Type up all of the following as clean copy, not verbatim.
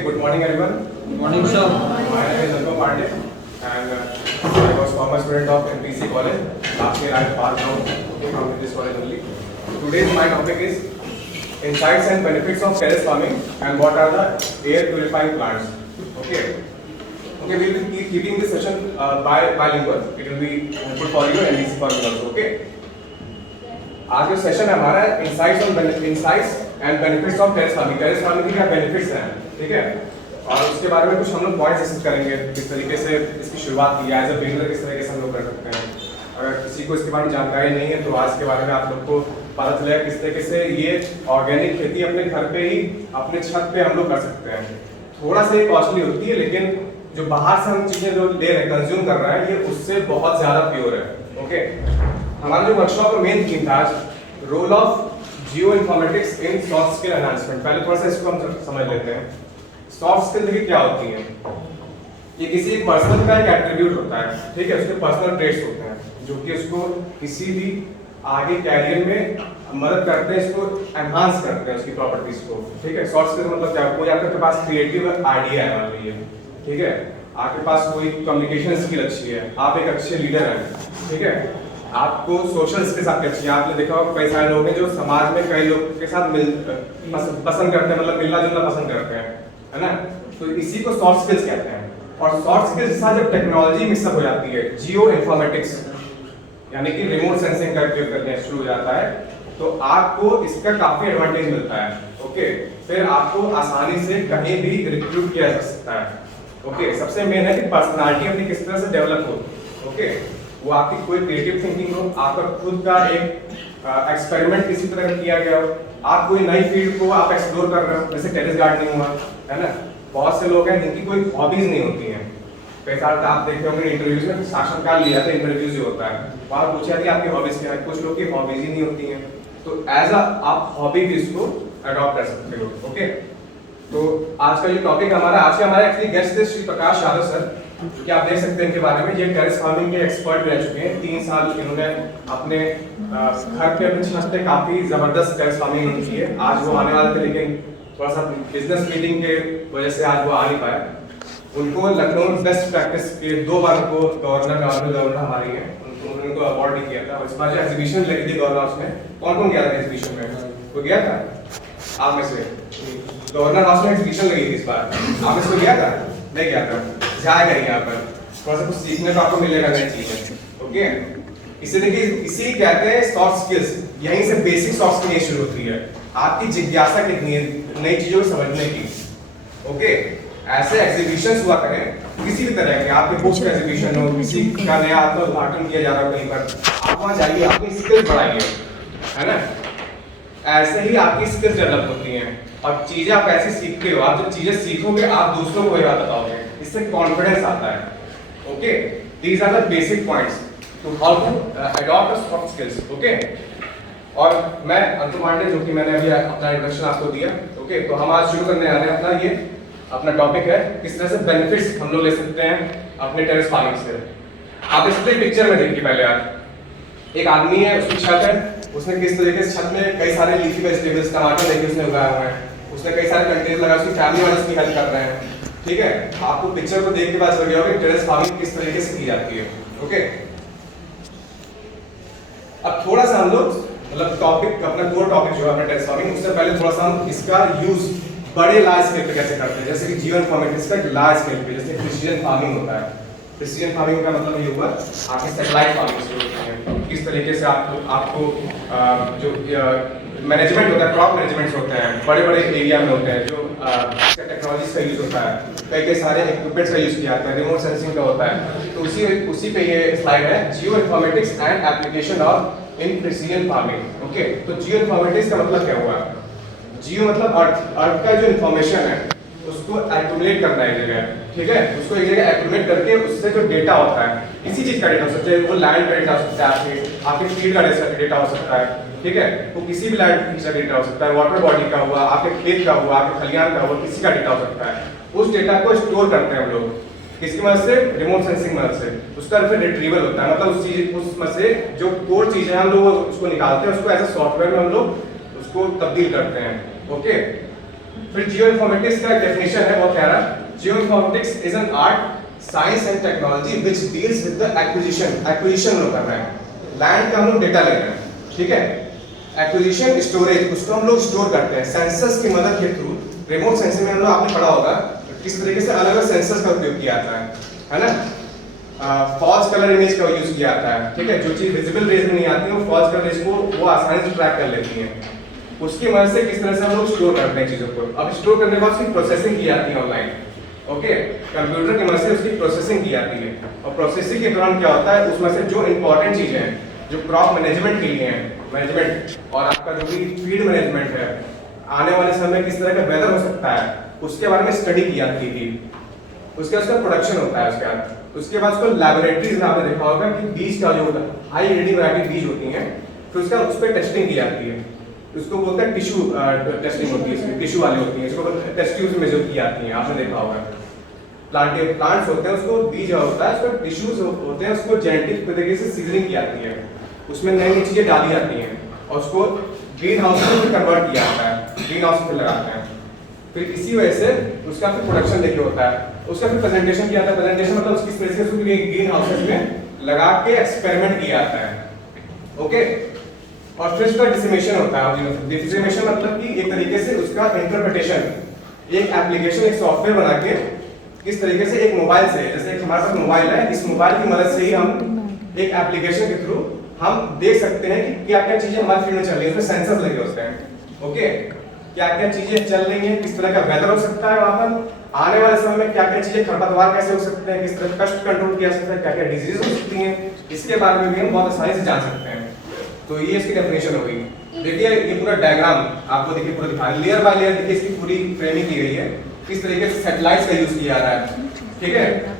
Okay, good morning everyone. Good morning, sir. My name is Anupam Pandey and I was former student of MPC college. Last year I passed out from this college only. Today's my topic is insights and benefits of terrace farming and what are the air purifying plants. Okay. Okay, we will be keeping this session bilingual. It will be helpful for you and easy for you also. Okay. आज जो session है हमारा insights and benefits of terrace farming के क्या benefits हैं, ठीक है, और उसके बारे में कुछ हम लोग पॉइंट्स डिस्कस करेंगे, किस तरीके से इसकी शुरुआत की है, एज अ बिगिनर किस तरीके से हम लोग कर सकते हैं। अगर किसी को इसके बारे में जानकारी नहीं है तो आज के बारे में आप लोग को पता चलेगा किस तरीके से ये ऑर्गेनिक खेती अपने घर पे ही अपने छत पे हम लोग कर सकते हैं। थोड़ा सा ये कॉस्टली होती है, लेकिन जो बाहर से हम चीज़ें जो ले रहे हैं, कंज्यूम कर रहे हैं, ये उससे बहुत ज़्यादा प्योर है। ओके, हमारा जो वर्कशॉप का मेन थीम था आज, role of geo informatics in soft skill enhancement. पहले थोड़ा सा इसको हम समझ लेते हैं। सॉफ्ट स्किल देखिए क्या होती हैं, ये किसी एक पर्सन का एक एट्रीब्यूट होता है, ठीक है, उसके पर्सनल ट्रेट्स होते हैं जो कि उसको किसी भी आगे कैरियर में मदद करते हैं, इसको एनहांस करते हैं उसकी प्रॉपर्टीज को, ठीक है। सॉफ्ट स्किल मतलब क्या, कोई आपके पास क्रिएटिव आइडिया है मान लीजिए, ठीक है, आपके पास कोई कम्युनिकेशन स्किल अच्छी है, आप एक अच्छे लीडर हैं, ठीक है, आपको सोशल स्किल्स आपकी अच्छी है। आपने देखा होगा कई सारे लोग हैं जो समाज में कई लोग के साथ पसंद करते हैं, मतलब मिलना जुलना पसंद करते हैं, है ना, तो इसी को सॉफ्ट स्किल्स कहते हैं। और सॉफ्ट स्किल्स के साथ जब टेक्नोलॉजी मिक्सअप हो जाती है, जियो इन्फॉर्मेटिक्स यानी कि रिमोट सेंसिंग का उपयोग करने शुरू हो जाता है, तो आपको इसका काफी एडवांटेज मिलता है। ओके, फिर आपको आसानी से कहीं भी रिक्रूट किया जा सकता है। ओके, सबसे मेन है कि पर्सनालिटी अपनी किस तरह से डेवलप हो। ओके, वो आपकी कोई क्रिएटिव थिंकिंग हो, आपका खुद का एक एक्सपेरिमेंट किसी तरह का किया गया हो, आप कोई नई फील्ड को आप एक्सप्लोर कर रहे हो, जैसे टेरेस गार्डनिंग हुआ, है ना। बहुत से लोग हैं जिनकी कोई हॉबीज नहीं होती हैं। कई सारे आप देखते होंगे इंटरव्यूज में साक्षात्कार लिया था, इंटरव्यूज जो होता है वहाँ पूछा जाती है आपकी हॉबीज क्या है, कुछ लोग की हॉबीज ही नहीं होती हैं, तो एज अ आप हॉबी भी इसको अडॉप्ट कर सकते हो। ओके, तो आज का ये टॉपिक हमारा एक्चुअली गेस्ट है श्री प्रकाश यादव सर, कि आप देख सकते हैं इनके बारे में। ये टेरेस फार्मिंग के एक्सपर्ट रह चुके हैं, 3 साल इन्होंने अपने घर पे अपने छत पे काफी जबरदस्त टेरेस फार्मिंग की है। आज वो आने वाले थे, लेकिन थोड़ा सा बिजनेस मीटिंग के वजह से आज वो आ नहीं पाया। उनको लखनऊ बेस्ट प्रैक्टिस के 2 बार उनको गवर्नर हमारे हैं, उनको अवार्ड भी किया था। और इस बार जो एग्जीबिशन लगी थी गवर्नर हाउस में, कौन गया था एग्जीबिशन में? वो गया था आप में से? गवर्नर हाउस में एग्जीबिशन लगी थी इस बार, आप इसको गया था? नहीं गया था, जाएगा यहाँ पर थोड़ा सा कुछ सीखने को आपको मिलेगा नई चीजें। ओके, इसे देखिए, इसी कहते हैं सॉफ्ट स्किल्स। यहीं से बेसिक सॉफ्ट स्किल शुरू होती है, आपकी जिज्ञासा कितनी है नई चीजों को समझने की। ओके, ऐसे एग्जीबिशंस हुआ करें किसी भी तरह के, आपके बुक्स का एग्जीबिशन हो, किसी का नया आपका उद्घाटन किया जा रहा है कहीं पर, आप वहाँ जाइए, अपनी स्किल्स बढ़ाइए, है ना। ऐसे ही आपकी स्किल्स डेवलप होती हैं और चीजें आप ऐसे सीखते हो। आप जब चीजें सीखोगे आप दूसरों को वही बात बताओगे, इससे कॉन्फिडेंस आता है। Okay, these are the basic points to how to adopt soft skills. Okay, और मैं अंतु पांडे, जो कि मैंने अभी अपना इंट्रोडक्शन आपको दिया। ओके, तो हम आज शुरू करने आ रहे हैं अपना टॉपिक है किस तरह से बेनिफिट्स हम लोग ले सकते हैं अपने टेरेस फार्मिंग से। आप इस पिक्चर में देखिए, पहले आप एक आदमी है, उसकी छत है, उसने किस तरीके से छत में कई सारे लीफी वेजिटेबल्स, टमाटर देखिए उसने उगाया हुआ है, उसने कई सारे कंटेनर लगाए, उसकी फैमिली वाले उसकी हेल्प कर रहे हैं, ठीक है। आपको पिक्चर को देख के पता चल गया होगा टेरेस फार्मिंग किस तरीके से की जाती है। ओके, अब थोड़ा सा हम लोग मतलब टॉपिक, अपना कोर टॉपिक जो है अपना टेरेस फार्मिंग, उससे पहले थोड़ा सा हम इसका यूज बड़े लार्ज स्केल पे कैसे करते हैं, जैसे कि जियो इन्फॉर्मेटिक्स का लार्ज स्केल पे, जैसे प्रिसीजन फार्मिंग होता है। प्रिसीजन फार्मिंग का मतलब ये हुआ आपकी सैटेलाइट फार्मिंग शुरू होती है, किस तरीके से आपको जो मैनेजमेंट होता है, क्रॉप मैनेजमेंट होते हैं, बड़े बड़े एरिया में होते हैं, जो टेक्नोलॉजी का यूज होता है, कई सारे इक्विपमेंट्स का यूज किया जाता है, रिमोट सेंसिंग का होता है। तो उसी पे ये स्लाइड है, geo informatics and application of in precision farming. Okay, तो जियो इन्फॉर्मेटिक्स का मतलब क्या हुआ? जियो मतलब अर्थ का जो इन्फॉर्मेशन है उसको एक्यूमुलेट करना है एक जगह, ठीक है, उसको एक जगह एक्यूमुलेट करके उससे जो डेटा होता है, किसी चीज का डेटा हो सकता है, वो लैंड का डेटा हो सकता है, आपके फील्ड का डेटा हो सकता है, ठीक है, वो किसी भी लैंड का डेटा हो सकता है, वाटर बॉडी का हुआ, आपके खेत का हुआ, आपके खलियान का हुआ, किसी का डेटा हो सकता है। उस डेटा को स्टोर करते हैं हम लोग किसकी मदद से? रिमोट सेंसिंग मदद से। उसका फिर रिट्रीवल होता है, मतलब उसमें से जो कोर चीजें हम लोग उसको निकालते हैं, उसको एज ए सॉफ्टवेयर में हम लोग उसको तब्दील करते हैं। ओके, फिर जियो इन्फॉर्मेटिक्स का डेफिनेशन है, वो कह रहा है geo informatics is an art science and technology which deals with the acquisition लोग कर रहे हैं, लैंड का हम लोग डेटा ले रहे हैं, ठीक है। एक्विजिशन स्टोरेज, उसको हम लोग स्टोर करते हैं सेंसर्स की मदद के थ्रू। रिमोट सेंसिंग में हम लोग आपने पढ़ा होगा किस तरीके से अलग अलग सेंसर्स का उपयोग किया जाता है ना। फॉल्स कलर इमेज का यूज किया जाता है, ठीक है। जो चीज विजिबल रेज में नहीं आती है वो फॉल्स कलर रेज को वो आसानी से ट्रैक कर लेती है। उसकी मदद से किस तरह से हम लोग स्टोर करते हैं चीजों को। अब स्टोर करने के बाद उसकी प्रोसेसिंग की जाती है ऑनलाइन, ओके। कंप्यूटर की मदद से उसकी प्रोसेसिंग की जाती है, और प्रोसेसिंग के दौरान क्या होता है उसमें से जो इंपॉर्टेंट चीजें हैं जो क्रॉप मैनेजमेंट के लिए हैं, मैनेजमेंट और आपका जो भी फीड मैनेजमेंट है, आने वाले समय में किस तरह का वेदर हो सकता है उसके बारे में स्टडी की जाती थी। उसके बाद उसका प्रोडक्शन होता है, उसके बाद उसको लैबोरेटरीज में आपने देखा होगा कि बीज का जो हाई रेडी वैरायटी बीज होती हैं, फिर उसका उस पर टेस्टिंग की जाती है। उसको बोलते हैं टिश्यू टेस्टिंग होती है, इसमें टिश्यू वाली होती है, इसको टेस्ट ट्यूब्स में जो की जाती हैं, आपने देखा होगा। प्लांट्स होते हैं, उसको बीज होता है, उसको टिश्यूज होते हैं, उसको जेनेटिक तरीके से सीजनिंग की जाती है, उसमें नई नई चीजें डाली जाती हैं और उसको ग्रीन हाउस में कन्वर्ट किया जाता है, ग्रीन हाउस में लगाते हैं। फिर इसी वजह से उसका फिर प्रोडक्शन देखिए होता है, उसका फिर प्रेजेंटेशन किया जाता है। प्रेजेंटेशन मतलब उसकी स्पेस से उसको ग्रीन हाउसेस में लगा के एक्सपेरिमेंट किया जाता है, ओके। और फिर उसका डिसिमेशन होता है। डिसिमेशन मतलब कि एक तरीके से उसका इंटरप्रिटेशन, एक एप्लीकेशन, एक सॉफ्टवेयर बना के किस तरीके से एक मोबाइल से, जैसे हमारे पास मोबाइल है, इस मोबाइल की मदद से ही हम एक एप्लीकेशन के थ्रू हम देख सकते हैं कि क्या क्या चीजें हमारे फील्ड में चल रही है, उसमें सेंसर्स लगे होते हैं, ओके। क्या क्या चीजें चल रही हैं, किस तरह का वेदर हो सकता है वहां पर, आने वाले समय में क्या क्या चीजें, खरपतवार कैसे हो सकते हैं, किस तरह पेस्ट कंट्रोल किया जा सकता है, क्या क्या डिजीज हो सकती हैं, इसके बारे में भी हम बहुत आसानी से जान सकते हैं। तो ये इसकी डेफिनेशन हो गई। देखिए ये पूरा डायग्राम आपको देखिए पूरा दिखा, लेयर बाय लेयर देखिए इसकी पूरी फ्रेमिंग की गई है, किस तरीके से सैटेलाइट्स का यूज किया जा रहा है, ठीक है।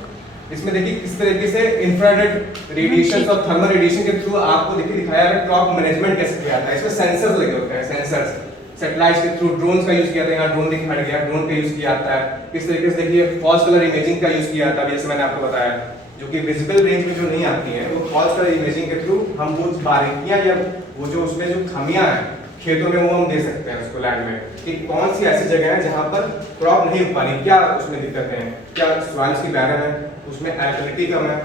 इसमें देखिए किस तरीके से इंफ्रारेड रेडिएशन और थर्मल रेडिएशन के थ्रू आपको देखिए दिखाया है क्रॉप मैनेजमेंट कैसे किया जाता है। इसमें सेंसर्स लगे होते हैं, सेंसर्स सैटेलाइट्स के थ्रू, ड्रोन्स का यूज किया जाता है, यहाँ ड्रोन दिखाया गया, ड्रोन का यूज किया जाता है। किस तरीके से देखिए फॉल्स कलर इमेजिंग का यूज किया जाता है, जैसे मैंने आपको बताया, जो कि विजिबल रेंज में जो नहीं आती हैं, वो फॉल्स कलर इमेजिंग के थ्रू हम वो बारीकियां या वो जो उसमें जो खामियां हैं खेतों में वो हम दे सकते हैं उसको लैंड में, कि कौन सी ऐसी जगह है जहां पर क्रॉप नहीं उग पा रही, क्या उसमें दिक्कतें हैं, क्या सॉइल्स की बैरन है, उसमें एल्कलिटी कम है,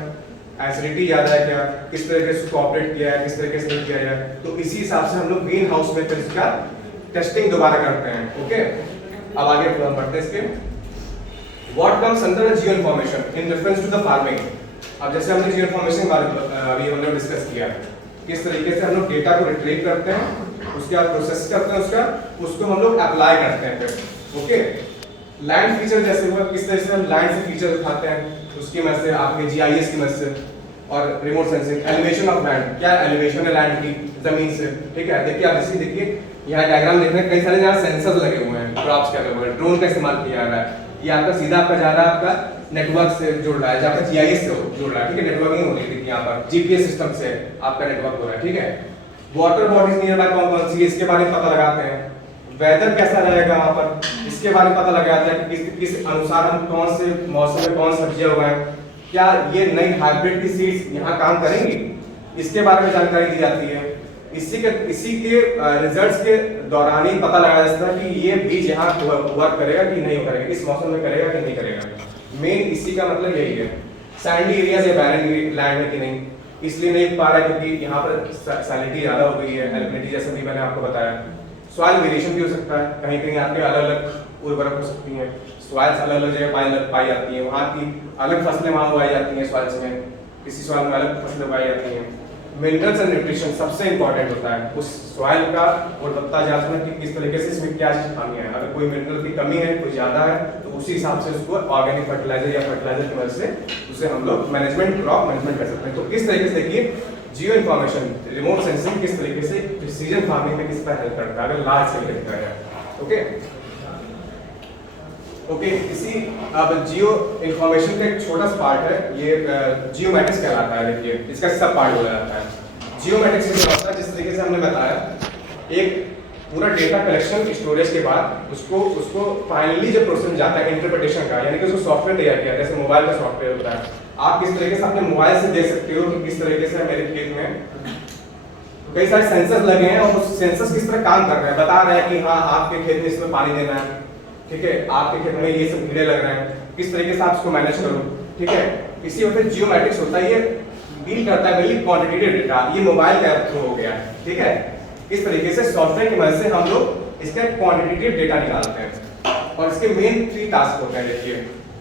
एसिडिटी ज्यादा है, क्या किस तरीके से कोऑपरेट किया है, किस तरीके से नहीं किया जाए। तो इसी हिसाब से हम लोग ग्रीन हाउस में फिर इसका टेस्टिंग दोबारा करते हैं, ओके। अब आगे बढ़ते हैं इसके। What comes under Jio information in reference to the farming. अब जैसे हमने जियो इन्फॉर्मेशन अभी हमने डिस्कस किया, किस तरीके से हम लोग डेटा को रिट्रीव करते हैं, उसके बाद प्रोसेस करते हैं, उसको हम लोग अप्लाई करते हैं फिर, ओके। लैंड फीचर जैसे हुआ, किस तरह से हम लैंड से फीचर उठाते हैं, उसकी मदद से आपके जीआईएस की मदद से, और remote sensing, elevation of land, क्या एलिवेशन है लैंड की जमीन से, ठीक है। देखिए आप इसी देखिए यहाँ डायग्राम देख रहे हैं, कई सारे यहाँ सेंसर्स लगे हुए हैं, क्रॉप्स के अलग अलग, ड्रोन का इस्तेमाल किया जा रहा है, ये आपका सीधा आपका जा रहा है आपका नेटवर्क से जुड़ रहा है, जहाँ पर जीआईएस से जुड़ रहा है, ठीक है। नेटवर्किंग हो रही है यहाँ पर, जीपीएस सिस्टम से आपका नेटवर्क हो रहा है, ठीक है। वाटर बॉडीज नियर बाय कौन कौन सी है, इसके बारे में पता लगाते हैं। वेदर कैसा रहेगा वहाँ पर, इसके बारे में पता लगाता है कि किस अनुसार हम कौन से मौसम में कौन सब्जियां उगाएं, क्या ये नई हाइब्रिड की सीड्स यहाँ काम करेंगी, इसके बारे में जानकारी दी जाती है। इसी के रिजल्ट्स के दौरान ही पता लगाया जाता है कि ये बीज यहाँ वर्क करेगा कि नहीं करेगा, इस मौसम में करेगा कि नहीं करेगा। मेन इसी का मतलब यही है। सैंडी एरियाज या बैरन लैंड है कि नहीं, इसलिए नहीं पा रहा है क्योंकि यहाँ पर सैलिनिटी ज्यादा हो गई है, एल्कलिटी जैसा भी मैंने आपको बताया। सॉइल वेरिएशन भी हो सकता है, कहीं कहीं आपके अलग अलग उर्वरक हो सकती हैं, सॉइल्स अलग अलग जगह पाई जाती हैं, वहाँ की अलग फसलें वहाँ उगाई जाती हैं सॉइल्स में, किसी सॉइल में अलग फसलें उगाई जाती हैं। मिनरल्स एंड न्यूट्रिशन सबसे इंपॉर्टेंट होता है उस सॉइल का गुणवत्ता जांच में कि किस तरीके से इसमें क्या चीज खामियां है, अगर कोई मिनरल की कमी है, कोई ज्यादा है, तो उसी हिसाब से उसको ऑर्गेनिक फर्टिलाइजर या फर्टिलाइजर की मदद से उसे हम लोग मैनेजमेंट, क्रॉप मैनेजमेंट कर सकते हैं। तो इस तरीके से देखिए जियो इन्फॉर्मेशन, रिमोट सेंसिंग किस तरीके से प्रिसीजन फार्मिंग में किस तरह हेल्प करता है, अगर लार्ज स्केल पे देखा जाए, ओके। ओके, इसी अब जियो इन्फॉर्मेशन का एक छोटा सा पार्ट है, ये जियोमैटिक्स कहलाता है। देखिए इसका सब पार्ट हो जाता है। जियोमैटिक्स से होता है जिस तरीके से हमने बताया, एक पूरा डेटा कलेक्शन स्टोरेज के बाद उसको फाइनली जब प्रोसेस में जाता है इंटरप्रिटेशन का, यानी कि उसको सॉफ्टवेयर तैयार किया, जैसे मोबाइल का सॉफ्टवेयर होता है। आप किस तरीके से अपने मोबाइल से देख सकते हो कि किस तरीके से मेरे खेत में कई सारे सेंसर्स लगे हैं और उस सेंसर्स किस तरह काम कर रहे हैं, बता रहे हैं कि हाँ आपके खेत में इसमें पानी देना है, ठीक है, आपके खेत में ये सब कीड़े लग रहे हैं, किस तरीके से आप इसको मैनेज करो, ठीक है। इसी वजह से जियोमेट्रिक्स होता है, ये डील करता है मेनली क्वांटिटेटिव डेटा, ये मोबाइल का थ्रू हो गया, ठीक है। इस तरीके से सॉफ्टवेयर की मदद से हम लोग इसका क्वांटिटेटिव डेटा निकालते हैं और इसके मेन 3 टास्क होते हैं। देखिए,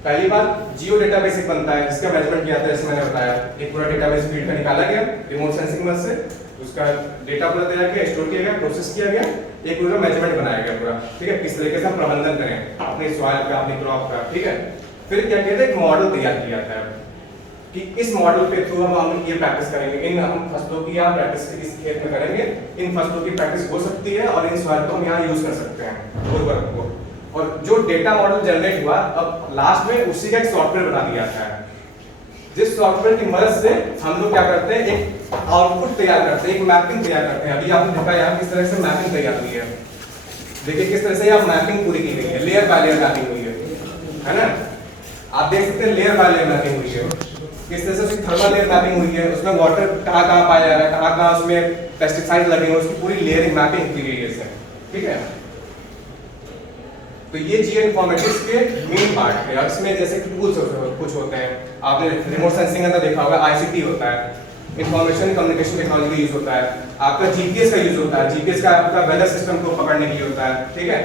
पहली बात जियो डेटाबेस एक बनता है जिसका मैनेजमेंट किया था, जैसे मैंने बताया, एक पूरा डेटाबेस फील्ड का निकाला गया रिमोट सेंसिंग की मदद से, उसका डेटा पूरा तैयार किया, स्टोर किया गया, प्रोसेस किया गया, एक पूरा मैनेजमेंट बनाया गया पूरा, ठीक है, किस तरीके से हम प्रबंधन करें अपने सॉइल का, अपनी क्रॉप का, ठीक है। फिर क्या कहते हैं, एक मॉडल तैयार किया जाता है कि इस मॉडल के थ्रू हम ये प्रैक्टिस करेंगे, इन हम फसलों की यहाँ प्रैक्टिस इस खेत में करेंगे, इन फसलों की प्रैक्टिस हो सकती है और इन सॉइल को हम यहाँ यूज कर सकते हैं उर्वरक को। और जो डेटा मॉडल जनरेट हुआ, अब लास्ट में उसी का एक सॉफ्टवेयर बना दिया जाता है, जिस सॉफ्टवेयर की मदद से हम लोग क्या करते हैं, एक आउटपुट तैयार करते हैं, एक मैपिंग तैयार करते हैं। अभी आपने देखा यहाँ किस तरह से मैपिंग तैयार हुई है, देखिए किस तरह से यहाँ मैपिंग पूरी की गई है, लेयर बाय लेयर मैपिंग हुई है ना। आप देख सकते हैं लेयर बाय लेयर मैपिंग हुई है, किस तरह से उसकी थर्मल लेयर मैपिंग हुई है, उसमें वाटर कहाँ पाया जा रहा है, कहाँ उसमें पेस्टिसाइड लगे हैं, उसकी पूरी लेयरिंग मैपिंग की गई है इससे, ठीक है। तो ये जियो इन्फॉर्मेटिक्स के मेन पार्ट है। और इसमें जैसे टूल्स कुछ होते हैं, आपने रिमोट सेंसिंग अंदर देखा होगा, आईसीटी होता है, इंफॉर्मेशन कम्युनिकेशन टेक्नोलॉजी का यूज होता है, आपका जीपीएस का यूज होता है, जीपीएस का आपका वेदर सिस्टम को पकड़ने के लिए होता है, ठीक है।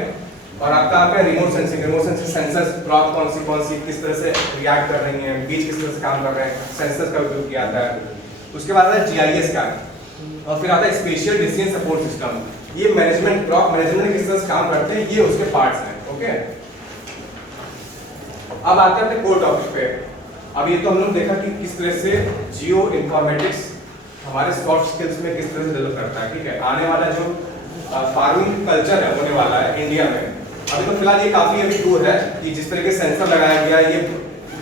और आपका रिमोट सेंसिंग सेंसर्स, क्रॉप कौन सी किस तरह से रिएक्ट कर रही हैं, बीज किस तरह से काम कर रहे हैं, सेंसर्स का उपयोग किया जाता है। उसके बाद आता है जीआईएस का, और फिर आता है स्पेशल डिसीजन सपोर्ट सिस्टम। ये मैनेजमेंट, क्रॉप मैनेजमेंट किस तरह से काम करते हैं, ये उसके पार्ट्स हैं, ओके। अब आते हैं कोर टॉपिक पे। अब ये तो हम लोग देखा कि किस तरह से जियो इन्फॉर्मेटिक्स हमारे सॉफ्ट स्किल्स में किस तरह से डेवलप करता है, ठीक है। आने वाला जो फार्मिंग कल्चर है होने वाला है इंडिया में, अभी तो फिलहाल ये काफी अभी दूर है कि जिस तरीके से सेंसर लगाया गया,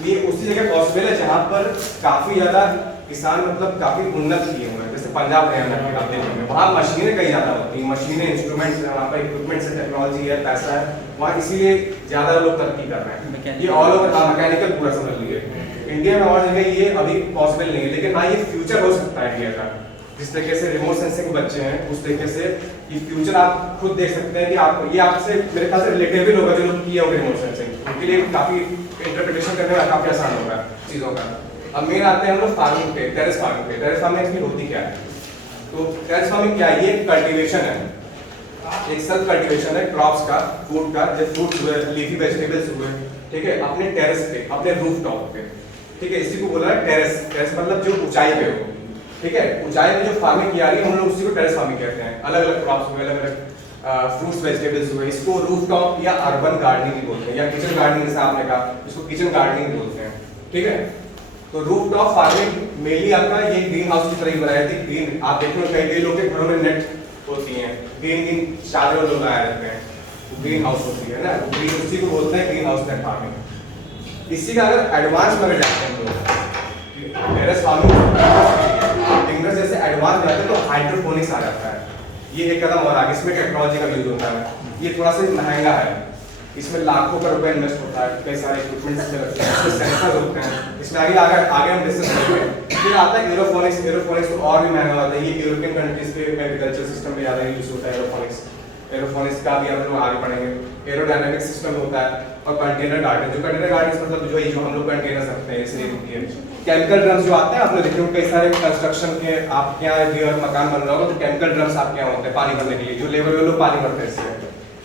ये उसी जगह पॉसिबल है जहाँ पर काफी ज्यादा किसान मतलब काफी उन्नत किए हुए हैं, जैसे पंजाब हरियाणा के आप देखेंगे, वहाँ मशीनें कई ज्यादा होती हैं, मशीनें, इंस्ट्रूमेंट्स है, वहाँ पर इक्विपमेंट से टेक्नोलॉजी है, पैसा है वहाँ, इसीलिए ज्यादा लोग तरक्की कर रहे हैं। ये ऑल ओवर मैकेनिकल पूरा समझ लीजिए, इंडिया में और जगह ये अभी पॉसिबल नहीं है, लेकिन हाँ ये फ्यूचर हो सकता है इंडिया का। जिस तरीके से रिमोट सेंसिंग बच्चे हैं, उस तरीके से ये फ्यूचर आप खुद देख सकते हैं कि आप ये आपसे मेरे ख्याल से रिलेटेबल होगा, जो लोग किए होंगे रिमोट सेंसिंग, उनके लिए काफी इंटरप्रिटेशन करने में काफी आसान होगा चीजों का। अब मेन आते हैं हम लोग फार्मिंग पे, टेरेस फार्मिंग पे। टेरेस फार्मिंग एक्चुअली होती क्या है? तो टेरेस फार्मिंग क्या है? ये कल्टीवेशन है, एक सेल्फ कल्टीवेशन है क्रॉप्स का, फूड का, जैसे फ्रूट्स हुए, लीफी वेजिटेबल्स हुए, ठीक है, अपने टेरेस पे, अपने रूफ टॉप पे, ठीक है। इसी को बोला है टेरेस। टेरेस मतलब जो ऊंचाई पे हो, ठीक है, ऊंचाई पे जो फार्मिंग की जा रही है, हम लोग उसी को टेरेस फार्मिंग कहते हैं। अलग अलग क्रॉप्स हुए, अलग अलग फ्रूट्स वेजिटेबल्स हुए, इसको रूफ टॉप या अर्बन गार्डनिंग भी बोलते हैं, या किचन गार्डनिंग जैसे आपने कहा, इसको किचन गार्डनिंग बोलते हैं, ठीक है। तो रूफ टॉप फार्मिंग मेनली आपका ये ग्रीन हाउस की तरह ही बनाई थी। ग्रीन आप देखो कई लोगों के घरों में नेट होती हैं, ग्रीन चादर लोग लगाए रहते हैं, ग्रीन हाउस होती है ना, ग्रीन, उसी को बोलते हैं ग्रीन हाउस नेट फार्मिंग। इसी का अगर एडवांस में जाते हैं लोग टेरेस फार्मिंग जैसे एडवांस जाते हैं तो हाइड्रोपोनिक्स आ जाता है। ये एक कदम और आगे, इसमें टेक्नोलॉजी का यूज होता है, ये थोड़ा सा महंगा है, इसमें लाखों का रुपए इन्वेस्ट होता है, कई सारे इक्विपमेंट्स लगते हैं, इसमें सेंसर होते हैं, इसमें आगे हम डिस्कस करेंगे। फिर आता है एरोफोनिक्स। एरोफोनिक्स तो और भी महंगा होता है, ये यूरोपियन कंट्रीज के एग्रीकल्चर सिस्टम में ज़्यादा यूज होता है एरोफोनिक्स। एरोफोनिक्स का भी हम लोग आगे पढ़ेंगे। एरोडायनामिक सिस्टम होता है, और कंटेनर गार्डन, जो कंटेनर गार्डन मतलब जो हम लोग कंटेनर रखते हैं, इसलिए होती है। केमिकल ड्रम्स जो आते हैं, आपने देखे होंगे कई सारे कंस्ट्रक्शन के, आपके यहाँ भी अगर मकान बन रहा होगा तो केमिकल ड्रम्स आपके यहाँ होते हैं पानी भरने के लिए, जो लेबर लोग पानी भरते हैं इससे।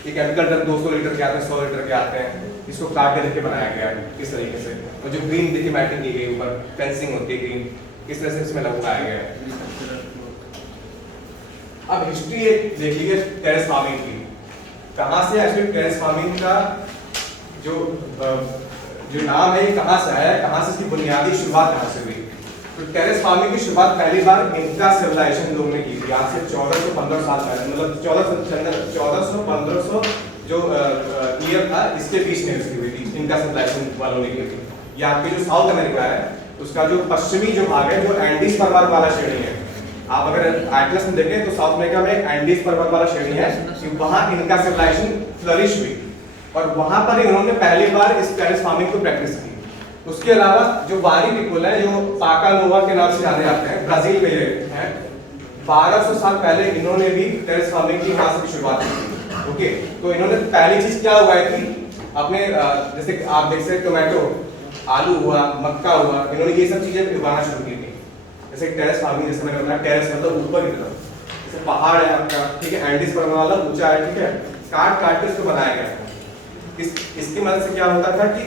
ये केमिकल ड्रम 200 लीटर के आते हैं, 100 लीटर के आते हैं, इसको काट के देखिए बनाया गया है किस तरीके से, और जो ग्रीन देखिए मैटिंग की गई, ऊपर फेंसिंग होती है ग्रीन, किस तरह से इसमें लगाया गया है। अब हिस्ट्री एक देख लीजिए टेरेस फार्मिंग की, कहाँ से एक्चुअली टेरेस फार्मिंग का जो नाम है कहाँ से आया, कहाँ से इसकी बुनियादी शुरुआत कहाँ से हुई। तो टेरेस फार्मिंग की शुरुआत पहली बार इनका सिविलाइजेशन लोग ने की थी, आज से 1415 साल पहले, मतलब 1400-1500 जो ईयर था, इसके बीच में इसकी हुई थी, इनका सिविलाइजेशन वालों ने की थी। ये आपके जो साउथ अमेरिका है, उसका जो पश्चिमी जो भाग है वो एंडीज पर्वत वाला श्रेणी है। आप अगर एटलस में देखें तो साउथ अमेरिका में एंडीज पर्वत वाला श्रेणी है, कि वहाँ इनका सिविलाइजेशन फ्लरिश हुई, और वहां पर इन्होंने पहली बार इस टेरेस फार्मिंग को प्रैक्टिस की। उसके अलावा जो वारी पीपल है, जो पाका नोवा के नाम से जाने जाते हैं, ब्राजील में ये हैं, 1200 साल पहले इन्होंने भी टेरेस फार्मिंग की वहां से शुरुआत की थी। ओके, तो इन्होंने पहली चीज क्या हुआ है कि अपने जैसे आप देख सकते टोमेटो, आलू हुआ, मक्का हुआ, इन्होंने ये सब चीजें उगाना शुरू की थी। जैसे टेरेस फार्मिंग, जैसे मैंने बताया टेरेस मतलब ऊपर की तरफ, जैसे पहाड़ है आपका, ठीक है, एंडीज पर्वत वाला ऊंचा है, ठीक है, काट काट के इसको बनाया गया था। इसकी मदद से क्या होता था कि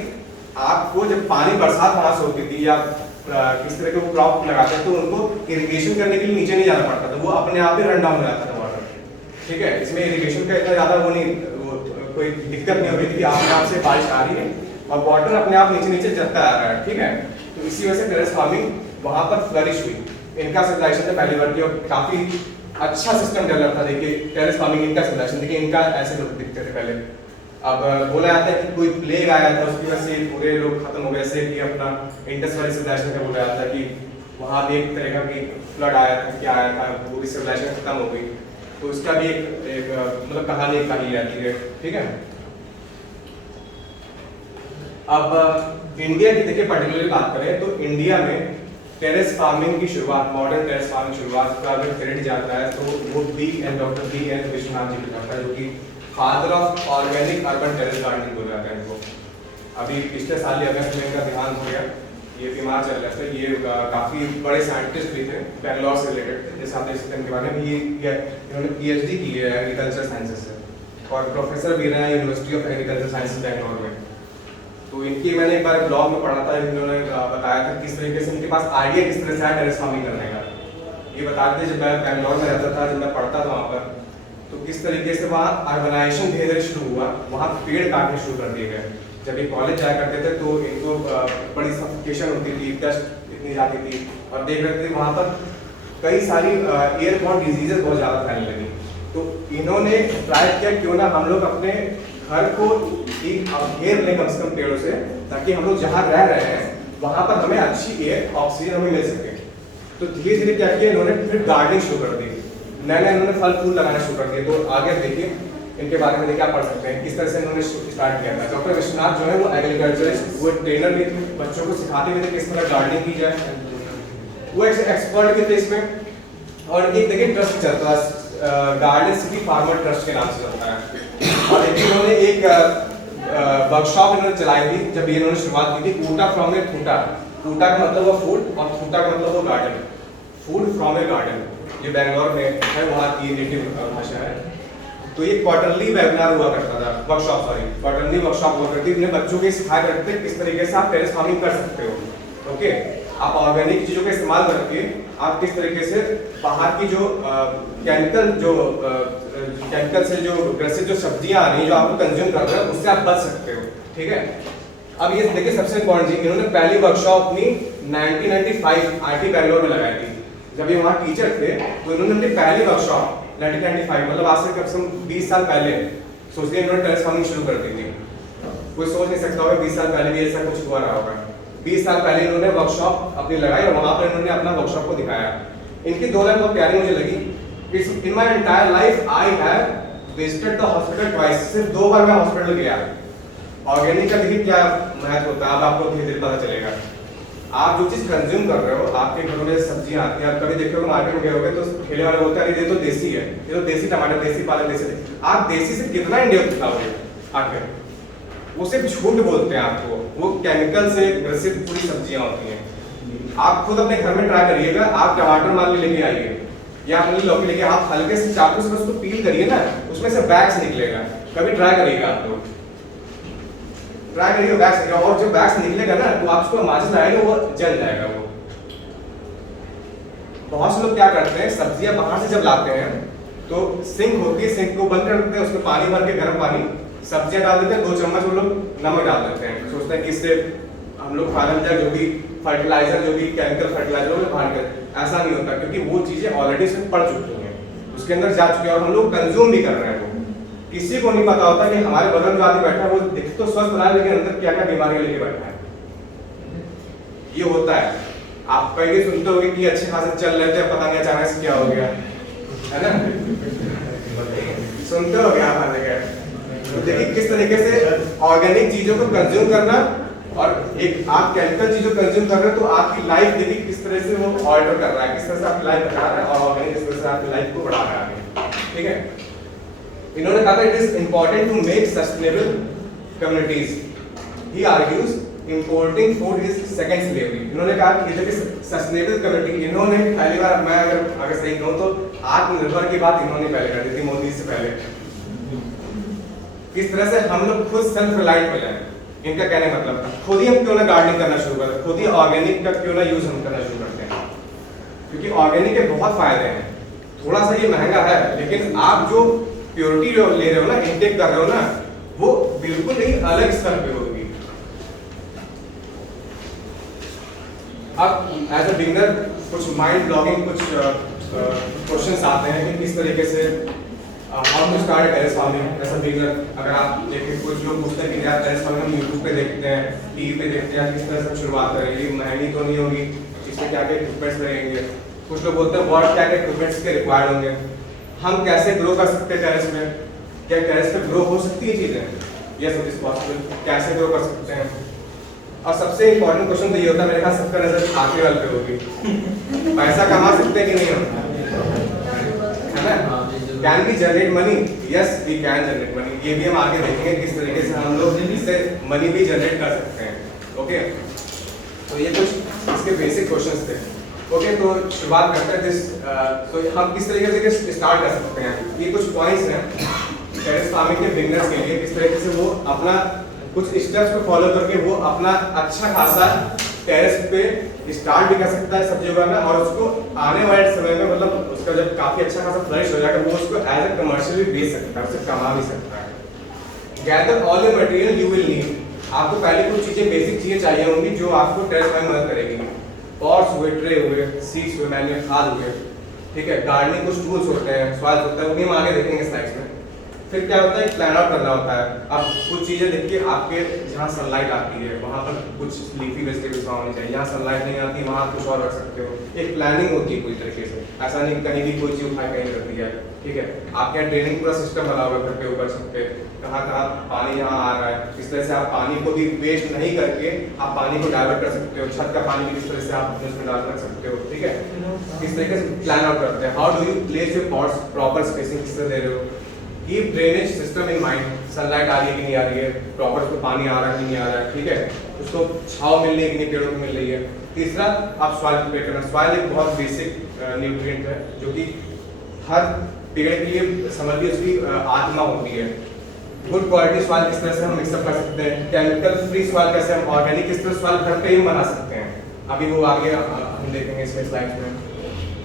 आपको जब पानी बरसात वहां से होती थी या किस तरह के वो क्रॉप लगाते थे तो उनको इरिगेशन करने के लिए नीचे नहीं जाना पड़ता था, वो अपने आप ही रन डाउन हो जाता था वाटर, ठीक है। इसमें इरिगेशन का इतना ज्यादा वो नहीं, वो कोई दिक्कत नहीं होती थी कि अपने आप से बारिश आ रही है और वाटर अपने आप नीचे नीचे चलता आ रहा है, ठीक है। तो इसी वजह से टेरेस फार्मिंग वहां पर फ्लरिश हुई। इनका सिविलाइजेशन ने पहली बार किया और काफी अच्छा सिस्टम डेवलप था। देखिए टेरेस फार्मिंग इनका सिविलाइजेशन, देखिए इनका ऐसे लोग दिखते थे पहले। अब बोला जाता है कि कोई प्लेग आया था उसकी वजह से पूरे लोग खत्म हो गए, जैसे कि अपना इंडस वैली सिविलाइजेशन का बोला जाता है कि वहां भी एक तरह का भी फ्लड आया था, क्या आया था, वो भी सिविलाइजेशन खत्म हो गई। तो उसका भी एक मतलब कहानी कही जाती है, ठीक है। अब इंडिया की देखिए पर्टिकुलरली बात करें तो इंडिया में टेरेस फार्मिंग की शुरुआत, मॉडर्न टेरेस फार्मिंग शुरुआत का अगर क्रेडिट जाता है तो वो doctor B N Vishwanath ji को जाता है, जो कि father of organic urban terrace gardening बोला जाता है इनको। अभी पिछले साल ही अगस्त में इनका देहांत हो गया, ये बीमार चल रहा था। ये काफी बड़े साइंटिस्ट भी थे, बैंगलोर से रिलेटेड, जैसे आप देख सकते हैं इनके बारे में। ये इन्होंने पीएचडी की है एग्रीकल्चर साइंसेज से और प्रोफेसर भी रहे हैं university of agriculture sciences Bangalore में। तो इनकी मैंने एक बार ब्लॉग में पढ़ा था, इन्होंने बताया था किस तरीके से इनके पास आइडिया किस तरह से आया टेरेस फार्मिंग करने का। ये बता रहे थे जब मैं बैंगलोर में रहता था, जब मैं पढ़ता था वहाँ पर, तो किस तरीके से वहाँ अर्बनाइजेशन धीरे धीरे शुरू हुआ, वहाँ पेड़ काटने शुरू कर दिए गए। जब ये कॉलेज जाया करते थे तो इनको बड़ी सफोकेशन होती थी, डस्ट इतनी जाती थी और देख रहे थे वहाँ पर कई सारी एयरबॉर्न डिजीजेज बहुत ज़्यादा फैलने लगी। तो इन्होंने ट्राई किया क्यों ना हम लोग अपने घर को घेर लें कम से कम पेड़ों से, ताकि हम लोग जहाँ रह रहे हैं वहाँ पर हमें अच्छी एयर ऑक्सीजन हमें मिल सके। तो धीरे धीरे क्या किया इन्होंने, फिर गार्डनिंग शुरू कर दी, नए नए इन्होंने फल फूल लगाना शुरू कर दिए। तो आगे देखिए इनके बारे में क्या पढ़ सकते हैं, किस तरह से इन्होंने स्टार्ट किया था। डॉक्टर विश्वनाथ जो है वो एग्रीकल्चरिस्ट, वो ट्रेनर भी थे, बच्चों को सिखाते भी थे किस तरह गार्डनिंग की जाए, वो एक्सपर्ट भी थे इसमें। और एक देखिए ट्रस्ट चलता है, गार्डन सिटी फार्मर ट्रस्ट के नाम से चलता है। और एक इन्होंने एक वर्कशॉप इन्होंने चलाई थी जब इन्होंने शुरुआत की थी, ऊटा फ्रॉम ए ठूटा। ठूटा का मतलब वो फूड और ठूटा का मतलब वो garden, food from A garden. ये बैंगलोर में है, वहाँ की नेटिव भाषा है। तो ये क्वार्टरली वेबिनार हुआ करता था, वर्कशॉप, सॉरी क्वार्टरली वर्कशॉप हुआ करती थी। बच्चों के सिखाया करते थे किस तरीके से आप टेरेस फार्मिंग कर सकते हो। ओके, आप ऑर्गेनिक चीजों का इस्तेमाल करके आप किस तरीके से बाहर की जो केमिकल से जो ग्रसित जो सब्जियां आ रही हैं जो आप कंज्यूम कर रहे हो उससे आप बच सकते हो, ठीक है। अब ये देखिए सबसे इम्पोर्टेंट चीज, इन्होंने पहली वर्कशॉप अपनी 1995 आईटी बैंगलोर में लगाई थी। जब ये वहाँ टीचर थे तो इन्होंने अपनी पहली वर्कशॉप 1995 मतलब आज से कम से कम 20 साल पहले सोचते इन्होंने टेरेस फार्मिंग शुरू कर दी थी। कोई सोच नहीं सकता होगा 20 साल पहले भी ऐसा कुछ हुआ रहा होगा। 20 साल पहले इन्होंने वर्कशॉप अपनी लगाई और वहाँ पर इन्होंने अपना वर्कशॉप को दिखाया। इनकी दो लाइन बहुत प्यारी मुझे लगी, in my entire life I have visited the hospital twice. सिर्फ 2 बार मैं हॉस्पिटल गया। ऑर्गेनिक का देखिए क्या महत्व होता है, अब आपको धीरे धीरे पता चलेगा। आप जो चीज कंज्यूम कर रहे हो, आपके घरों में सब्जियां आती हैं, आप कभी देखते हो मार्केट में गए होगे तो ठेले वाले बोलते हैं ये तो देसी है, ये तो देसी टमाटर, देसी पालक, देसी। आप देसी से कितना इंडिया खिलाओगे आखिर? वो सिर्फ झूठ बोलते हैं आपको, वो केमिकल से ग्रसित पूरी सब्जियां होती हैं। आप खुद अपने घर में ट्राई करिएगा, आप टमाटर मान के लेके आइए या अपनी लौकी लेके, आप हल्के से चाकू से उसको पील करिए ना, उसमें से वैक्स निकलेगा। कभी ट्राई करिएगा, आप लोग ट्राई करिए वैक्स निकलेगा, और जो वैक्स निकलेगा ना तो आप उसको माचिस लगाएंगे वो जल जाएगा। वो बहुत से लोग क्या करते हैं, सब्जियां बाहर से जब लाते हैं तो सिंक होती है, सिंक को बंद कर देते हैं, उसमें पानी भर के गर्म पानी, सब्जियां डाल देते हैं, 2 चम्मच वो लोग नमक डाल देते हैं, सोचते हैं कि इससे हम लोग खा लेते हैं जो भी फर्टिलाइजर, जो भी केमिकल फर्टिलाइजर वो बाहर कर। ऐसा नहीं होता, क्योंकि वो चीजें ऑलरेडी उसमें पड़ चुकी हैं, उसके अंदर जा चुकी है और हम लोग कंज्यूम भी कर रहे हैं। वो किसी को नहीं पता होता कि हमारे बगल में जो आदमी बैठा है वो दिख तो स्वस्थ बना है, लेकिन अंदर क्या क्या बीमारियां लेके बैठा है। ये होता है। आप कहीं सुनते होंगे कि अच्छे खासे चल रहे थे, पता नहीं अचानक से क्या हो गया, है ना? सुनते हो गया आप जगह। तो देखिए किस तरीके से ऑर्गेनिक चीजों को कंज्यूम करना और एक आप केमिकल चीजों कंज्यूम कर रहे हो तो आपकी लाइफ देखिए किस तरह से वो ऑल्टर कर रहा है, किस तरह से आपकी लाइफ बना रहा है और ऑर्गेनिक किस तरह से आपकी लाइफ को बढ़ा रहा है। ठीक है, इन्होंने कहा था it is important to make sustainable communities. He argues importing food is second slavery. इन्होंने कहा कि जब इस सस्टेनेबल कम्युनिटी, इन्होंने पहली बार, मैं अगर सही कहूँ तो आत्मनिर्भर की बात इन्होंने पहले कर दी थी, मोदी से पहले। किस तरह से हम लोग खुद सेल्फ रिलायंट हो जाएं, इनका कहने का मतलब था खुद ही हम क्यों ना गार्डनिंग करना शुरू करें, खुद ही ऑर्गेनिक का क्यों ना यूज हम करना शुरू करते हैं, क्योंकि ऑर्गेनिक के बहुत फायदे हैं। थोड़ा सा ये महंगा है, लेकिन आप जो प्योरिटी ले रहे हो ना, इनटेक कर रहे हो ना, वो बिल्कुल ही अलग स्तर पे होगी। अब एज अ बिगिनर कुछ माइंड ब्लॉगिंग कुछ क्वेश्चंस आते हैं कि किस तरीके से how to start terrace farming as a beginner. अगर आप देखें, कुछ लोग पूछते हैं कि यार टेरेस फार्मिंग हम यूट्यूब पे देखते हैं, टीवी पे देखते हैं, किस तरह से शुरुआत करें, ये महंगी तो नहीं होगी, इसमें क्या क्या इक्विपमेंट्स लगेंगे। कुछ लोग बोलते हैं व्हाट क्या क्या इक्विपमेंट्स के रिक्वायर्ड होंगे, हम कैसे ग्रो कर सकते हैं टेरेस में, क्या टेरेस पे ग्रो हो सकती है चीजें, यस इट इज पॉसिबल, कैसे ग्रो कर सकते हैं। और सबसे इंपॉर्टेंट क्वेश्चन तो ये होता है, मेरे ख्याल सबका नजर आखिरी वाले पे होगी, पैसा कमा सकते हैं कि नहीं होता है ना, can we generate money, yes we can generate money. ये भी हम आगे देखेंगे किस तरीके से हम लोग इससे मनी भी जनरेट कर सकते हैं। ओके, तो ये कुछ इसके बेसिक क्वेश्चंस थे। ओके, तो शुरुआत करते हैं दिस, तो हम किस तरीके से स्टार्ट कर सकते हैं। ये कुछ पॉइंट्स हैं टेरेस फार्मिंग के बिगिनर्स के लिए, किस तरीके से वो अपना कुछ स्टेप्स को फॉलो करके वो अपना अच्छा खासा टेरेस पे स्टार्ट भी कर सकता है सब्जी उगाना, और उसको आने वाले समय में, मतलब उसका जब काफी अच्छा खासा फ्लरिश हो जाएगा, वो उसको एज अ कमर्शियल भी बेच सकता है, उससे कमा भी सकता है। Gather all the material you will need, आपको पहले कुछ चीजें, बेसिक चीजें चाहिए होंगी जो आपको टेरेस में मदद करेगी। पॉट्स हुए, ट्रे हुए, सीड्स हुए, मैन्यूर खाद हुए, ठीक है, गार्डनिंग कुछ टूल्स होते हैं, सॉइल होता है, वो भी हम आगे देखेंगे स्लाइड्स में। फिर क्या होता है, प्लान आउट करना होता है। अब कुछ चीजें देखिए, आपके जहाँ सनलाइट आती है वहाँ पर कुछ लीफी वेजिटेबल्स होनी चाहिए, जहाँ सनलाइट नहीं आती वहाँ कुछ और रख सकते हो। एक प्लानिंग होती है पूरी तरीके से, ऐसा नहीं कहीं भी कोई चीज उठा कहीं कर दिया, ठीक है। आपके यहाँ ड्रेनिंग पूरा सिस्टम बना हुआ है घर के ऊपर, छत पे, कहाँ कहाँ पानी यहाँ आ रहा है, इस तरह से आप पानी को भी वेस्ट नहीं करके आप पानी को डाइवर्ट कर सकते हो। छत का पानी भी किस तरह से आप उसमें डाल कर सकते हो, ठीक है। किस तरीके से प्लान आउट करते हैं, how do you place your pots, proper spacing किस तरह दे रहे हो, keep drainage system in mind, sunlight आ रही है कि नहीं आ रही है, प्रॉपर उसको पानी आ रहा है कि नहीं आ रहा है, ठीक है, उसको छांव मिल रही है कि नहीं, पेड़ों को मिल रही है। तीसरा, आप सॉइल प्रिपेयर करना। सॉइल एक बहुत बेसिक न्यूट्रिएंट है जो कि हर पेड़ के लिए समझ लीजिए उसकी आत्मा होती है। गुड क्वालिटी सॉइल किस तरह से हम मिक्सअप कर सकते हैं, केमिकल फ्री सॉइल कैसे हम, ऑर्गेनिक किस तरह सॉइल घर पे ही बना सकते हैं, अभी वो आगे हम देखेंगे इसमें स्लाइड्स में।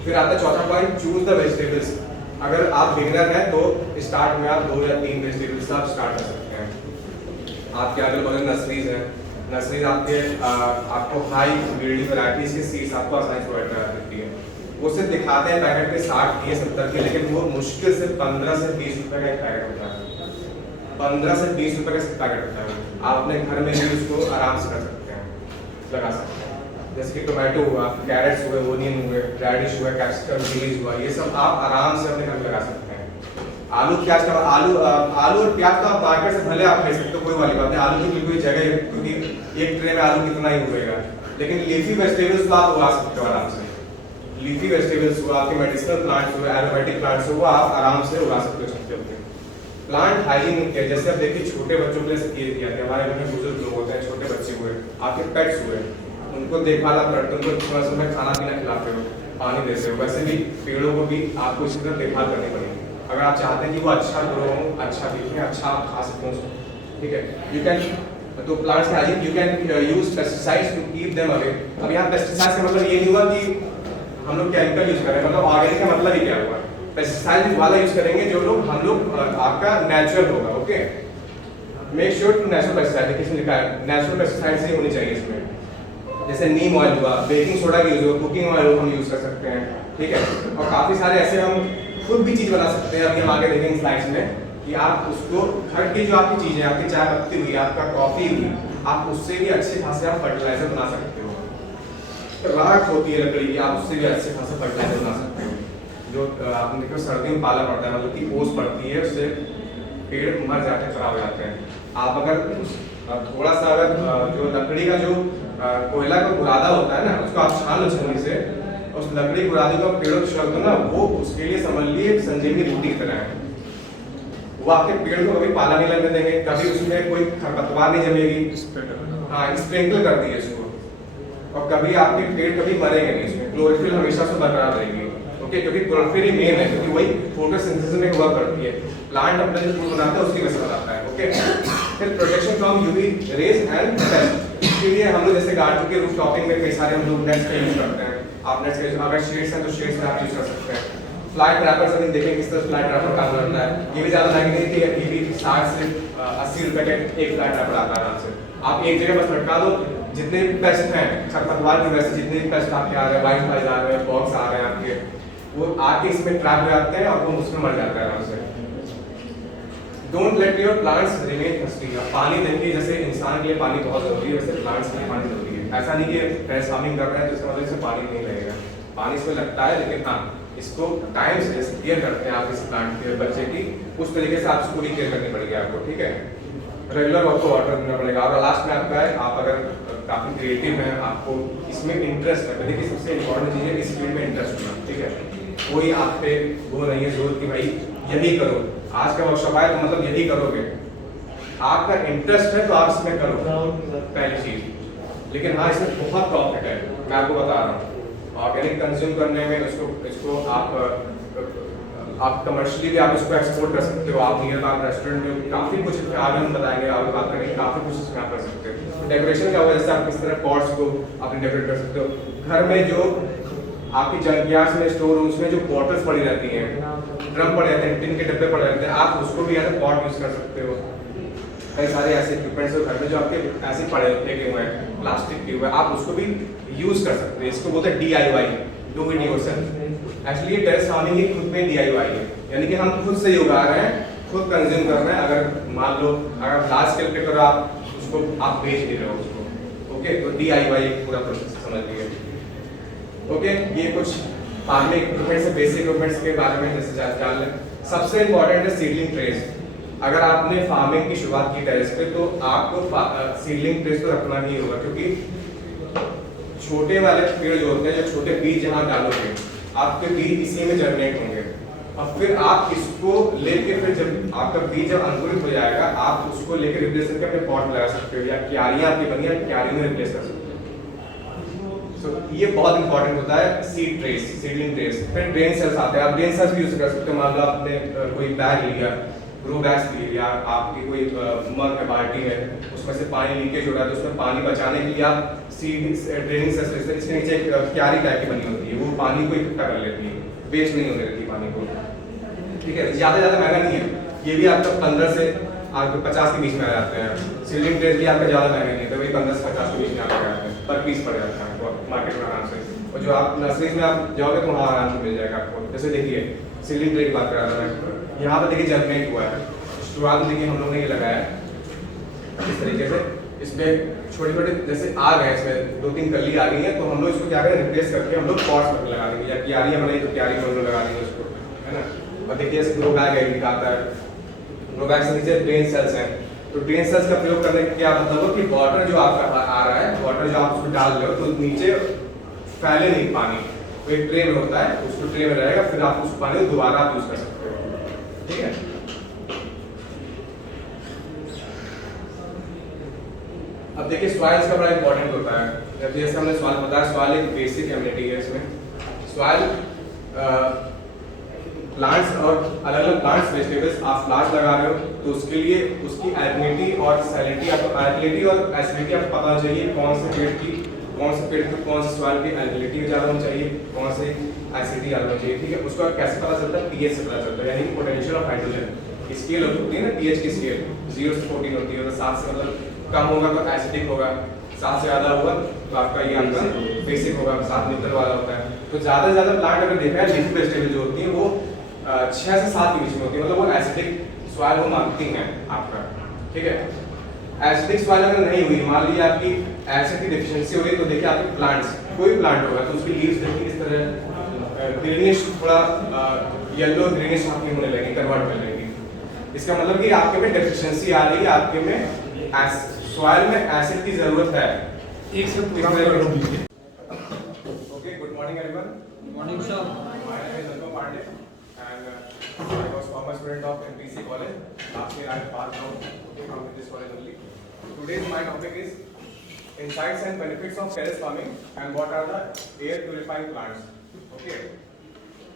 फिर आता है चौथा पॉइंट, चूज द वेजिटेबल्स। अगर आप बिगिनर हैं तो स्टार्ट में आप 2 या 3 वेजिटेबल्स आप स्टार्ट कर सकते हैं। आपके अगल बगल नर्सरीज हैं, नर्सरीज आपको हाई यील्डिंग वैरायटीज के सीड्स आपको आसानी से प्रोवाइड करा देती है। वो सिर्फ दिखाते हैं पैकेट पे 60 के 70 के, लेकिन वो मुश्किल से 15 से 20 रुपए का एक पैकेट होता है, 15 से 20 रुपए का पैकेट होता है। आप अपने घर में भी उसको आराम से कर सकते हैं, लगा सकते हैं। जैसे कि टोमेटो हुआ, कैरेट्स हुए, ओनियन हुए, रेडिश हुआ, कैप्सिकम, बीन्स हुआ, ये सब आप आराम से अपने घर में लगा सकते हैं। आलू प्याज का, आलू और प्याज तो आप मार्केट से भले आप ले सकते हो, कोई वाली बात नहीं, आलू की बिल्कुल जगह है, क्योंकि एक ट्रे में आलू कितना ही उगेगा। लेकिन लीफी वेजिटेबल्स तो आप उगा सकते हो आराम से। लीफी वेजिटेबल्स हुआ, आपके मेडिसिनल प्लांट्स हुए, एरोमेटिक प्लांट्स हुए, आप आराम से उगा सकते हो छत पे। प्लांट हाइजीन केयर, जैसे आप देखिए छोटे बच्चों के लिए केयर किया जाता है, हमारे घर में बुजुर्ग लोग होते हैं, छोटे बच्चे हुए, आपके पेट्स हुए, उनको देखभाल आप करते हो, उनको थोड़ा सा खाना पीना खिलाते हो, पानी देते हो, वैसे भी पेड़ों को भी आपको इसी तरह देखभाल करनी पड़ेगी। अगर आप चाहते हैं कि वो अच्छा ग्रो हो, अच्छा दिखे, अच्छा आप खा सकते हो, ठीक है। यू कैन, तो प्लांट्स के hygiene, you can use pesticides to keep them away. अब यहाँ पेस्टिसाइड्स का मतलब ये नहीं हुआ कि हम लोग केमिकल यूज करें, मतलब ऑर्गेनिक का मतलब ही क्या हुआ, पेस्टिसाइड वाला यूज करेंगे जो लोग हम लोग आपका नेचुरल होगा। Okay, make sure to natural pesticide, किसने लिखा है नेचुरल पेस्टिसाइड्स ही होनी चाहिए इसमें। जैसे नीम ऑयल हुआ, बेकिंग सोडा की यूज हुआ, कुकिंग ऑयल हम यूज कर सकते हैं, ठीक है। और काफी सारे ऐसे हम खुद भी चीज बना सकते हैं, अभी हम आगे देखेंगे स्लाइड्स में कि आप उसको घर की जो आपकी चीजें, आपकी चाय पत्ती हुई, आपका कॉफी हुई, आप उससे भी अच्छे खासे आप फर्टिलाइजर बना सकते हो। राख होती है लकड़ी की, आप उससे भी अच्छे खासे फर्टिलाइजर बना सकते हो। जो आपने देखो सर्दी में पाला पड़ता है, मतलब कि ओस पड़ती है, उससे पेड़ मर जाते हैं, खराब हो जाते हैं। आप अगर थोड़ा सा अगर जो लकड़ी का जो कोयला का बुरादा होता है ना, उसको आप छान लो छन्नी से, उस लकड़ी बुरादे को पेड़ों पर छिड़क दो ना, वो उसके लिए समझ लीजिए संजीवनी बूटी की तरह है। वो आपके पेड़ को कभी पाला नहीं लगने देंगे, कभी उसमें कोई खरपतवार नहीं जमेगी। हाँ, स्प्रिंकल कर दिए इसको। और कभी आपके पेड़ कभी मरेंगे नहीं, इसमें क्लोरोफिल हमेशा से बरकरार रहेगी। ओके, क्योंकि क्लोरोफिल ही मेन है, क्योंकि वही फोटोसिंथेसिस में वर्क करती है। प्लांट अपना जो फूड बनाता है उसकी वजह से बनाता है। ओके, फिर protection from UV rays and paste. इसके लिए हम लोग जैसे गार्डन के रूफ टॉपिंग में कई सारे हम लोग नेट्स का यूज करते हैं। आप नेट्स का अगर शेड्स हैं तो शेड्स में आप यूज कर सकते हैं। फ्लाई ट्रैपर्स अभी देखें किस तरह फ्लाई ट्रैपर काम करता है। ये भी ज़्यादा महंगी नहीं थी, ये भी 60 से 80 रुपए का एक फ्लाई ट्रैपर आता है आराम से। आप एक जगह बस लटका दो, जितने भी पेस्ट हैं खरपतवार की वजह से जितने भी पेस्ट आपके आ रहे हैं, वाइट फ्लाइज आ रहे हैं, बॉक्स आ रहे हैं आपके, वो आके इसमें ट्रैप हो जाते हैं और वो उसमें मर जाता है आराम से। Don't let your plants remain thirsty. पानी देखिए, जैसे इंसान के लिए पानी बहुत जरूरी है, वैसे प्लांट्स के लिए पानी जरूरी है। ऐसा नहीं कि टेरेस फार्मिंग कर रहे हैं तो इसका मतलब इसमें पानी नहीं लगेगा, पानी इसमें लगता है, लेकिन हाँ इसको टाइम से जैसे केयर करते हैं आप इस प्लांट के बच्चे की, उस तरीके से आप इसको भी केयर करनी पड़ेगी आपको। ठीक है, रेगुलर आपको वाटर देना पड़ेगा। और लास्ट में आपका है, आप अगर काफ़ी क्रिएटिव हैं, आपको इसमें इंटरेस्ट है, देखिए सबसे इंपॉर्टेंट चीज़ है इस फील्ड में इंटरेस्ट होना। ठीक है, कोई आप पे वो नहीं है जरूरत कि भाई यही करो, आज का वर्कशॉप आया तो मतलब यही करोगे। आपका इंटरेस्ट है तो आप इसमें करो, पहली चीज़। लेकिन हाँ, इसमें बहुत प्रॉफिट है, मैं आपको बता रहा हूँ। ऑर्गेनिक कंज्यूम करने में इसको आप कमर्शियली भी आप इसको एक्सपोर्ट कर सकते हो। आप नियर आप रेस्टोरेंट में काफ़ी कुछ आगे हम बताएंगे, आगे बात करेंगे, काफ़ी कुछ इसमें आप कर सकते हो। डेकोरेशन क्या होगा, जैसे आप किस तरह पॉट्स को आप डेकोरेट कर सकते हो। घर में जो आपकी जंकयार्ड्स में, स्टोर रूम्स में जो बॉटल्स पड़ी रहती हैं, ड्रम पड़े रहते हैं, टिन के डब्बे पड़े रहते हैं, आप उसको भी एज ए पॉट यूज़ कर सकते हो। कई सारे ऐसे इक्विपमेंट्स घर में जो आपके ऐसे पड़े फेंके हुए हैं, प्लास्टिक के हुए, आप उसको भी यूज़ कर सकते हैं। इसको बोलते हैं DIY, do it yourself. Actually ये टेरेस फार्मिंग ही खुद में DIY है, यानी कि हम खुद से ही उगा रहे हैं, खुद कंज्यूम कर रहे हैं। अगर मान लो अगर लार्ज स्केल पे करो, आप उसको आप बेच नहीं रहे हो उसको। ओके, तो DIY पूरा प्रोसेस समझ लीजिए। ओके, ये कुछ फार्मिंग इक्विपमेंट्स से बेसिक इक्विपमेंट्स के बारे में जैसे जान लें। सबसे इंपॉर्टेंट है सीडलिंग ट्रेस। अगर आपने फार्मिंग की शुरुआत की टेरेस पे तो आपको सीडलिंग ट्रेस तो रखना ही होगा, क्योंकि छोटे वाले पेड़ जो होते हैं, जो छोटे बीज जहाँ डालोगे आपके बीज इसी में जर्मिनेट होंगे, और फिर आप इसको लेके फिर जब आपका बीज जब अंकुरित हो जाएगा, आप उसको लेके रिप्लेस करके अपने पॉट में लगा सकते हो, या क्यारियां आपकी बनी है, क्यारी में रिप्लेस कर सकते हो। सो ये बहुत इंपॉर्टेंट होता है सीड ट्रेस, सीडलिंग ट्रेस। फिर ड्रेन सेल्स आते हैं, आप ड्रेन सेल्स भी यूज कर सकते हो। मान लो आपने कोई बैग लिया, ग्रो बैग्स लिए, या आपकी कोई मग है, बाल्टी है, उसमें से पानी लीकेज हो रहा है, तो उसमें पानी बचाने के लिए आप सीड ड्रेनिंग सेल्स, इसके नीचे एक क्यारी टाइप की बनी होती है, वो पानी को इकट्ठा कर लेती है, वेस्ट नहीं होने देती पानी को। ठीक है, ज़्यादा महंगा नहीं है, ये भी आपका 15 से आपके 50 के बीच में आ जाते हैं। सीडलिंग ट्रेस भी आपका ज़्यादा महंगा नहीं है, तो वही 15 से 50 के बीच में आ जाते हैं, पर पीस पड़ जाता है आपको मार्केट में आराम से। और जो आप नर्सरीज में आप जाओगे तो वहाँ आराम से मिल जाएगा आपको। जैसे देखिए सीडलिंग ट्रे की बात कर रहा था मैं, यहाँ पर देखिए जर्मिनेट हुआ है, शुरुआत में देखिए हम लोगों ने ये लगाया इस तरीके से, इसमें छोटे छोटे जैसे आ गए, इसमें 2-3 कली आ गई है, तो हम लोग इसको क्या करें, रिप्लेस करके हम लोग पॉट्स में लगा देंगे, या क्यारी बनाई तो क्यारी में लगा देंगे उसको, है ना। और देखिए ऐसे ग्रो बैग है, दिखाता है ग्रो बैग से नीचे ड्रेन सेल्स हैं, तो ड्रेन सेल्स का प्रयोग करने का क्या मतलब हो कि वाटर जो आपका आ रहा है, वाटर जो आप उसमें डाल रहे हो, तो नीचे फैले नहीं पानी, तो एक ट्रे में होता है, उसको ट्रे में रहेगा, फिर आप उस पानी को दोबारा आप यूज कर सकते हो। ठीक है, अब देखिए सॉइल्स का बड़ा इंपॉर्टेंट होता है। जब जैसे हमने सॉइल बताया, सॉइल एक बेसिक एमिनिटी है। इसमें सॉइल प्लांट्स और अलग अलग प्लांट्स वेजिटेबल्स आप प्लांट्स लगा रहे हो, तो उसके लिए उसकी एलिनिटी और सैलिनिटी आपको, एलिनिटी और एसिडिटी आपको पता चाहिए, कौन से पेड़ की कौन से सॉइल की एलिनिटी ज़्यादा होनी चाहिए, कौन से एसिडिटी ज़्यादा होनी चाहिए। ठीक है, उसका कैसे पता चलता है, pH से पता चलता है, यानी पोटेंशियल ऑफ हाइड्रोजन स्केल होती है ना, pH की स्केल 0 से 14 होती है, तो 7 से मतलब कम होगा तो एसिडिक होगा, 7 से ज़्यादा होगा तो आपका ये आपका बेसिक होगा, 7 लीटर वाला होता है। तो ज़्यादा से ज़्यादा प्लांट अगर देखा है, लीफी वेजिटेबल जो होती है वो 6 से 7 के बीच में होती है, मतलब वो एसिडिक सॉइल वो मांगती हैं आपका। ठीक है, एसिडिक सॉइल अगर नहीं हुई, मान लीजिए आपकी एसिड की डिफिशियंसी हो गई, तो देखिए आपके प्लांट्स, कोई प्लांट होगा तो उसकी लीव्स देखिए इस तरह ग्रीनिश, थोड़ा येलो ग्रीनिश आपकी होने लगेगी, कन्वर्ट होने लगेगी। इसका मतलब कि आपके में डेफिशिएंसी आ रही है, आपके में सॉइल में एसिड की जरूरत है। एक से पूरा कर दीजिए। Okay, good morning everyone. Morning sir. My name is Anupam Pandey and I was former student of MPC college. Last year I passed out, okay, from this college only. Today's my topic is insights and benefits of terrace farming and what are the air purifying plants. Okay.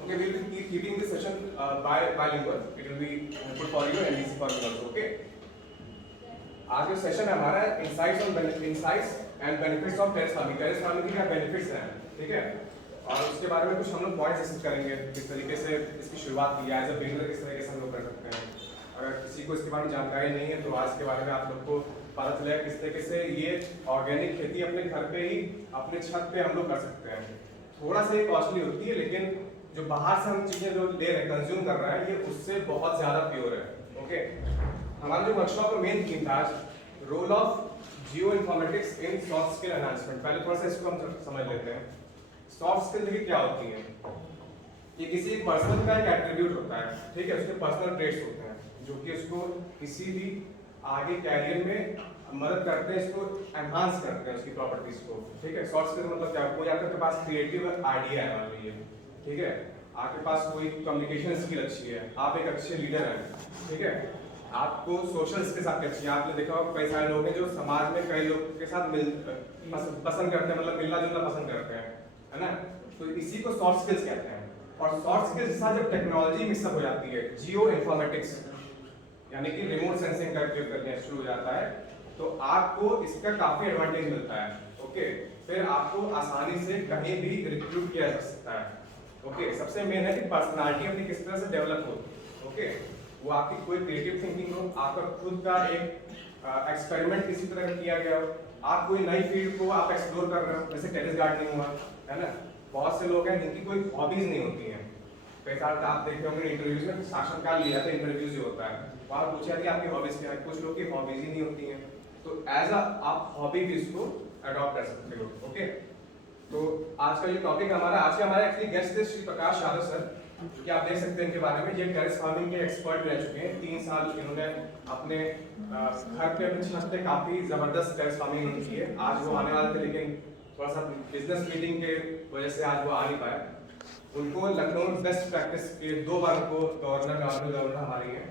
Okay, we will be keeping this session bilingual. It will be helpful for you and easy for you also. Okay. आज जो session है हमारा insights and benefits of terrace farming की क्या benefits हैं, ठीक है, और उसके बारे में कुछ हम लोग पॉइंट्स डिस्कस करेंगे, किस तरीके से इसकी शुरुआत की है, एज अ बिगिनर किस तरीके से हम लोग कर सकते हैं। अगर किसी को इसके बारे में जानकारी नहीं है तो आज के बारे में आप लोग को पता चलेगा किस तरीके से ये ऑर्गेनिक खेती अपने घर पे ही अपने छत पे हम लोग कर सकते हैं। थोड़ा सा ये कॉस्टली होती है, लेकिन जो बाहर से हम चीजें जो ले रहे हैं, कंज्यूम कर रहे हैं, ये उससे बहुत ज्यादा प्योर है। ओके, हमारा जो वर्कशॉप का मेन थीम था आज role of geo informatics in soft skill enhancement. पहले थोड़ा सा इसको हम समझ लेते हैं। सॉफ्ट स्किल देखिए क्या होती है, ये किसी पर्सन का एक एट्रीब्यूट होता है, ठीक है, उसके पर्सनल ट्रेट्स होते हैं जो कि उसको किसी भी आगे कैरियर में मदद करते हैं, इसको एनहांस करते हैं उसकी प्रॉपर्टीज को, ठीक है। सॉफ्ट स्किल मतलब क्या, कोई आपके पास क्रिएटिव आइडिया है मान लीजिए, ठीक है, आपके पास कोई कम्युनिकेशन स्किल अच्छी है, आप एक अच्छे लीडर हैं, ठीक है, आपको सोशल स्किल्स आपकी अच्छी है। आपने देखा होगा कई सारे लोग हैं जो समाज में कई लोग के साथ पसंद करते हैं, मतलब मिलना जुलना पसंद करते हैं, है ना, तो इसी को सॉफ्ट स्किल्स कहते हैं। और सॉफ्ट स्किल्स के साथ जब टेक्नोलॉजी मिक्सअप हो जाती है, जियो इन्फॉर्मेटिक्स यानी कि रिमोट सेंसिंग का उपयोग करना शुरू हो जाता है, तो आपको इसका काफी एडवांटेज मिलता है। ओके, फिर आपको आसानी से कहीं भी रिक्रूट किया जा सकता है। ओके, सबसे मेन है कि पर्सनालिटी अपनी किस तरह से डेवलप हो। ओके, वो आपकी कोई क्रिएटिव थिंकिंग हो, आपका खुद का एक एक्सपेरिमेंट किसी तरह किया गया हो, आप कोई नई फील्ड को आप एक्सप्लोर कर रहे हो, जैसे टेरेस गार्डनिंग हुआ, है ना। बहुत से लोग हैं जिनकी कोई हॉबीज नहीं होती हैं। कई साल आप देखते होंगे इंटरव्यूज में साक्षात्कार लिया था, इंटरव्यूज जो होता है वहाँ पूछा जाती है आपकी हॉबीज क्या है, कुछ लोग की हॉबीज ही नहीं होती हैं, तो एज अ आप हॉबी भी इसको अडॉप्ट कर सकते हो। ओके, तो आज का ये टॉपिक हमारा, आज के हमारे एक्चुअली गेस्ट थे श्री प्रकाश यादव सर, कि आप देख सकते हैं इनके बारे में। ये टेरेस फार्मिंग के एक्सपर्ट रह चुके हैं, 3 साल इन्होंने अपने घर पे अपने छत पे काफी जबरदस्त टेरेस फार्मिंग उन्होंने की है। आज वो आने वाले थे, लेकिन थोड़ा सा बिजनेस मीटिंग के वजह से आज वो आ नहीं पाए। उनको लखनऊ बेस्ट प्रैक्टिस के 2 बार उनको गवर्नर हमारी है,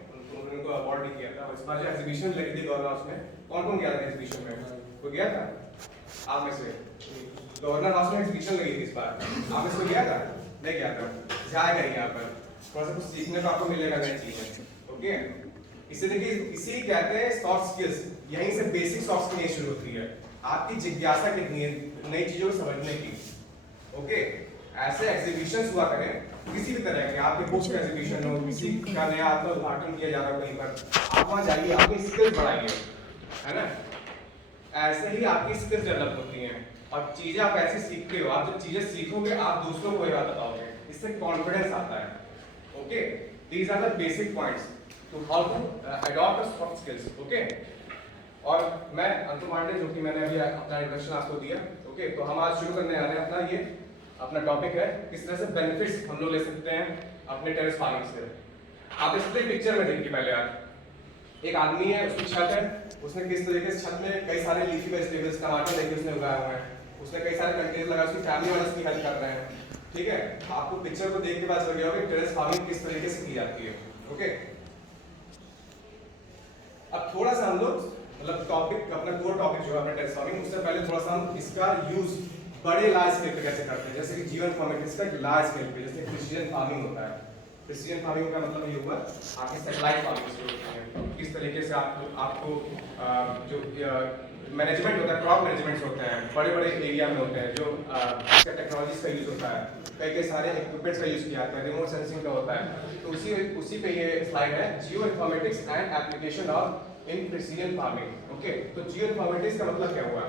उनको अवार्ड भी किया था। इस बार जो एग्जीबिशन लगी थी गवर्नर हाउस में, कौन कौन गया था एग्जीबिशन में? वो गया था आप में से? गवर्नर हाउस में एग्जीबिशन लगी थी इस बार, आप में से गया था? नहीं गया था, जाएगा ही यहाँ पर, थोड़ा सा कुछ सीखने को आपको मिलेगा नई चीजें। ओके, इसे देखिए, इसी कहते हैं सॉफ्ट स्किल्स। यहीं से बेसिक सॉफ्ट स्किल शुरू होती है, आपकी जिज्ञासा कितनी है नई चीजों को समझने की। ओके, ऐसे एग्जीबिशंस हुआ करें किसी भी तरह के, आपके बुक्स का एग्जीबिशन हो, किसी का नया आपका उद्घाटन किया जा रहा हो कहीं पर, आप वहाँ जाइए, आपकी स्किल्स बढ़ाइए, है ना। ऐसे ही आपकी स्किल्स डेवलप होती हैं और चीजें आप ऐसे सीखते हो। आप जब चीजें सीखोगे आप दूसरों को ये बात बताओगे, इससे कॉन्फिडेंस आता है। Okay, these are the basic points to how to adopt soft skills. Okay, और मैं अंतु पांडे, जो कि मैंने अभी अपना इंट्रोडक्शन आपको दिया। ओके, तो हम आज शुरू करने आ रहे हैं अपना ये अपना टॉपिक है किस तरह से बेनिफिट्स हम लोग ले सकते हैं अपने टेरेस फार्मिंग से। आप इस पिक्चर में देखिए, पहले आप एक आदमी है, उसकी छत है, उसने किस तरीके से छत में कई सारे लीफी वेजिटेबल्स, टमाटर देखिए उसने उगाए हुए हैं, उसने कई सारे कंटेनर लगाए, उसकी फैमिली वाले उसकी हेल्प कर रहे हैं, ठीक है। आपको पिक्चर को देख के पता चल गया होगा कि टेरेस फार्मिंग किस तरीके से की जाती है। ओके, अब थोड़ा सा हम लोग मतलब टॉपिक, अपना कोर टॉपिक जो है अपना टेरेस फार्मिंग, उससे पहले थोड़ा सा हम इसका यूज बड़े लार्ज स्केल पे कैसे करते हैं, जैसे कि जियो इन्फॉर्मेटिक्स का लार्ज स्केल पे, जैसे प्रिसीजन फार्मिंग होता है। प्रिसीजन फार्मिंग का मतलब ये हुआ आपके सैटेलाइट फार्मिंग शुरू होते हैं, किस तरीके से आपको जो मैनेजमेंट होता है, क्रॉप मैनेजमेंट होते हैं, बड़े बड़े एरिया में होते हैं, जो टेक्नोलॉजीज का यूज होता है, कई सारे इक्विपमेंट्स का यूज किया जाता है, रिमोट सेंसिंग का होता है। तो उसी पे ये स्लाइड है, geo informatics and application of in precision farming. Okay, तो जियो इन्फॉर्मेटिक्स का मतलब क्या हुआ?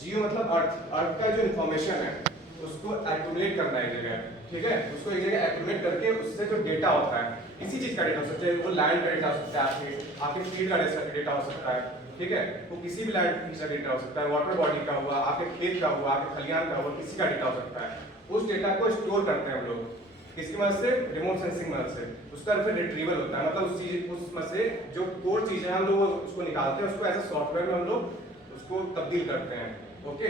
जियो मतलब अर्थ का जो इन्फॉर्मेशन है उसको एक्यूमुलेट करना है एक जगह, ठीक है, उसको एक जगह एक्यूमुलेट करके उससे जो डेटा होता है, किसी चीज का डेटा हो सकता है, वो लैंड का डेटा हो सकता है, आपके फील्ड का डेटा हो सकता है, ठीक है, वो किसी भी लैंड का डेटा हो सकता है, वाटर बॉडी का हुआ, आपके खेत का हुआ, आपके खलियान का हुआ, किसी का डेटा हो सकता है। उस डेटा को स्टोर करते हैं हम लोग किसकी मदद से? रिमोट सेंसिंग मदद से। उसका फिर रिट्रीवल होता है, मतलब उसमें से जो कोर चीजें हम लोग उसको निकालते हैं, उसको ऐसे सॉफ्टवेयर में हम लोग उसको तब्दील करते हैं। ओके,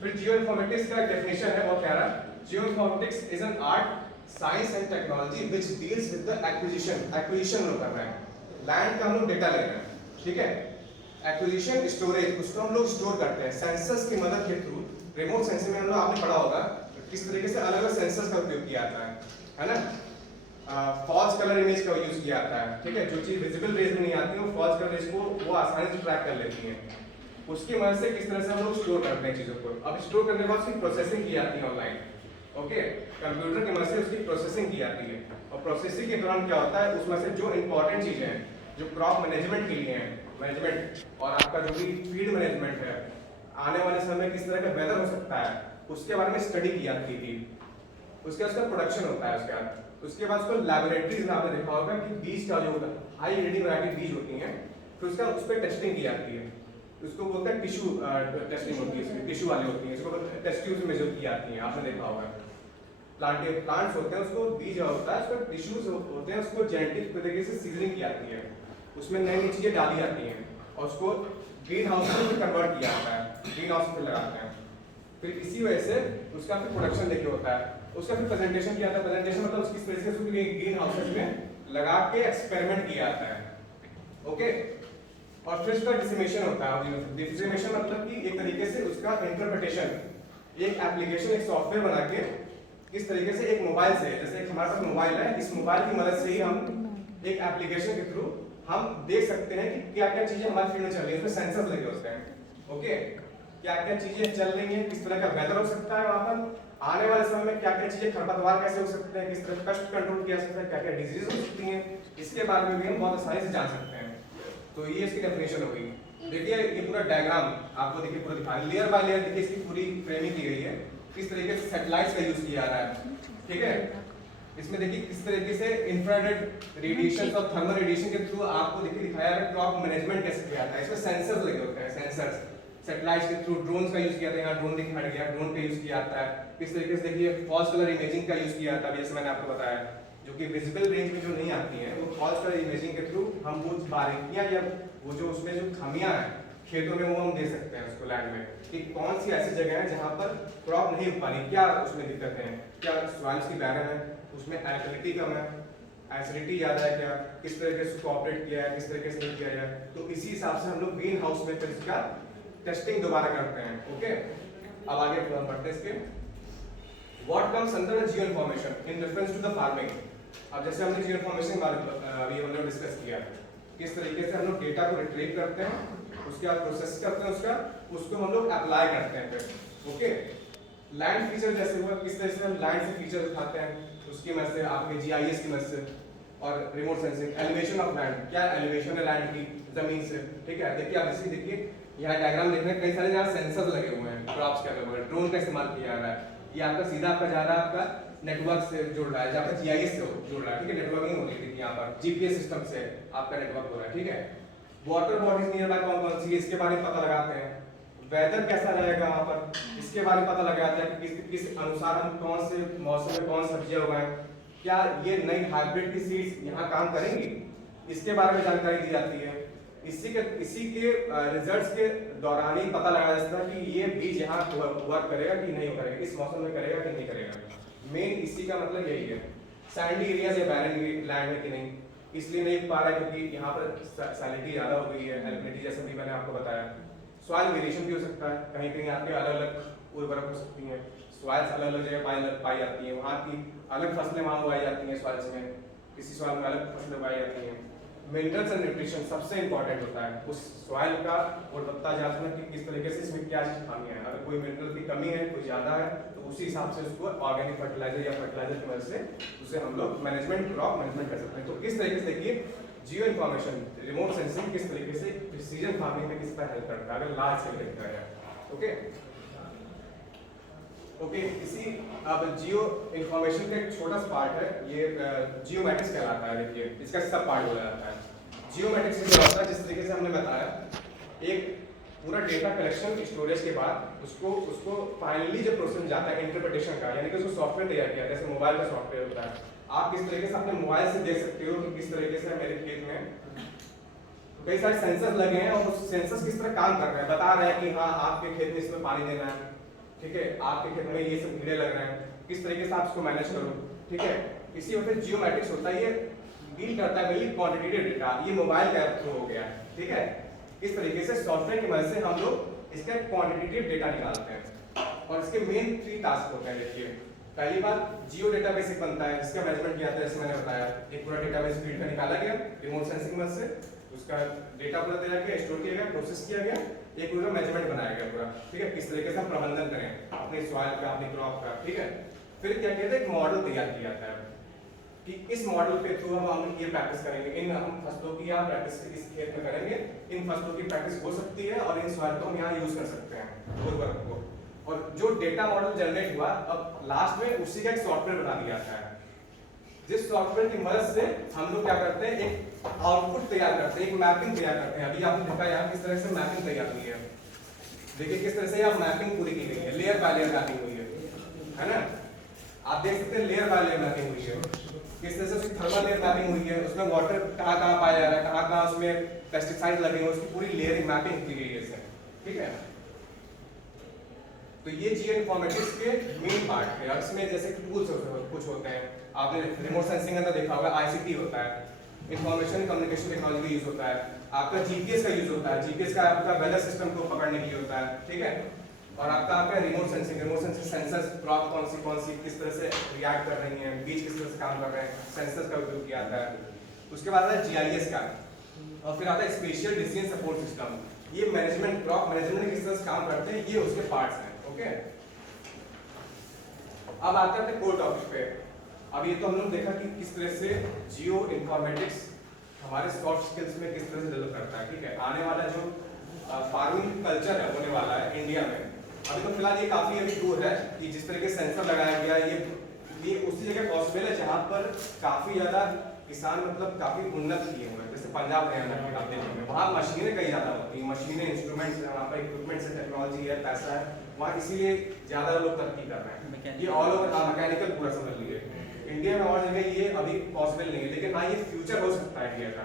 फिर जियो इन्फॉर्मेटिक्स का डेफिनेशन है बहुत प्यारा। Geo informatics is an art science and technology which deals with the acquisition लोग कर रहे हैं। लैंड का हम लोग डेटा ले रहे हैं, ठीक है। एक्विजिशन स्टोरेज, उसको हम लोग स्टोर करते हैं सेंसर्स की मदद के थ्रू। रिमोट सेंसिंग में हम लोग आपने पढ़ा होगा किस तरीके से अलग अलग सेंसर्स का उपयोग किया जाता है ना। फॉल्स कलर इमेज का यूज किया जाता है, ठीक है। जो चीज विजिबल रेज में नहीं आती है वो फॉल्स कलर रेज को वो आसानी से ट्रैक कर लेती है। उसकी मदद से किस तरह से हम लोग स्टोर करते हैं चीजों को। अब स्टोर करने के बाद उसकी प्रोसेसिंग की जाती है ऑनलाइन, ओके। कंप्यूटर की मदद से उसकी प्रोसेसिंग की जाती है और प्रोसेसिंग के दौरान क्या होता है उसमें से जो इंपॉर्टेंट चीजें हैं जो क्रॉप मैनेजमेंट के लिए हैं, मैनेजमेंट और आपका जो भी फीड मैनेजमेंट है, आने वाले समय में किस तरह का वेदर हो सकता है उसके बारे में स्टडी की जाती थी। उसके बाद उसका प्रोडक्शन होता है। उसके बाद उसको लैबोरेटरीज में आपने देखा होगा कि बीज का जो हाई यील्डिंग वैरायटी बीज होती हैं, फिर उसका उस पर टेस्टिंग की जाती है। उसको बोलते हैं टिश्यू टेस्टिंग होती है, इसमें टिश्यू वाली होती है, इसको टेस्ट ट्यूब्स में जो की जाती हैं, आपने देखा होगा। प्लांट्स होते हैं, उसको बीज होता है, उसको टिश्यूज होते हैं, उसको जेनेटिक तरीके से सीजनिंग की जाती है, उसमें नई नई चीजें डाली जाती हैं और उसको ग्रीन हाउस में कन्वर्ट किया जाता है, ग्रीन हाउस में लगाते हैं। फिर इसी वजह से उसका फिर प्रोडक्शन देखिए होता है, उसका फिर प्रेजेंटेशन किया जाता है। प्रेजेंटेशन मतलब उसकी स्पेस से ग्रीन हाउसेस में लगा के एक्सपेरिमेंट किया जाता है, ओके। और फिर उसका डिसिमेशन होता है। डिसिमेशन मतलब कि एक तरीके से उसका इंटरप्रिटेशन, एक एप्लीकेशन, एक सॉफ्टवेयर बना के किस तरीके से एक मोबाइल से, जैसे एक हमारे पास मोबाइल है, इस मोबाइल की मदद से ही हम एक एप्लीकेशन के थ्रू हम देख सकते हैं कि क्या क्या चीजें हमारे फील्ड में चल रही है। उसमें सेंसर्स लगे होते हैं, ओके। क्या क्या चीजें चल रही हैं, किस तरह का वेदर हो सकता है वहां पर, आने वाले समय में क्या क्या चीजें, खरपतवार कैसे हो सकते हैं, किस तरह पेस्ट कंट्रोल किया जा सकता है, क्या क्या डिजीज हो सकती हैं, इसके बारे में भी हम बहुत आसानी से जान सकते हैं। तो ये इसकी डेफिनेशन हो गई। देखिए ये पूरा डायग्राम आपको देखिए पूरा दिखा लेयर बाय लेयर, देखिए इसकी पूरी फ्रेमिंग की गई है, किस तरीके से सैटेलाइट्स का यूज किया जा रहा है, ठीक है। इसमें देखिए किस तरीके से इंफ्रारेड रेडिएशन और थर्मल रेडिएशन के थ्रू आपको देखिए दिखाया है क्रॉप मैनेजमेंट कैसे किया जाता है। इसमें सेंसर्स लगे होते हैं, सेंसर्स सैटेलाइट्स के थ्रू ड्रोन्स का यूज किया जाता है। यहाँ ड्रोन दिखाया गया, ड्रोन का यूज किया जाता है। किस तरीके से देखिए फॉल्स कलर इमेजिंग का यूज किया जाता है, जैसे मैंने आपको बताया, जो कि विजिबल रेंज में जो नहीं आती हैं वो फॉल्स कलर इमेजिंग के थ्रू हम वो बारीकियां या वो जो उसमें जो खामियां हैं खेतों में वो हम दे सकते हैं उसको लैंड में, कि कौन सी ऐसी जगह है जहां पर क्रॉप नहीं उग पा रही, क्या उसमें दिक्कत है, क्या सॉइल्स की बैरन है, उसमें एल्कलिटी कम है, एसिडिटी ज्यादा है, क्या किस तरीके से कोऑपरेट किया है, किस तरीके से नहीं किया जाए। तो इसी हिसाब से हम लोग ग्रीन हाउस में फिर इसका टेस्टिंग दोबारा करते हैं, ओके। अब आगे बढ़ते हैं इसके। What comes under Jio information in reference to the farming. अब जैसे हमने जियो इन्फॉर्मेशन के बारे में अभी हम लोग डिस्कस किया, किस तरीके से हम लोग डेटा को रिट्रीव करते हैं, उसके बाद प्रोसेस करते हैं, उसको हम लोग अप्लाई करते हैं फिर, ओके। लैंड फीचर जैसे हुआ, किस तरह से हम लैंड से फीचर उठाते हैं, उसकी मदद से आपके जीआईएस की मदद से, और remote sensing, elevation of land, क्या एलिवेशन है लैंड की जमीन से, ठीक है। देखिए आप इसी देखिए यहाँ डायग्राम देख रहे हैं, कई सारे जहाँ सेंसर्स लगे हुए हैं, क्रॉप्स के अलग अलग, ड्रोन का इस्तेमाल किया जा रहा है, ये आपका सीधा आपका जा रहा है आपका नेटवर्क से जुड़ रहा है, जहाँ पर जीआईएस से जुड़ रहा है, ठीक है। नेटवर्किंग हो रही है यहाँ पर, जीपीएस सिस्टम से आपका नेटवर्क हो रहा है, ठीक है। वाटर बॉडीज नियर बाय कौन कौन सी है इसके बारे में पता लगाते हैं, वेदर कैसा रहेगा वहाँ पर इसके बारे में पता लगाते हैं कि किस अनुसार हम कौन से मौसम में कौन सब्जियां उगाएं, क्या ये नई हाइब्रिड की सीड्स यहाँ काम करेंगी, इसके बारे में जानकारी दी जाती है। इसी के रिजल्ट्स के दौरान ही पता लगाया जाता है कि ये बीज यहाँ वर्क करेगा कि नहीं करेगा, इस मौसम में करेगा कि नहीं करेगा। मेन इसी का मतलब यही है। सैंडी एरियाज या बैरन लैंड है कि नहीं, इसलिए नहीं पा रहा है क्योंकि यहाँ पर सैलिनिटी ज़्यादा हो गई है, एल्कलिनिटी जैसा भी मैंने आपको बताया। सॉइल वेरिएशन भी हो सकता है, कहीं कहीं आपके अलग अलग उर्वरक हो सकती हैं, सॉइल्स अलग अलग जगह पाई जाती हैं, वहाँ की अलग फसलें वहाँ उगाई जाती हैं सॉइल्स में, किसी सॉइल में अलग फसलें उगाई जाती हैं। मिनरल्स एंड न्यूट्रिशन सबसे इंपॉर्टेंट होता है, उस सॉइल का गुणवत्ता जांचना कि किस तरीके से इसमें क्या खामियां हैं, अगर कोई मिनरल की कमी है, कोई ज़्यादा है, तो उसी हिसाब से उसको ऑर्गेनिक फर्टिलाइजर या फर्टिलाइजर की मदद से उसे हम लोग मैनेजमेंट क्रॉप मैनेजमेंट कर सकते हैं। तो इस तरीके से देखिए जियो इन्फॉर्मेशन, रिमोट सेंसिंग किस तरीके से प्रिसीजन फार्मिंग में किस तरह हेल्प करता है अगर लार्ज स्केल पे देखा जाए, ओके। ओके इसी अब जियो इन्फॉर्मेशन का एक छोटा सा पार्ट है, ये जियोमेटिक्स कहलाता है। देखिए इसका सब पार्ट हो जाता है। जियोमेटिक्स में क्या होता है, जिस तरीके से हमने बताया, एक पूरा डेटा कलेक्शन स्टोरेज के बाद उसको फाइनली जब प्रोसेस जाता है इंटरप्रिटेशन का, यानी कि उसको सॉफ्टवेयर तैयार किया जैसे मोबाइल का सॉफ्टवेयर होता है। आप किस तरीके से अपने मोबाइल से देख सकते हो कि किस तरीके से मेरे खेत में कई सारे सेंसर्स लगे हैं और उस सेंसर्स किस तरह काम कर रहे हैं, बता रहे हैं कि हाँ आपके खेत में इसमें पानी देना है, ठीक है, आपके खेत में ये सब कीड़े लग रहे हैं, किस तरीके से आप इसको मैनेज करो, ठीक है। इसी वक्त जियोमेट्रिक्स होता है, ये डील करता है मेनली क्वांटिटेटिव डेटा, ये मोबाइल का थ्रू हो गया, ठीक है। इस तरीके से सॉफ्टवेयर की मदद से हम लोग इसका क्वांटिटेटिव डेटा निकालते हैं और इसके मेन 3 टास्क होते हैं। देखिए, पहली बात जियो डेटाबेस एक बनता है जिसका मैनेजमेंट किया था, जैसे मैंने बताया, एक पूरा डेटाबेस फील्ड का निकाला गया रिमोट सेंसिंग मदद से, उसका डेटा पूरा तैयार किया, स्टोर किया गया, प्रोसेस किया गया, एक पूरा मैनेजमेंट बनाया गया पूरा, ठीक है, किस तरीके से हम प्रबंधन करें अपने सॉइल का, अपनी क्रॉप का, ठीक है। फिर क्या कहते हैं, एक मॉडल तैयार किया जाता है कि इस मॉडल के थ्रू हम ये प्रैक्टिस करेंगे, इन हम फसलों की यहाँ प्रैक्टिस इस खेत में करेंगे, इन फसलों की प्रैक्टिस हो सकती है और इन सॉइल को हम यहाँ यूज कर सकते हैं उर्वरक को। और जो डेटा मॉडल जनरेट हुआ, अब लास्ट में उसी का एक सॉफ्टवेयर बना दिया जाता है, जिस सॉफ्टवेयर की मदद से हम लोग क्या करते हैं, एक आउटपुट तैयार करते हैं, एक मैपिंग तैयार करते हैं। अभी आपने देखा यहाँ किस तरह से मैपिंग तैयार हुई है, देखिए किस तरह से यहाँ मैपिंग पूरी की गई है, लेयर बाय लेयर मैपिंग हुई है ना। आप देख सकते हैं लेयर बाय लेयर मैपिंग हुई है, किस तरह से उसकी थर्मल लेयर मैपिंग हुई है, उसमें वाटर कहाँ कहाँ पाया जा रहा है, कहाँ कहाँ उसमें पेस्टिसाइड लगे हैं, उसकी पूरी लेयर मैपिंग की गई है इससे, ठीक है। तो ये जियो इन्फॉर्मेटिक्स के मेन पार्ट है। और इसमें जैसे टूल्स कुछ होते हैं, आपने रिमोट सेंसिंग अंदर देखा होगा, आईसीटी होता है, इंफॉर्मेशन कम्युनिकेशन टेक्नोलॉजी का यूज होता है, आपका जीपीएस का यूज होता है, जीपीएस का आपका वेदर सिस्टम को पकड़ने के लिए होता है, ठीक है। और आपका रिमोट सेंसिंग सेंसर्स, क्रॉप कौन सी किस तरह से रिएक्ट कर रही हैं, बीज किस तरह से काम कर रहे हैं, सेंसर्स का उपयोग किया जाता है। उसके बाद आता है जीआईएस का, और फिर आता है स्पेशल डिसीजन सपोर्ट सिस्टम। ये मैनेजमेंट, क्रॉप मैनेजमेंट किस तरह से काम करते हैं, ये उसके पार्ट्स हैं, ओके। अब आते हैं कोर टॉपिक पे। अब ये तो हम लोग देखा कि किस तरह से जियो इन्फॉर्मेटिक्स हमारे सॉफ्ट स्किल्स में किस तरह से डेवलप करता है, ठीक है। आने वाला जो फार्मिंग कल्चर है होने वाला है इंडिया में, अभी तो फिलहाल ये काफी अभी दूर है कि जिस तरह के सेंसर लगाया गया, ये उसी जगह पॉसिबल है जहां पर काफी ज्यादा किसान मतलब काफी उन्नत किए हुए हैं, जैसे पंजाब हरियाणा में आप देखेंगे, वहाँ मशीनें कई ज्यादा होती हैं, मशीनें, इंस्ट्रूमेंट्स है, वहाँ पर इक्विपमेंट्स है, टेक्नोलॉजी है, पैसा है वहाँ, इसीलिए ज्यादा लोग तरक्की कर रहे हैं। ये ऑल ओवर मैकेनिकल पूरा समझ लीजिए, इंडिया में और जगह ये अभी पॉसिबल नहीं है, लेकिन हाँ ये फ्यूचर हो सकता है इंडिया का।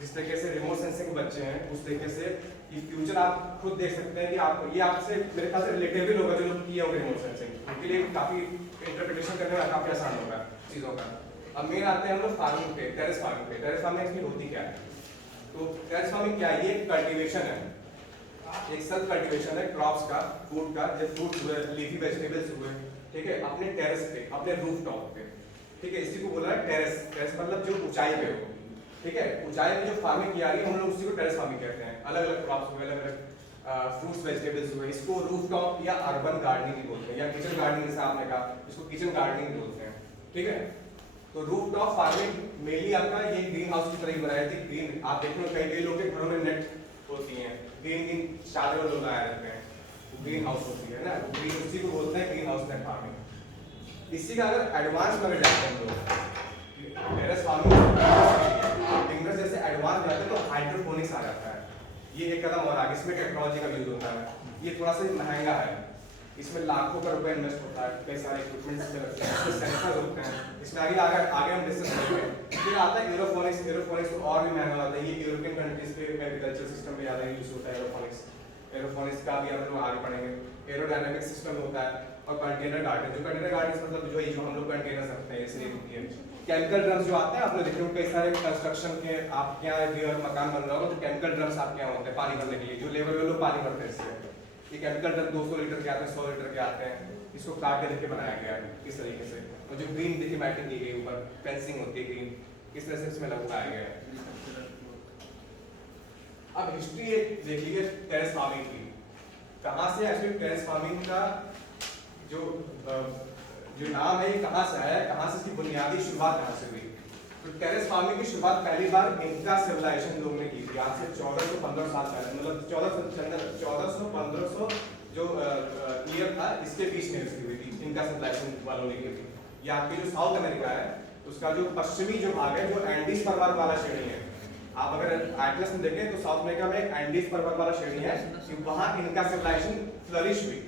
जिस तरीके से रिमोट सेंसिंग बच्चे हैं, उस तरीके से ये फ्यूचर आप खुद देख सकते हैं कि आप ये आपसे मेरे ख्याल से रिलेटेबल होगा, जो लोग किए होंगे रिमोट सेंसिंग, उनके लिए काफी इंटरप्रिटेशन करने में काफी आसान होगा चीजों का। अब मेन आते हैं हम लोग फार्मिंग पे, टेरेस फार्मिंग पे। टेरेस फार्मिंग एक्चुअली होती क्या है, तो टेरेस फार्मिंग क्या है, ये कल्टीवेशन है, एक सेल्फ कल्टीवेशन है क्रॉप्स का, फूड का, जैसे फ्रूट्स हुए, लीफी वेजिटेबल्स हुए, ठीक है, अपने टेरेस पे, अपने रूफ टॉप पे, ठीक है। इसी को बोला है टेरेस। टेरेस मतलब जो ऊंचाई पे हो, ठीक है, ऊंचाई पे जो फार्मिंग की जा रही है हम लोग उसी को टेरेस फार्मिंग कहते हैं। अलग अलग क्रॉप्स हुए, अलग अलग फ्रूट्स वेजिटेबल्स हुए, इसको रूफ टॉप या अर्बन गार्डनिंग भी बोलते हैं, या किचन गार्डनिंग जैसे आपने कहा, इसको किचन गार्डनिंग बोलते हैं, ठीक है। तो रूफ टॉप फार्मिंग मेनली आपका ये ग्रीन हाउस की तरह ही बनाया थी। ग्रीन आप देखो कई लोगों के घरों में नेट होती हैं, ग्रीन चादर लोग लगाए रहते हैं, ग्रीन हाउस होती है ना, ग्रीन, उसी को बोलते हैं ग्रीन हाउस नेट फार्मिंग। इसी का अगर एडवांस में जाते हैं लोग टेरेस फार्मिंग फिंगर्स जैसे एडवांस जाते हैं तो हाइड्रोपोनिक्स आ जाता है, ये एक कदम और आगे, इसमें टेक्नोलॉजी का यूज होता है, ये थोड़ा सा महंगा है, इसमें लाखों का रुपए इन्वेस्ट होता है, कई सारे इक्विपमेंट्स लगते हैं, इसमें सेंसर होते हैं, इसमें आगे हम डिस्कस करेंगे। फिर आता है एरोफोनिक्स। एरोफोनिक्स तो और भी महंगा होता है, ये यूरोपियन कंट्रीज के एग्रीकल्चर सिस्टम में ज़्यादा यूज होता है एरोफोनिक्स। एरोफोनिक्स का भी हम लोग आगे पढ़ेंगे। एरोडायनामिक सिस्टम होता है, और कंटेनर गार्डन, जो कंटेनर गार्डन मतलब जो हम लोग कंटेनर्स रखते हैं जैसे केमिकल ड्रम्स जो आते हैं, आपने देखे होंगे कई सारे कंस्ट्रक्शन के आपके यहाँ भी और मकान बन रहा होगा तो केमिकल ड्रम्स आपके यहाँ होते हैं पानी भरने के लिए, जो लेबर लोग पानी भरते हैं इससे। ये केमिकल ड्रम 200 लीटर के आते हैं, 100 लीटर के आते हैं, इसको काट के देखिए बनाया गया है इस तरीके से, और जो ग्रीन देखिए मैटिंग की गई ऊपर, फेंसिंग होती है ग्रीन, इस तरह से इसमें लगाया गया है। अब हिस्ट्री एक देख लीजिए टेरेस फार्मिंग की, कहाँ से एक्चुअली टेरेस फार्मिंग का जो नाम है ये कहाँ से आया, कहाँ से इसकी बुनियादी शुरुआत कहाँ से हुई। तो टेरेस फार्मिंग की शुरुआत पहली बार इनका सिविलाइजेशन लोग ने की थी, आज से 1415 साल पहले, मतलब 1400-1500 जो ईयर था इसके बीच में इसकी हुई थी, इनका सिविलाइजेशन वालों ने की थी। ये आपकी जो साउथ अमेरिका है उसका जो पश्चिमी जो भाग है, जो एंडीज पर्वत वाला श्रेणी है, आप अगर एटलस में देखें तो साउथ अमेरिका में एंडीज पर्वत वाला श्रेणी है, वहां इनका सिविलाइजेशन फ्लरिश हुई,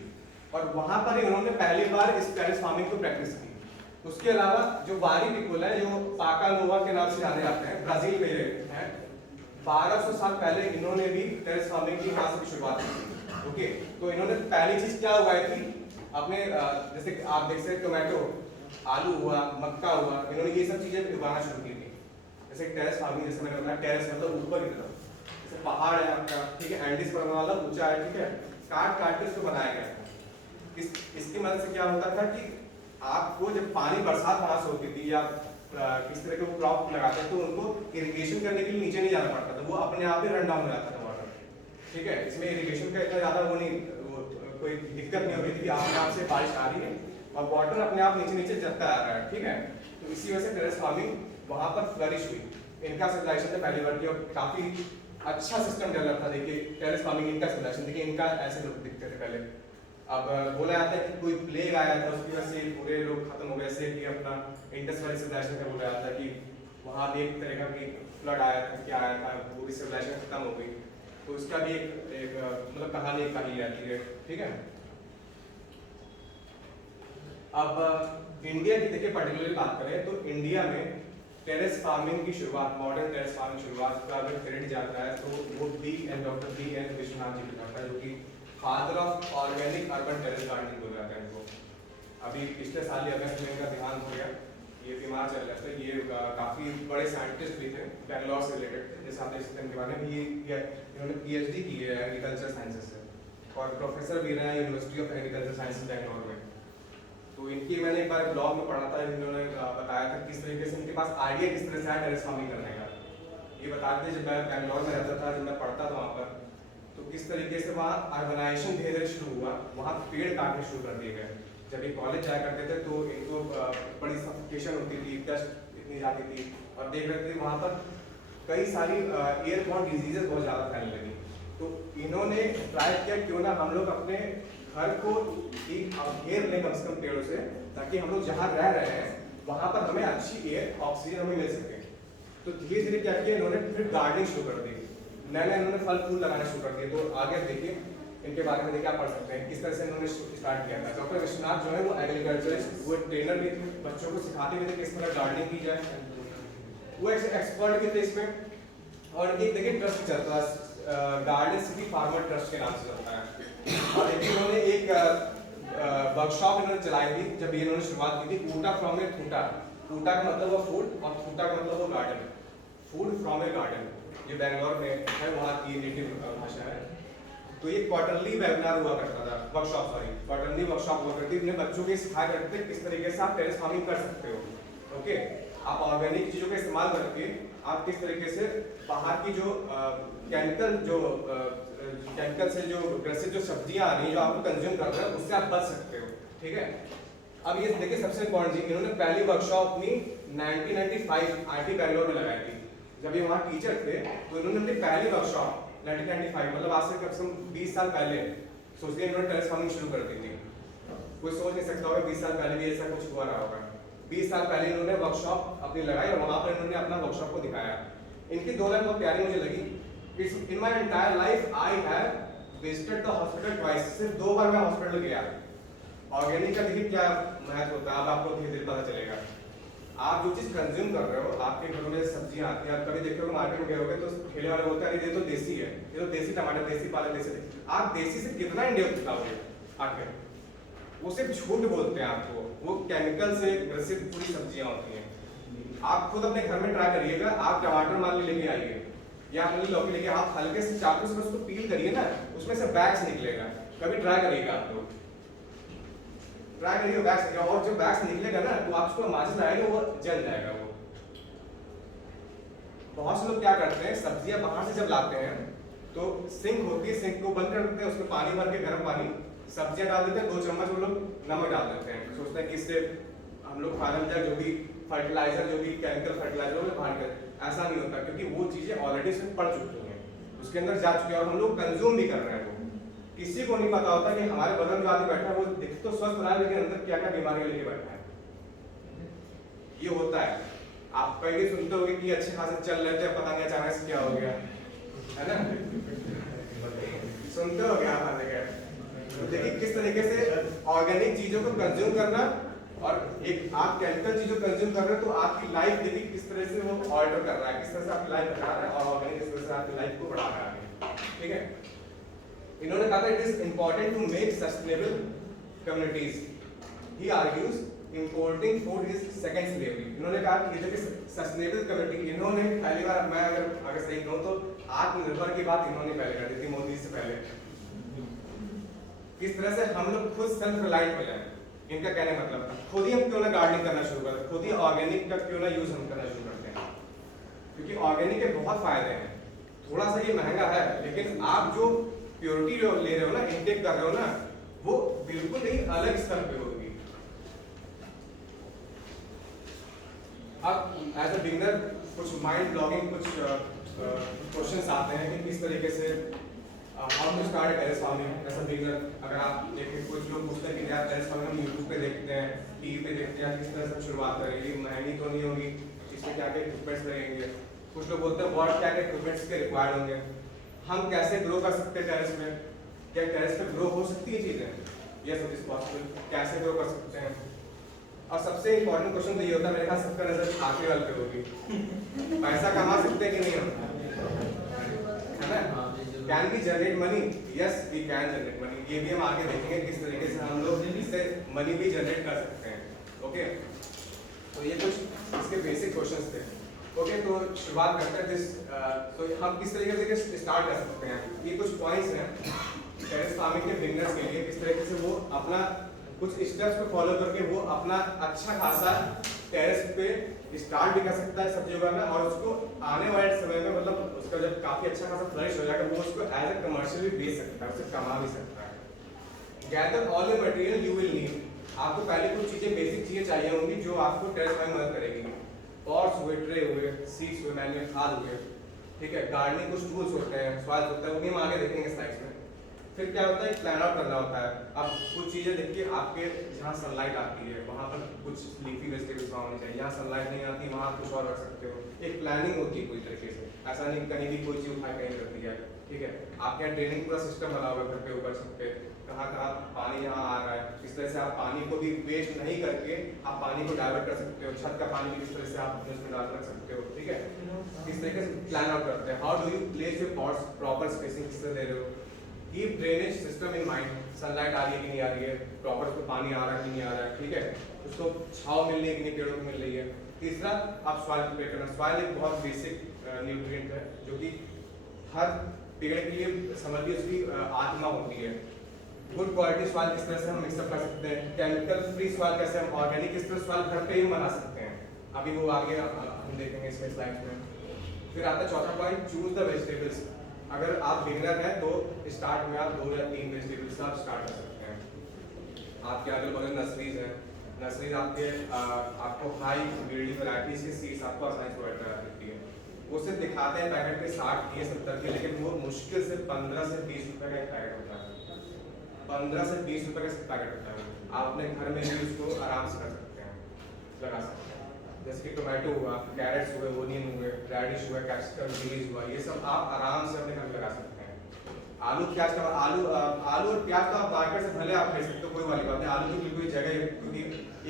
और वहां पर इन्होंने पहली बार इस टेरेस फार्मिंग को प्रैक्टिस की। उसके अलावा जो वारी पीपल है, जो पाका नोवा के नाम से जाने जाते हैं, ब्राजील में हैं, 1200 साल पहले इन्होंने भी टेरेस फार्मिंग की वहां से शुरुआत की। ओके, तो इन्होंने पहली चीज क्या उगाई थी, अपने जैसे कि आप देख सकते हैं टोमेटो, आलू हुआ, मक्का हुआ, इन्होंने ये सब चीजें उगाना शुरू की थी। जैसे टेरेस फार्मिंग, जैसे मैंने बताया टेरेस मतलब ऊपर की तरफ, जैसे पहाड़ है आपका, ठीक है, एंडीज पर्वत वाला ऊंचा है, ठीक है, काट काट के इसको बनाया गया था। इसकी मदद से क्या होता था कि आपको जब पानी बरसात वहां से होती थी या किस तरह के वो क्रॉप लगाते हैं तो उनको इरिगेशन करने के लिए नीचे नहीं जाना पड़ता था, वो अपने आप ही रन डाउन हो जाता था वाटर, ठीक है। इसमें इरिगेशन का इतना ज्यादा वो नहीं, कोई दिक्कत नहीं होती थी कि अपने आप से बारिश आ रही है और वाटर अपने आप नीचे नीचे चलता आ रहा है, ठीक है। तो इसी वजह से टेरेस फार्मिंग वहां पर फ्लरिश हुई। इनका सिविलाइजेशन ने पहली बार किया और काफी अच्छा सिस्टम डेवलप था। देखिए टेरेस फार्मिंग इनका सिविलाइजेशन, देखिए इनका ऐसे लोग दिखते थे पहले। अब बोला जाता है कि कोई प्लेग आया था उसकी वजह से पूरे लोग खत्म हो गए, से कि अपना इंडस वैली सिविलाइजेशन का बोला जाता है कि वहाँ भी एक तरह का कि फ्लड आया था, क्या आया था, पूरी सिविलाइजेशन खत्म हो गई। तो इसका भी एक मतलब कहानी कही जाती है, ठीक है। अब इंडिया की देखिए पर्टिकुलरली बात करें तो इंडिया में टेरेस फार्मिंग की शुरुआत, मॉडर्न टेरेस फार्मिंग शुरुआत का अगर क्रेडिट जाता है तो वो doctor B N Vishwanath ji को जाता है, जो कि father of organic urban terrace gardening बोला जाता है इनको। अभी पिछले साल ही अगस्त में इनका देहांत हो गया, ये बीमार चल रहा था। ये काफी बड़े साइंटिस्ट भी थे, बैंगलोर से रिलेटेड थे, जैसे आप देख सकते हैं इनके बारे में। ये इन्होंने पीएचडी की है एग्रीकल्चर साइंसेज से और प्रोफेसर भी रहे हैं university of agriculture sciences Bangalore में। तो इनकी मैंने एक बार ब्लॉग में पढ़ा था, इन्होंने बताया था किस तरीके से इनके पास आइडिया किस तरह से आया टेरेस फार्मिंग करने का। ये बताते थे जब मैं बैंगलोर में रहता था, जब मैं पढ़ता था वहाँ पर, तो किस तरीके से वहाँ अर्बनाइजेशन धीरे धीरे शुरू हुआ, वहाँ पेड़ काटने शुरू कर दिए गए। जब ये कॉलेज जाया करते थे तो इनको बड़ी सफोकेशन होती थी, डस्ट इतनी जाती थी और देख रहे थे वहाँ पर कई सारी एयरबॉर्न डिजीजेस बहुत ज़्यादा फैलने लगी। तो इन्होंने ट्राई किया क्यों ना हम लोग अपने घर को घेर लें कम से कम पेड़ों से, ताकि हम लोग जहाँ रह रहे हैं वहाँ पर हमें अच्छी एयर ऑक्सीजन हमें मिल सके। तो धीरे धीरे क्या किया इन्होंने, फिर गार्डनिंग शुरू कर दी, नए नए इन्होंने फल फूल लगाना शुरू कर दिए। तो आगे देखिए इनके बारे में देखिए आप पढ़ सकते हैं किस तरह से इन्होंने स्टार्ट किया था। डॉक्टर विश्वनाथ जो है वो एग्रीकल्चरिस्ट, वो ट्रेनर भी थे, बच्चों को सिखाते भी थे किस तरह गार्डनिंग की जाए, वो एक एक्सपर्ट भी थे इसमें। और एक देखिए ट्रस्ट चलता है, गार्डन सिटी फार्मर ट्रस्ट के नाम से चलता है। और इन्होंने एक वर्कशॉप इन्होंने चलाई थी जब ये इन्होंने शुरुआत की थी, कूटा फ्रॉम ए थूटा। कूटा का मतलब वो फूड और थूटा का मतलब वो garden, food from A garden. ये बैंगलोर में है, वहाँ की नेटिव भाषा है। तो ये क्वार्टरली वेबिनार हुआ करता था, वर्कशॉप, सॉरी क्वार्टरली वर्कशॉप हुआ करती थी, बच्चों के सिखाया करते थे किस तरीके से आप टेरेस फार्मिंग कर सकते हो। ओके, आप ऑर्गेनिक चीज़ों का इस्तेमाल करके आप किस तरीके से बाहर की जो केमिकल से जो ग्रसित जो सब्जियां आ रही हैं जो आपको कंज्यूम कर रहे हैं उससे आप बच सकते हो, ठीक है। अब ये देखिए सबसे इम्पोर्टेंट चीज, इन्होंने पहली वर्कशॉप अपनी 1995 आईटी बैंगलोर में लगाई थी। जब ये वहाँ टीचर थे तो इन्होंने अपनी पहली वर्कशॉप 1995 मतलब आज से कम से कम 20 साल पहले सोचिए इन्होंने टेरेस फार्मिंग शुरू कर दी थी। कोई सोच नहीं सकता होगा 20 साल पहले भी ऐसा कुछ हुआ रहा होगा। 20 साल पहले इन्होंने वर्कशॉप अपनी लगाई और वहाँ पर इन्होंने अपना वर्कशॉप को दिखाया। इनकी दो लाइन बहुत प्यारी मुझे लगी, in my entire life I have visited the hospital twice. सिर्फ 2 बार मैं हॉस्पिटल गया। ऑर्गेनिक का देखिए क्या महत्व होता है, अब आपको धीरे धीरे पता चलेगा। आप जो चीज कंज्यूम कर रहे हो, आपके घरों में सब्जियां आती हैं, आप कभी देखे हो मार्केट में गए होगे तो ठेले वाले बोलते हैं ये तो देसी है, ये तो देसी टमाटर, देसी पालक, देसी। आप देसी से कितना इंडिया खिलाओगे आके? वो सिर्फ झूठ बोलते हैं आपको, वो केमिकल से ग्रसित पूरी सब्जियां होती हैं। आप खुद अपने घर में ट्राई करिएगा, आप टमाटर मान लेके आइए या अपनी लौकी लेके, आप हल्के से चाकू से उसको पील करिए ना, उसमें से बैग्स निकलेगा। कभी ट्राई करिएगा, आप लोग ट्राई करिए बैग्स निकलेगा, और जब बैग्स निकलेगा ना तो आप उसको माचिस लगाएंगे वो जल जाएगा। वो बहुत से लोग क्या करते हैं, सब्जियां बाहर से जब लाते हैं तो सिंक होती है, सिंक को बंद कर देते हैं, उसमें पानी भर के गर्म पानी, सब्जियां डाल देते हैं, 2 चम्मच वो लोग नमक डाल देते हैं, सोचते हैं कि इससे हम लोग फार्म जो भी फर्टिलाइजर, जो भी केमिकल फर्टिलाइजर वो बाहर कर। ऐसा नहीं होता, क्योंकि वो चीजें ऑलरेडी उसमें पड़ चुकी हैं, उसके अंदर जा चुकी है और हम लोग कंज्यूम भी कर रहे हैं। वो किसी को नहीं पता होता कि हमारे बदन में आदमी बैठा है, वो दिख तो स्वस्थ रहा है लेकिन अंदर क्या क्या बीमारियां लेके बैठा है। ये होता है। आप कहीं सुनते होंगे कि अच्छे खासे चल रहे थे, पता नहीं अचानक से क्या हो गया, है ना? सुनते हो क्या आप? देखिए किस तरीके से ऑर्गेनिक चीजों को कंज्यूम करना और एक आप केमिकल चीजों कंज्यूम कर रहे हो तो आपकी लाइफ देखिए किस तरह से वो ऑल्टर कर रहा है, किस तरह से आपकी लाइफ बढ़ा रहा है, और ऑर्गेनिक किस तरह से आपकी लाइफ को बढ़ा रहा है। ठीक है, इन्होंने कहा था it is important to make sustainable communities. He argues importing food is second slavery. इन्होंने कहा कि ये जो सस्टेनेबल कम्युनिटी, इन्होंने पहली बार, मैं अगर सही कहूँ तो आत्मनिर्भर की बात इन्होंने पहले कर दी थी, मोदी से पहले। किस तरह से हम लोग खुद सेल्फ रिलायंट हो जाएं, इनका कहने का मतलब था खुद ही हम क्यों ना गार्डनिंग करना शुरू करें, खुद ही ऑर्गेनिक का क्यों ना यूज हम करना शुरू करते हैं, क्योंकि ऑर्गेनिक के बहुत फायदे हैं। थोड़ा सा ये महंगा है, लेकिन आप जो प्योरिटी ले रहे हो ना, इनटेक कर रहे हो ना, वो बिल्कुल ही अलग स्तर पे होगी। अब एज अ बिगिनर कुछ माइंड ब्लॉगिंग कुछ क्वेश्चंस आते हैं कि किस तरीके से how to start terrace farming as a beginner. अगर आप देखें, कुछ लोग पूछते हैं कि यार टेरेस फार्मिंग हम यूट्यूब पे देखते हैं, टीवी पे देखते हैं, किस तरह से शुरुआत करें, ये महंगी तो नहीं होगी, इसमें क्या क्या इक्विपमेंट्स लगेंगे। कुछ लोग बोलते हैं व्हाट क्या क्या इक्विपमेंट्स के रिक्वायर्ड होंगे, हम कैसे ग्रो कर सकते हैं टेरेस में, क्या टेरेस पे ग्रो हो सकती है चीज़ें, यस इट इज पॉसिबल, कैसे ग्रो कर सकते हैं। और सबसे इंपॉर्टेंट क्वेश्चन तो ये होता है, मेरे ख्याल सबका नजर खाते वाले पे होगी, पैसा कमा सकते हैं कि नहीं हम, है ना। Can we generate money, yes we can generate money. ये भी हम आगे देखेंगे किस तरीके से हम लोग इससे मनी भी जनरेट कर सकते हैं। ओके, तो ये कुछ इसके बेसिक क्वेश्चंस थे। ओके, तो शुरुआत करते हैं तो हम किस तरीके से स्टार्ट कर सकते हैं। ये कुछ पॉइंट्स हैं टेरेस फार्मिंग के बिगिनर्स के लिए, किस तरीके से वो अपना कुछ स्टेप्स को फॉलो करके वो अपना अच्छा खासा टेरेस पे स्टार्ट भी कर सकता है सब्जी उगाना, और उसको आने वाले समय में मतलब उसका जब काफी अच्छा खासा फ्लरिश हो जाएगा, वो उसको एज ए कमर्शियल भी बेच सकता है, उससे कमा भी सकता है। Gather all the material you will need. आपको पहले कुछ चीजें, बेसिक चीजें चाहिए होंगी जो आपको टेरेस फार्मिंग में मदद करेगी। पॉट्स हुए, ट्रे हुए, सीड्स हुए, मैन्यूअर खाद हुए, ठीक है। गार्डनिंग कुछ टूल्स होते हैं, सॉइल होता है, वो भी हम आगे देखेंगे स्लाइड्स में। फिर क्या होता है, प्लान आउट करना होता है। अब कुछ चीजें देखिए, आपके जहाँ सनलाइट आती है वहाँ पर कुछ लीफी वेजिटेबल्स होने चाहिए, जहाँ सनलाइट नहीं आती वहाँ कुछ और रख सकते हो। एक प्लानिंग होती है पूरी तरीके से, ऐसा नहीं कहीं भी कोई चीज उठा कहीं करती है, ठीक है। आपके यहाँ ड्रेनिंग पूरा सिस्टम बना हुआ है घर के ऊपर, छत पे कहाँ कहाँ पानी यहाँ आ रहा है, इस तरह से आप पानी को भी वेस्ट नहीं करके आप पानी को डाइवर्ट कर सकते हो। छत का पानी भी किस तरह से आप उसमें डाल रख सकते हो, ठीक है। इस तरीके से प्लान आउट करते हैं। How do you place your pots, proper spacing किस तरह दे रहे हो, keep drainage system in mind, sunlight आ रही है कि नहीं आ रही है, प्रॉपर उसको पानी आ रहा है कि नहीं आ रहा है, ठीक है। उसको छांव मिल रही है कि नहीं, पेड़ों को मिल रही है। तीसरा, आप सॉइल प्रिपेयर करना। सॉइल एक बहुत बेसिक न्यूट्रिएंट है जो कि हर पेड़ के लिए समझ लीजिए उसकी आत्मा होती है। गुड क्वालिटी सॉइल किस तरह से हम मिक्सअप कर सकते हैं, केमिकल फ्री सॉइल कैसे हम, ऑर्गेनिक किस तरह सॉइल घर पे ही बना सकते हैं, अभी वो आगे हम देखेंगे इसमें स्लाइड्स में। फिर आता है चौथा पॉइंट, चूज द वेजिटेबल्स। अगर आप बिगिनर हैं तो स्टार्ट में आप 2 या 3 वेजिटेबल्स से आप स्टार्ट कर सकते हैं। आपके अगल बगल नर्सरीज हैं, नर्सरीज आपको हाई ब्रीडिंग वैरायटीज के सीड्स आपको आसानी से प्रोवाइड करा देती है। वो सिर्फ दिखाते हैं पैकेट पे 60 के 70 के, लेकिन वो मुश्किल से 15 से 20 रुपए का एक पैकेट होता है। 15 से 20 रुपए का पैकेट होता है। आप अपने घर में भी उसको आराम से कर सकते हैं, लगा सकते हैं। जैसे कि टोमेटो हुआ, कैरेट्स हुए, ओनियन हुए, रेडिश हुआ, कैप्सिकम, बीन्स हुआ, ये सब आप आराम से अपने घर लगा सकते हैं। आलू प्याज का आलू और प्याज तो आप मार्केट से भले आप ले सकते हो, कोई वाली बात नहीं। आलू की बिल्कुल जगह, क्योंकि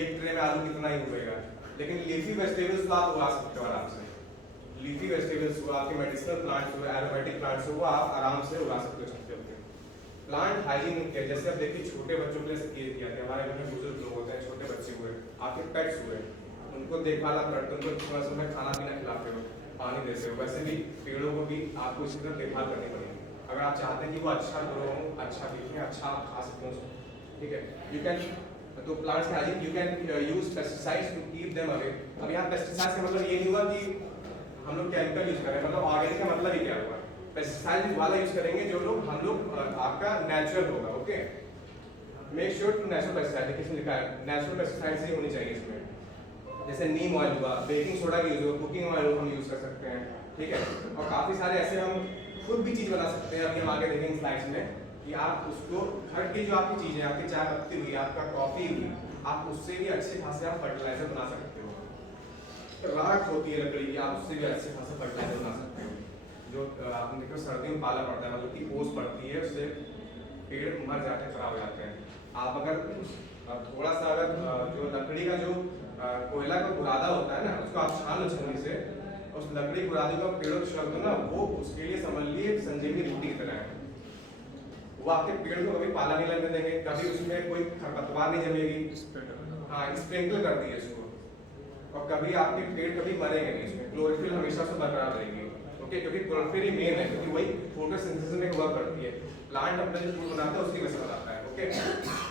एक ट्रे में आलू कितना ही उगेगा, लेकिन लीफी वेजिटेबल्स तो आप उगा सकते हो आराम से। लीफी वेजिटेबल्स हुआ, आपके मेडिसिनल प्लांट्स हुए, एरोमेटिक प्लांट्स हुआ, आप आराम से उगा सकते हो छत पे। प्लांट हाइजीन केयर, जैसे आप देखिए छोटे बच्चों के लिए केयर किया जाता है, हमारे घर में बुजुर्ग लोग होते हैं, छोटे बच्चे हुए, आपके पेट्स हुए, उनको देखभाल आप करते हो, उनको समय समय खाना पीना खिलाते हो, पानी देते हो। वैसे भी पेड़ों को भी आपको इसी तरह देखभाल करनी पड़ेगी अगर आप चाहते हैं कि वो अच्छा ग्रो हो, अच्छा दिखें, अच्छा खा सकते हो, ठीक है। यू कैन तो प्लांट्स का you can use pesticides to keep them away. अब यहाँ पेस्टिसाइड्स का मतलब ये नहीं हुआ कि हम लोग केमिकल यूज करें, मतलब ऑर्गेनिक का मतलब ही क्या हुआ, पेस्टिसाइड वाला यूज करेंगे जो लोग हम लोग आपका नेचुरल होगा। Okay, make sure to natural pesticide, देखिए इसमें लिखा है नेचुरल पेस्टिसाइड्स ही होनी चाहिए इसमें। जैसे नीम ऑयल हुआ, बेकिंग सोडा का यूज हो, कुकिंग ऑयल हम यूज कर सकते हैं, ठीक है। और काफी सारे ऐसे हम खुद भी चीज बना सकते हैं, अभी हम आगे देखेंगे स्लाइड्स में कि आप उसको घर की जो आपकी चीजें, आपकी चाय पत्ती हुई, आपका कॉफी हुई, आप उससे भी अच्छे खासे आप फर्टिलाइजर बना सकते हो। राख होती है लकड़ी की, आप उससे भी अच्छे खासे फर्टिलाइजर बना सकते हो। जो आपने देखो सर्दियों में पाला पड़ता है, मतलब कि ओस पड़ती है, उससे पेड़ मर जाते हैं, खराब हो जाते हैं। आप अगर थोड़ा सा अगर जो लकड़ी का जो कोयला का बुरादा होता है ना, उसको आप छान लो छन्नी से, उस लकड़ी बुरादे को पेड़ों पर शल दो ना, वो उसके लिए समझ लिए संजीवनी बूटी की तरह है। वो आपके पेड़ को कभी पाला नहीं लगने देंगे, कभी उसमें कोई खरपतवार नहीं जमेगी। हाँ, स्प्रिंकल कर दिए इसको। और कभी आपके पेड़ कभी मरेंगे नहीं, इसमें क्लोरोफिल हमेशा से बरकरार रहेगी। ओके, क्योंकि क्लोरोफिल ही मेन है, क्योंकि वही फोटोसिंथेसिस में वर्क करती है। प्लांट अपना जो फूड बनाता है उसकी वजह से बनाता है। ओके,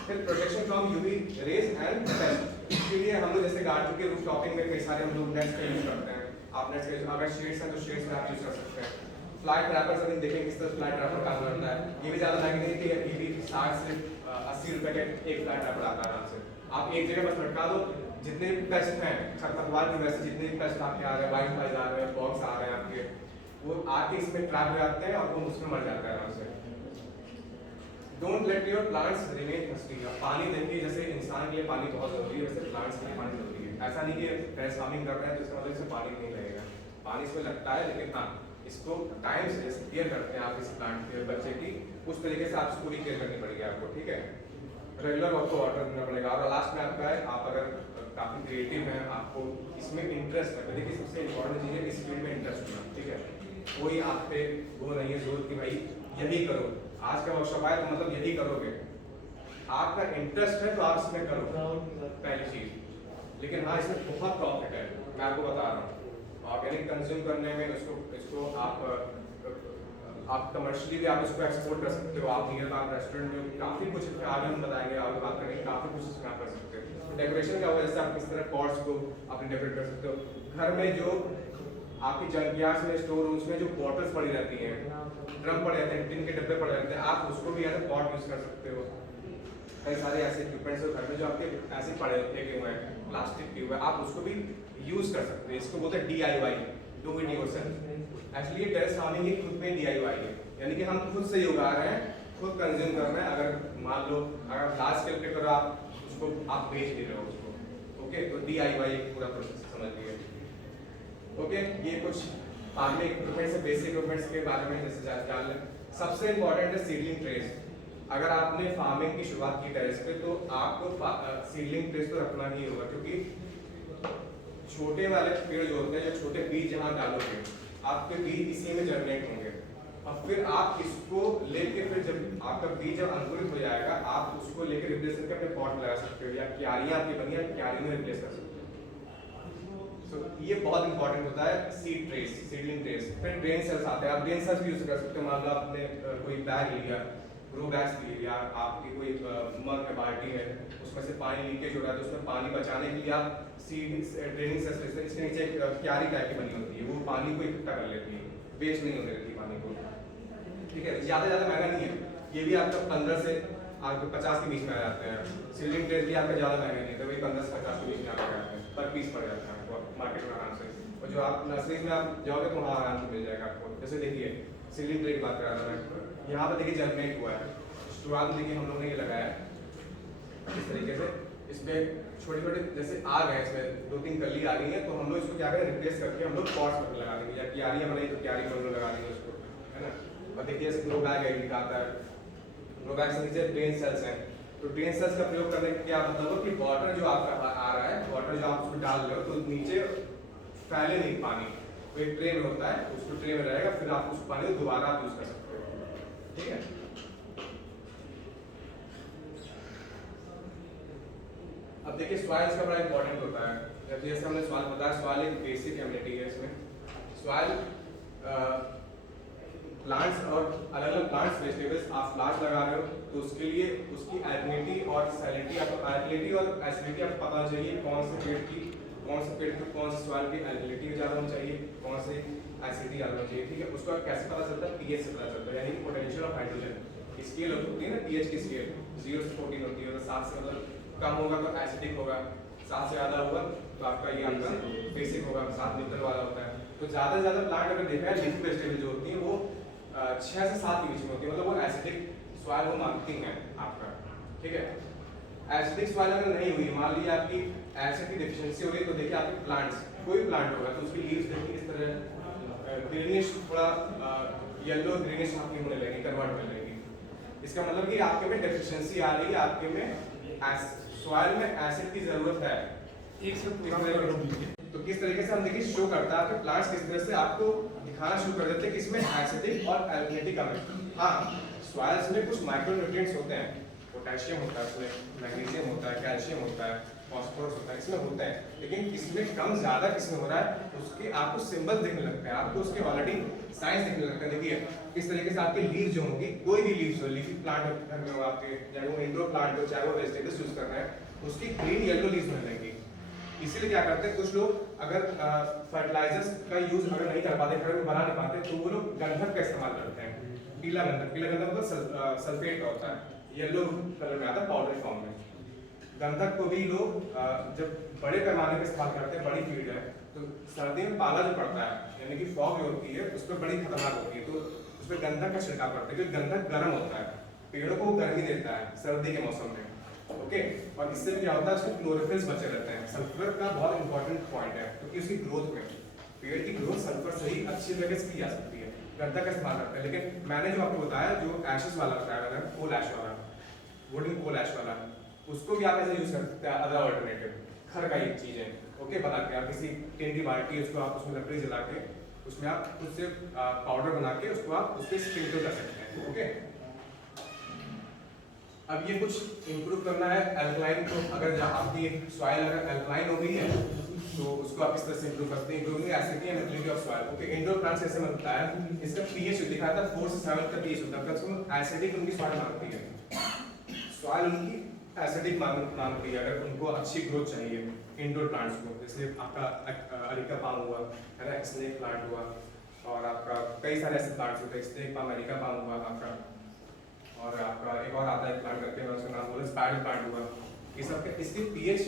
फिर protection from UV rays and paste. इसके लिए हम लोग जैसे गार्डन के रूफ टॉपिंग में कई सारे हम लोग नेट्स का यूज करते हैं। आप नेट्स के अगर शेड्स हैं तो शेड्स में आप यूज कर सकते हैं। फ्लाई ट्रैपर्स अभी देखें किस तरह फ्लाई ट्रैपर काम करता है। ये भी ज़्यादा महंगी नहीं थी, ये भी 60 से 80 रुपए का एक फ्लाई ट्रैपर आता है आराम से। आप एक जगह बस लटका दो, जितने भी पेस्ट हैं खरपतवार की वजह से जितने भी पेस्ट आपके आ रहे हैं, वाइट फ्लाइज आ रहे हैं, बॉक्स आ रहे हैं आपके, वो आके इसमें ट्रैप हो जाते हैं और वो उसमें मर जाता है आराम से। Don't let your plants remain thirsty. पानी देखिए, जैसे इंसान के लिए पानी बहुत जरूरी है, वैसे प्लांट्स के लिए पानी जरूरी है। ऐसा नहीं कि टेरेस फार्मिंग कर रहे हैं तो इसका मतलब इसमें पानी नहीं लगेगा, पानी इसमें लगता है, लेकिन हाँ इसको टाइम से जैसे केयर करते हैं आप इस प्लांट के बच्चे की, उस तरीके से आप इसको पूरी केयर करनी पड़ेगी आपको। ठीक है, रेगुलर आपको वाटर देना पड़ेगा। और लास्ट में आपका है, आप अगर काफ़ी क्रिएटिव हैं, आपको इसमें इंटरेस्ट है, देखिए सबसे इंपॉर्टेंट चीज़ है इस फील्ड में इंटरेस्ट होना। ठीक है, कोई आप पे वो नहीं है जोर कि भाई यही करो, आज का वर्कशॉप आया तो मतलब यही करोगे। आपका इंटरेस्ट है तो आप इसमें करो, पहली चीज़। लेकिन हाँ, इसमें बहुत प्रॉफिट है, मैं आपको बता रहा हूँ। ऑर्गेनिक कंज्यूम करने में इसको आप कमर्शियली भी आप इसको एक्सपोर्ट कर सकते हो। आप नियर बाग रेस्टोरेंट में काफ़ी कुछ आगे हम बताएंगे, आगे बात करेंगे, काफ़ी कुछ इसमें आप कर सकते हो। डेकोरेशन का वजह से आप किस तरह पॉट्स को आप डेकोरेट कर सकते हो। घर में जो आपकी जंकयार्ड्स में, स्टोर रूम्स में जो बॉटल्स पड़ी रहती हैं, ड्रम पड़े रहते हैं, टिन के डब्बे पड़े रहते हैं, आप उसको भी एज ए पॉट यूज़ कर सकते हो। कई सारे ऐसे इक्विपमेंट्स हैं घर में जो आपके ऐसे पड़े फेंके हुए हैं, प्लास्टिक के हुए, आप उसको भी यूज़ कर सकते हैं। इसको बोलते हैं DIY, do it yourself. Actually ये टेरेस फार्मिंग ही खुद में DIY है, यानी कि हम खुद से ही उगा रहे हैं, खुद कंज्यूम कर रहे हैं। अगर मान लो अगर लार्ज स्केल पे करो, आप उसको आप बेच नहीं रहे हो उसको। ओके, तो DIY पूरा प्रोसेस समझ लीजिए। ओके, ये कुछ फार्मिंग इक्विपमेंट्स से बेसिक इक्विपमेंट्स के बारे में जैसे जान लें। सबसे इंपॉर्टेंट है सीडलिंग ट्रेस। अगर आपने फार्मिंग की शुरुआत की टेरेस पे तो आपको सीडलिंग ट्रेस तो रखना ही होगा, क्योंकि छोटे वाले पेड़ जो होते हैं, जो छोटे बीज जहाँ डालोगे आपके बीज इसी में जर्मिनेट होंगे, और फिर आप इसको लेके फिर जब आपका बीज जब अंकुरित हो जाएगा, आप उसको लेके रिप्लेस करके अपने पॉट लगा सकते हो, या क्यारियाँ आपकी बनी है क्यारी में रिप्लेस कर सकते हो। So, ये बहुत इंपॉर्टेंट होता है सीड ट्रेस, सीडलिंग ट्रेस। फिर ड्रेन सेल्स आते हैं, आप ड्रेन सेल्स भी यूज कर सकते हो। मान लो आपने कोई बैग लिया, ग्रो बैग्स ले लिया, आपकी कोई मग है, बाल्टी है, उसमें से पानी लीकेज हो रहा है, तो उसमें पानी बचाने के लिए आप सीड ड्रेनिंग सेल्स लेते हैं। इसके नीचे एक क्यारी टाइप की बनी होती है, वो पानी को इकट्ठा कर लेती है, वेस्ट नहीं होने देती पानी को। ठीक है, ज़्यादा महंगा नहीं है, ये भी आपका 15 से आपके 50 के बीच में आ जाते हैं। सीडलिंग ट्रेस भी आपका ज़्यादा महंगा नहीं है, तो वही 15 से 50 के बीच में आपका जाते हैं, पर पीस पड़ जाता है आपको मार्केट में आराम से। और जो आप नर्सरीज में आप जाओगे तो वहाँ आराम से मिल जाएगा आपको। जैसे देखिए सीडलिंग ट्रे की बात कर रहा था मैं, यहाँ पर देखिए जर्मिनेट हुआ है, शुरुआत में देखिए हम लोगों ने ये लगाया इस तरीके से, इसमें छोटे छोटे जैसे आ गए, इसमें 2-3 कली आ गई है, तो हम लोग इसको क्या करें, रिप्लेस करके हम लोग पॉट्स में लगा देंगे, या क्यारियाँ बनाई तो क्यारी में लगा देंगे उसको, है ना। और देखिए ऐसे ग्रो बैग है दिखाता है, ग्रो बैग से नीचे ड्रेन सेल्स हैं, तो ड्रेन सेल्स का प्रयोग करने का क्या मतलब हो कि वाटर जो आपका आ रहा है, वाटर जो आप उसको डाल रहे हो तो नीचे फैले नहीं पानी, तो एक ट्रे में होता है, उसको ट्रे में रहेगा, फिर आप उस पानी को दोबारा आप यूज कर सकते हो। ठीक है, अब देखिए सॉइल्स का बड़ा इंपॉर्टेंट होता है। जब जैसे हमने सॉइल बताया, सॉइल एक बेसिक एमिनिटी है। इसमें सॉइल प्लांट्स और अलग अलग प्लांट्स वेजिटेबल्स आप प्लांट्स लगा रहे हो तो उसके लिए उसकी एलिनिटी और सैलिनिटी आपको, एलिनिटी और एसिडिटी आपको पता होना चाहिए, कौन से पेड़ की कौन से सॉइल की एलिनिटी ज़्यादा होनी चाहिए, कौन से एसिडिटी ज़्यादा होनी चाहिए। ठीक है, उसका कैसे पता चलता है, पीएच से पता चलता है, यानी पोटेंशियल ऑफ हाइड्रोजन स्केल होती है ना, पीएच की स्केल 0 से 14 होती है, तो 7 से मतलब कम होगा तो एसिडिक होगा, 7 से ज़्यादा होगा तो आपका ये आपका बेसिक होगा, 7 लीटर वाला होता है। तो ज़्यादा से ज़्यादा प्लांट अगर देखा है, लीफी वेजिटेबल जो होती है वो 6 से 7 के बीच में होती है, मतलब वो एसिडिक सॉइल वो मांगती हैं आपका। ठीक है, एसिडिक सॉइल अगर नहीं हुई, मान लीजिए आपकी एसिड की डेफिशिएंसी हो गई, तो देखिए आपके प्लांट्स, कोई भी प्लांट होगा तो उसकी लीव्स देखिए इस तरह ग्रीनिश, थोड़ा येलो ग्रीनिश आपकी होने लगेगी, कन्वर्ट होने लगेगी। इसका मतलब कि आपके में डेफिशिएंसी आ रही है, आपके में सॉइल में एसिड की जरूरत है। तो किस तरीके से हम देखिए शो करता है आपके प्लांट्स किस तरह से आपको दिखाना शुरू कर देते हैं कि इसमें एसिडिक और एल्कलिनिटी कम है। हाँ, सॉइल्स में कुछ माइक्रोन्यूट्रिएंट्स होते हैं, पोटेशियम होता है उसमें, मैग्नीशियम होता है, कैल्शियम होता है, फॉस्फोरस होता है, इसमें होता है, लेकिन इसमें कम ज़्यादा किसमें हो रहा है, उसके आपको सिंबल दिखने लगते हैं, आपको उसके ऑलरेडी साइंस दिखने लगते हैं। देखिए इस तरीके से आपके लीव्स जो होंगी, कोई भी लीव्स हो, लीफी प्लांट घर में हो आपके, चाहे वो इंडोर प्लांट हो, चाहे वो वेजिटेबल्स यूज कर रहे हैं, उसकी ग्रीन येलो लीव्स मिल जाएंगी। इसीलिए क्या करते हैं कुछ लोग, अगर फर्टिलाइजर्स का यूज अगर नहीं कर पाते, घर में बना नहीं पाते, तो वो लोग गंधक का इस्तेमाल करते हैं। पीला गंधक मतलब सल्फेट का होता है, येलो कलर में आता है पाउडर फॉर्म में। गंधक को भी लोग जब बड़े पैमाने पर इस्तेमाल करते हैं, बड़ी फील्ड है, तो सर्दी में पाला जो पड़ता है, यानी कि फॉग जो होती है उस पर बड़ी खतरनाक होती है, तो उस पर गंधक का छिड़काव करते हैं, क्योंकि गंधक गर्म होता है, पेड़ों को गर्मी देता है सर्दी के मौसम में। ओके, और इससे क्या होता है, उसके क्लोरोफिल्स बचे रहते हैं। सल्फर का बहुत इंपॉर्टेंट पॉइंट है, क्योंकि उसकी ग्रोथ में, पेड़ की ग्रोथ सल्फर से ही अच्छी तरीके से की जा सकती है। गंधक का इस्तेमाल करते हैं, लेकिन मैंने जो आपको बताया, जो एशेस वाला बताया, कोल ऐश वाला, वुडन कोल ऐश वाला, उसको भी आप ऐसे यूज कर सकते हैं। अदर ऑल्टरनेटिव खर का एक चीज है, ओके, बना के आप किसी टिन की बाल्टी, उसको आप उसमें लकड़ी जला के उसमें आप उससे पाउडर बना के उसको आप उसके स्प्रिंकल कर सकते हैं। ओके, अब ये कुछ इम्प्रूव करना है एल्कलाइन को। अगर आपकी सॉइल अगर एल्कलाइन हो गई है तो उसको आप इस तरह से इम्प्रूव करते हैं, improving acidity and ability of soil. Okay, indoor plants ऐसे बनता है, इसका पीएच दिखाया था 4 से 7 का पीएच होता है, उसको एसिडिक उनकी सॉइल मांगती है, सॉइल उनकी एसिडिक मांगती है अगर उनको अच्छी ग्रोथ चाहिए। इंडोर प्लांट्स को, जैसे आपका अरिका पाम हुआ है ना, स्नेक प्लांट हुआ, और आपका कई सारे ऐसे प्लांट्स होते हैं, स्नेक पाम, अरिका पाम हुआ आपका, और आपका एक और आता है प्लांट करके, मैं उसका नाम बोला स्पाइडर प्लांट हुआ। ये सब के इसकी पीएच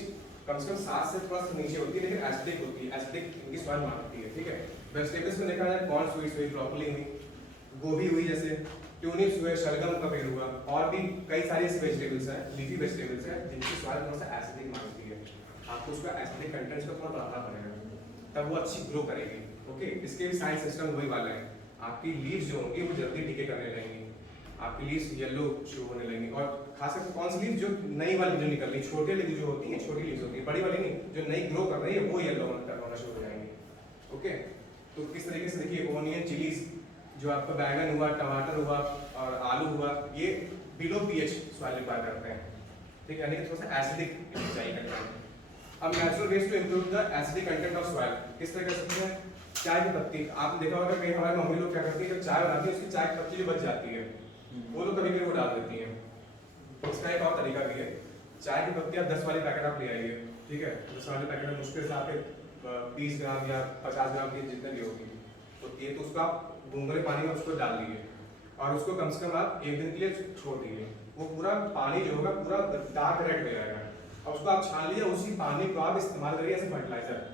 कम से कम 7 से थोड़ा सा नीचे होती है, लेकिन एसिडिक होती है, एसिडिक इनकी सॉइल मांगती है। ठीक है, वेजिटेबल्स में देखा जाए कॉर्न हुई, ब्रोकली हुई, गोभी हुई, जैसे ट्यूलिप्स हुए, शलगम का पेड़ हुआ, और भी कई सारी ऐसी वेजिटेबल्स हैं, लीफी वेजिटेबल्स हैं, जिनकी सॉइल थोड़ा सा एसिडिक मांगती है। आपको उसका एसिडिक कंटेंट्स को थोड़ा बढ़ाना पड़ेगा, तब वो अच्छी ग्रो करेगी। ओके, इसके भी साइंस सिस्टम वही वाला है, आपकी लीव्स जो होंगी वो जल्दी टिके करने लगेंगी, आपकी लीव्स येलो शुरू होने लगेंगी, और खासकर कौन सी लीव्स, जो नई वाली जो निकल रही, छोटे लीव जो होती है, छोटी लीव्स होती है, बड़ी वाली नहीं, जो नई ग्रो कर रही है वो येलो होना शुरू हो जाएंगी। ओके, तो किस तरीके से देखिए, ओनियन, चिलीज, जो आपका बैगन हुआ, टमाटर हुआ और आलू हुआ, ये बिलो पीएच सॉइल रिक्वायर करते हैं। ठीक है, यानी कि थोड़ा सा एसिडिक चाहिए करते हैं। अब natural ways to improve the acidic content of soil किस तरह कर सकते हैं? चाय की पत्ती, आपने देखा होगा कहीं हमारी मम्मी लोग क्या करती है, जब चाय बनाती है उसकी चाय की पत्ती जो बच जाती है वो लोग कभी कभी वो डाल देती हैं। इसका एक और तरीका भी है, चाय की पत्ती आप 10 वाली पैकेट आप ले आइए, ठीक है, 10 वाले पैकेट में मुश्किल से आपके 20 ग्राम या 50 ग्राम की जितने भी होगी, तो ये तो उसको आप घूंघरे पानी में उसको डाल दीजिए और उसको कम से कम आप 1 दिन के लिए छोड़ दीजिए। वो पूरा पानी जो होगा पूरा डार्क रेड हो जाएगा, और उसको आप छान लीजिए, उसी पानी को आप इस्तेमाल करिए एज फर्टिलाइजर,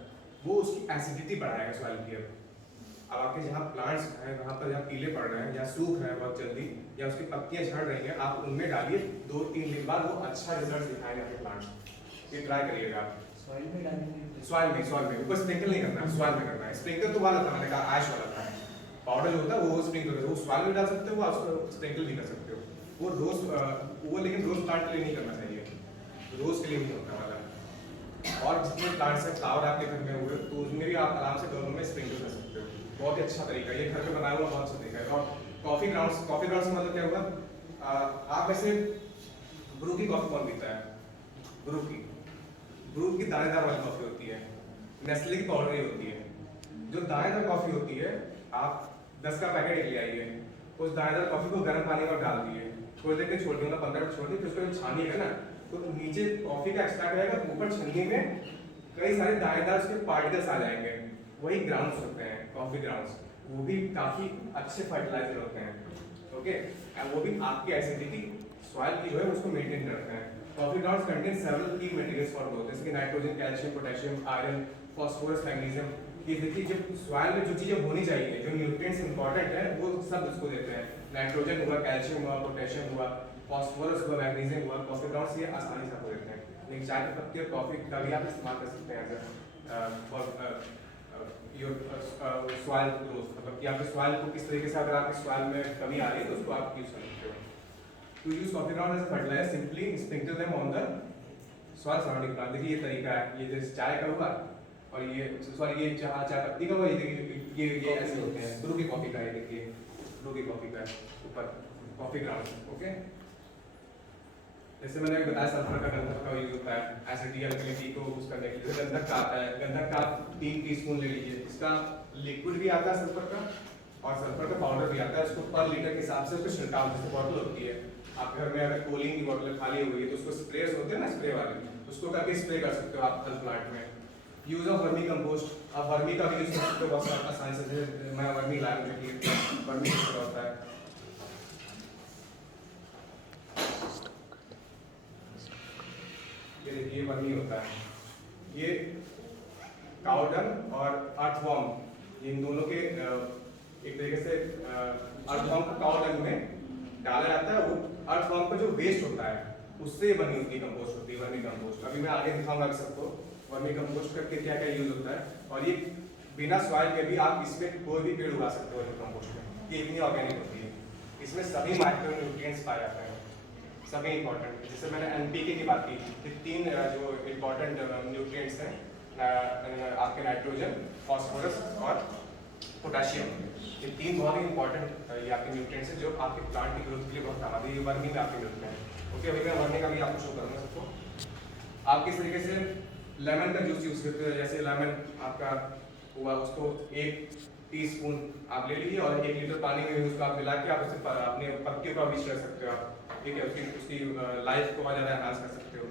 वो उसकी एसिडिटी बढ़ाएगा सॉइल की। अब आपके जहाँ प्लांट्स हैं, वहाँ पर जहाँ पीले पड़ रहे हैं या सूख रहे हैं बहुत जल्दी, या उसकी पत्तियाँ झड़ रही हैं, आप उनमें डालिए, 2-3 दिन बाद वो अच्छा रिजल्ट दिखाएंगे आपके प्लांट्स। ये ट्राई करिएगा आप। सॉइल में डालेंगे, सॉइल में ऊपर स्प्रिंकल नहीं करना है, सॉइल में करना है। स्प्रिंकल तो वाला था, मैंने कहा ऐश वाला था, पाउडर जो होता है वो स्प्रिंकल, वो सॉइल में डाल सकते हो, आप उसको स्प्रिंकल भी कर सकते हो। वो रोज वो लेकिन रोज प्लांट के लिए नहीं करना चाहिए, रोज के लिए नहीं होता वाला। और जितने प्लांट्स हैं फ्लावर आपके घर में हुए तो उसमें भी आप आराम से दोनों में स्प्रिंकल कर सकते हो, बहुत ही अच्छा तरीका है, ये घर पे बनाया हुआ बहुत अच्छा तरीका है। और कॉफी ग्राउंड्स से मतलब क्या हुआ, आप ऐसे ब्रू की कॉफी कौन पीता है? ब्रू की दानेदार वाली कॉफी होती है, नेस्ले की पाउडर होती है। जो दानेदार कॉफी होती है, आप 10 का पैकेट ले आइए, उस दानेदार कॉफी को गर्म पानी में डाल दिए, थोड़ी देर के छोड़ दूंगा, 15 मिनट छोड़ दिए, फिर उसको छानिएगा ना तो नीचे कॉफी का एक्सट्रैक्ट रहेगा, ऊपर छन्नी में कई सारे दानेदार उसके पार्टिकल्स आ जाएंगे, वही ग्राउंड्स होते हैं कॉफी ग्राउंड्स, वो भी काफी अच्छे फर्टिलाइजर होते हैं। ओके, वो भी आपकी एसिडिटी सॉइल की जो है उसको मेंटेन करते हैं। कॉफी ग्राउंड्स कंटेन सेवरल की मटेरियल्स फॉर ग्रोथ, जैसे कि nitrogen, calcium, potassium, iron, phosphorus, magnesium. ये देखिए, जब सॉइल में जो चीजें होनी चाहिए, जो न्यूट्रिएंट्स इंपॉर्टेंट है, वो सब उसको देते हैं। नाइट्रोजन हुआ, कैल्शियम हुआ, पोटेशियम हुआ, फास्फोरस हुआ, मैग्नीशियम हुआ, कॉफी ग्राउंड्स ये आसानी से आपको देते हैं। लेकिन चाय की पत्ती और कॉफी का भी आप इस्तेमाल कर सकते हैं फॉर योर सॉइल ग्रोथ, मतलब कि आपके सॉइल को किस तरीके से, अगर आपकी सॉइल में कमी आ रही है तो उसको आप यूज कर सकते हो। To use coffee ground as fertiliser, simply sprinkle them on the soil surrounding plant. देखिए ये तरीका है, ये जैसे चाय का हुआ, और ये सॉरी ये चाय पत्ती का हुआ, ये ऐसे होते हैं। ब्रू की कॉफी का है, देखिए ब्रू की कॉफी का ऊपर कॉफी ग्राउंड। ओके, जैसे मैंने बताया सल्फर का गंधक का यूज होता है एसिडिटी अल्कलिनिटी को बूस्ट करने के लिए। गंधक का आता है, गंधक का आप 3 टीस्पून ले लीजिए। इसका लिक्विड भी आता है सल्फर का, और सल्फर का पाउडर भी आता है। उसको पर लीटर के हिसाब से उसको छिड़काव, जैसे बॉटल होती है आप घर में अगर कोलिंग की बोतल खाली हुई है तो उसको स्प्रे होते हैं ना, स्प्रे वाले, उसको करके स्प्रे कर सकते हो आप प्लांट में। यूज ऑफ वर्मी कंपोस्ट, आप वर्मी का भी यूज कर सकते हो बहुत आसानी से। जैसे मैं वर्मी लाया मुझे कि वर्मी किस तरह होता है। ये देखिए वर्मी होता है, ये काउडंग और अर्थवॉर्म, इन दोनों के एक तरीके से अर्थवॉर्म को काउडंग में डाला जाता है। वो अर्थवॉर्म का जो वेस्ट होता है उससे बनी होती कंपोस्ट होती है वर्मी कंपोस्ट। अभी मैं आगे दिखाऊंगा सबको वर्मी कंपोस्ट करके क्या क्या यूज होता है। और ये बिना सॉइल के भी आप इसमें कोई भी पेड़ उगा सकते हो वर्मी कंपोस्ट में। ये इतनी ऑर्गेनिक होती है, इसमें सभी माइक्रो न्यूट्रिएंट्स पाए जाते हैं, सभी इंपॉर्टेंट। जैसे मैंने एनपीके की बात की कि 3 जो इंपॉर्टेंट न्यूट्रिएंट्स हैं आपके नाइट्रोजन, फास्फोरस और पोटेशियम। ये 3 बहुत ही इंपॉर्टेंट ये आपके न्यूट्रिएंट्स हैं जो आपके प्लांट की ग्रोथ के लिए बहुत काम आते हैं। ये वर्मी में आपके मिलते हैं। ओके, अभी मैं वर्मी का भी आपको शो करूँगा सबको। आप किस तरीके से लेमन का जूस यूज करते हो। जैसे लेमन आपका हुआ, उसको 1 टीस्पून आप ले लीजिए और 1 लीटर पानी में उसको आप मिला के आप उसे अपने पत्तियों का बीज कर सकते हो आप, ठीक है। उसकी लाइफ को बहुत ज़्यादा एनहांस कर सकते हो।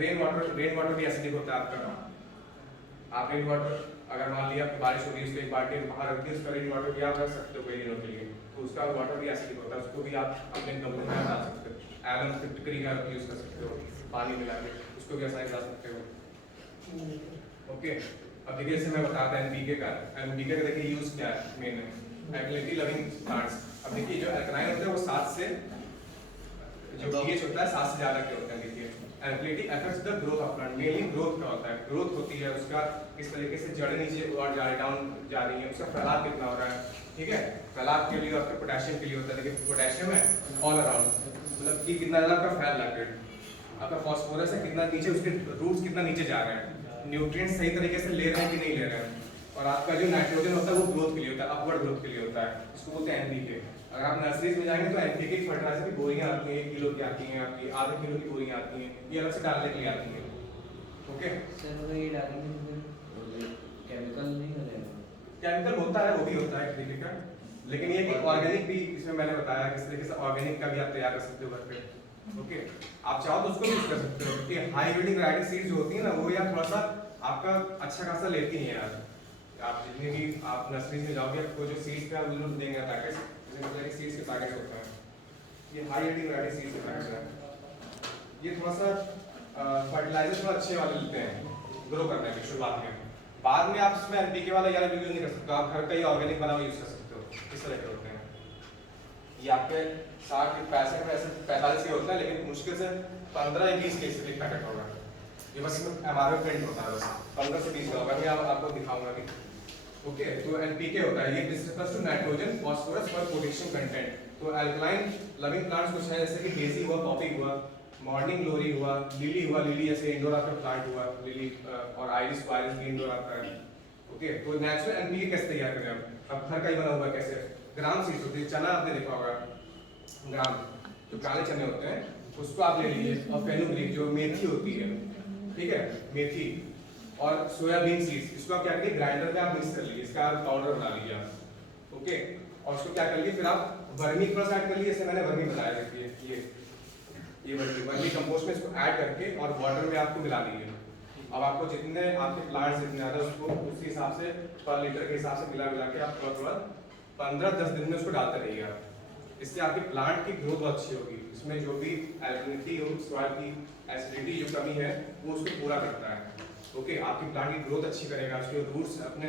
रेन वाटर भी एसिडिक होता है आपका। आप रेन वाटर अगर मान लिया बारिश हो रही है, उसको एक बाल्टी बाहर रख के उसका रेन वाटर भी आप रख सकते हो कई दिनों के लिए, तो उसका वाटर भी एसिडिक होता है। उसको भी आप अपने गमले में डाल सकते हो। एलम फिटकरी का यूज़ कर सकते हो, पानी मिला के उसको भी आसानी डाल सकते हो। ओके, अब देखिए जैसे मैं बताता हूँ एनपीके का देखिए यूज क्या है मेन है एल्कलिनिटी लविंग प्लांट्स। अब देखिए जो एल्कलाइन होते हैं वो 7 से जो पीएच होता है 7 से ज्यादा के होते हैं। देखिए alkalinity affects the growth of plant, mainly growth का होता है। ग्रोथ होती है उसका किस तरीके से जड़ नीचे और डाउन जा रही है, उसका फैलाव कितना हो रहा है, ठीक है। फैलाव के लिए आपके पोटेशियम के लिए होता है। देखिए पोटेशियम है ऑल अराउंड, मतलब कि कितना ज्यादा आपका फैल रहा है। आपका फास्फोरस है कितना नीचे, उसके रूट्स कितना नीचे जा रहे हैं, न्यूट्रिएंट्स सही तरीके से ले रहे हैं कि नहीं ले रहे हैं। और आपका जो नाइट्रोजन होता है वो ग्रोथ के लिए होता है, अपवर्ड ग्रोथ के लिए होता है, इसको बोलते हैं एनपीके। अगर आप नर्सरीज में जाएंगे तो एनपीके की फर्टिलाइजर की बोरियां आती हैं, 1 किलो की आती हैं, आपकी आधे किलो की बोरियां आती हैं, ये अलग से डालने के लिए आती हैं। ओके सर, अगर ये डालेंगे तो फिर केमिकल नहीं रहेगा? केमिकल होता है, वो भी होता है एक तरीके का, लेकिन ये कि ऑर्गेनिक भी इसमें मैंने बताया किस तरीके से ऑर्गेनिक का भी आप तैयार कर सकते हो घर पे। ओके, आप चाहो तो उसको यूज कर सकते हो, क्योंकि हाई यील्डिंग वैरायटी सीड्स जो होती है ना वो यार थोड़ा सा आपका अच्छा खासा लेती हैं यार। आप जितने भी आप नर्सरीज में जाओगे आपको जो सीड्स का बिल्कुल देंगे पैकेट, जैसे मतलब कि सीड्स के पैकेट होते हैं, ये हाई यील्डिंग वैरायटी सीड्स के पैकेट हैं। ये थोड़ा सा फर्टिलाइजर थोड़ा अच्छे वाले लेते हैं ग्रो करने की शुरुआत में। बाद में आप इसमें एनपीके वाला यार यूज नहीं कर सकते, आप घर का ही ऑर्गेनिक बना हुआ यूज कर सकते हो। इस तरह के होते हैं ये आपके 60 45 के होता है, लेकिन मुश्किल से 15 या 20 के एक पैकेट होगा। ये बस एमआरपी प्रिंट होता है, बस 15 से 20 का होगा। मैं आपको दिखाऊंगा कि ओके। तो एनपीके होता है, ये डिस्कस टू नाइट्रोजन, फास्फोरस और पोटेशियम कंटेंट। तो अल्कलाइन लविंग प्लांट्स कुछ है जैसे कि डेजी हुआ, पॉपी हुआ, मॉर्निंग ग्लोरी हुआ, लिली हुआ, लिली जैसे इंडोर आपका प्लांट हुआ लिली, और आइरिस भी इंडोर आता है। ओके, तो नेचुरल एनपीके कैसे तैयार करें अब घर का ही बना हुआ कैसे। ग्राम सीड्स होती है, चना आपने देखा होगा, ग्राम जो काले चने होते हैं उसको आप ले लीजिए, और फेनुग्रीक जो मेथी होती है, ठीक है, मेथी और सोयाबीन सीड्स, इसको आप क्या करिए ग्राइंडर में आप मिक्स कर लीजिए, इसका पाउडर बना लीजिए आप। ओके, और उसको क्या कर लीजिए फिर आप वर्मी थोड़ा सा ऐड कर लीजिए, जैसे मैंने वर्मी बताया देखिए ये वर्मी कंपोस्ट में इसको ऐड करके और वाटर में आपको मिला लीजिए। अब आपको जितने आपके प्लांट्स जितने ज़्यादा उसको उसी हिसाब से पर लीटर के हिसाब से मिला के आप थोड़ा 15-10 दिन में उसको डालते रहिए आप। इससे आपके प्लांट की ग्रोथ बहुत अच्छी होगी। इसमें जो भी एल्कलिनिटी हो, सॉइल की एसिडिटी जो कमी है वो उसको पूरा करता है। ओके, आपकी प्लांट की ग्रोथ अच्छी करेगा, उसके रूट्स अपने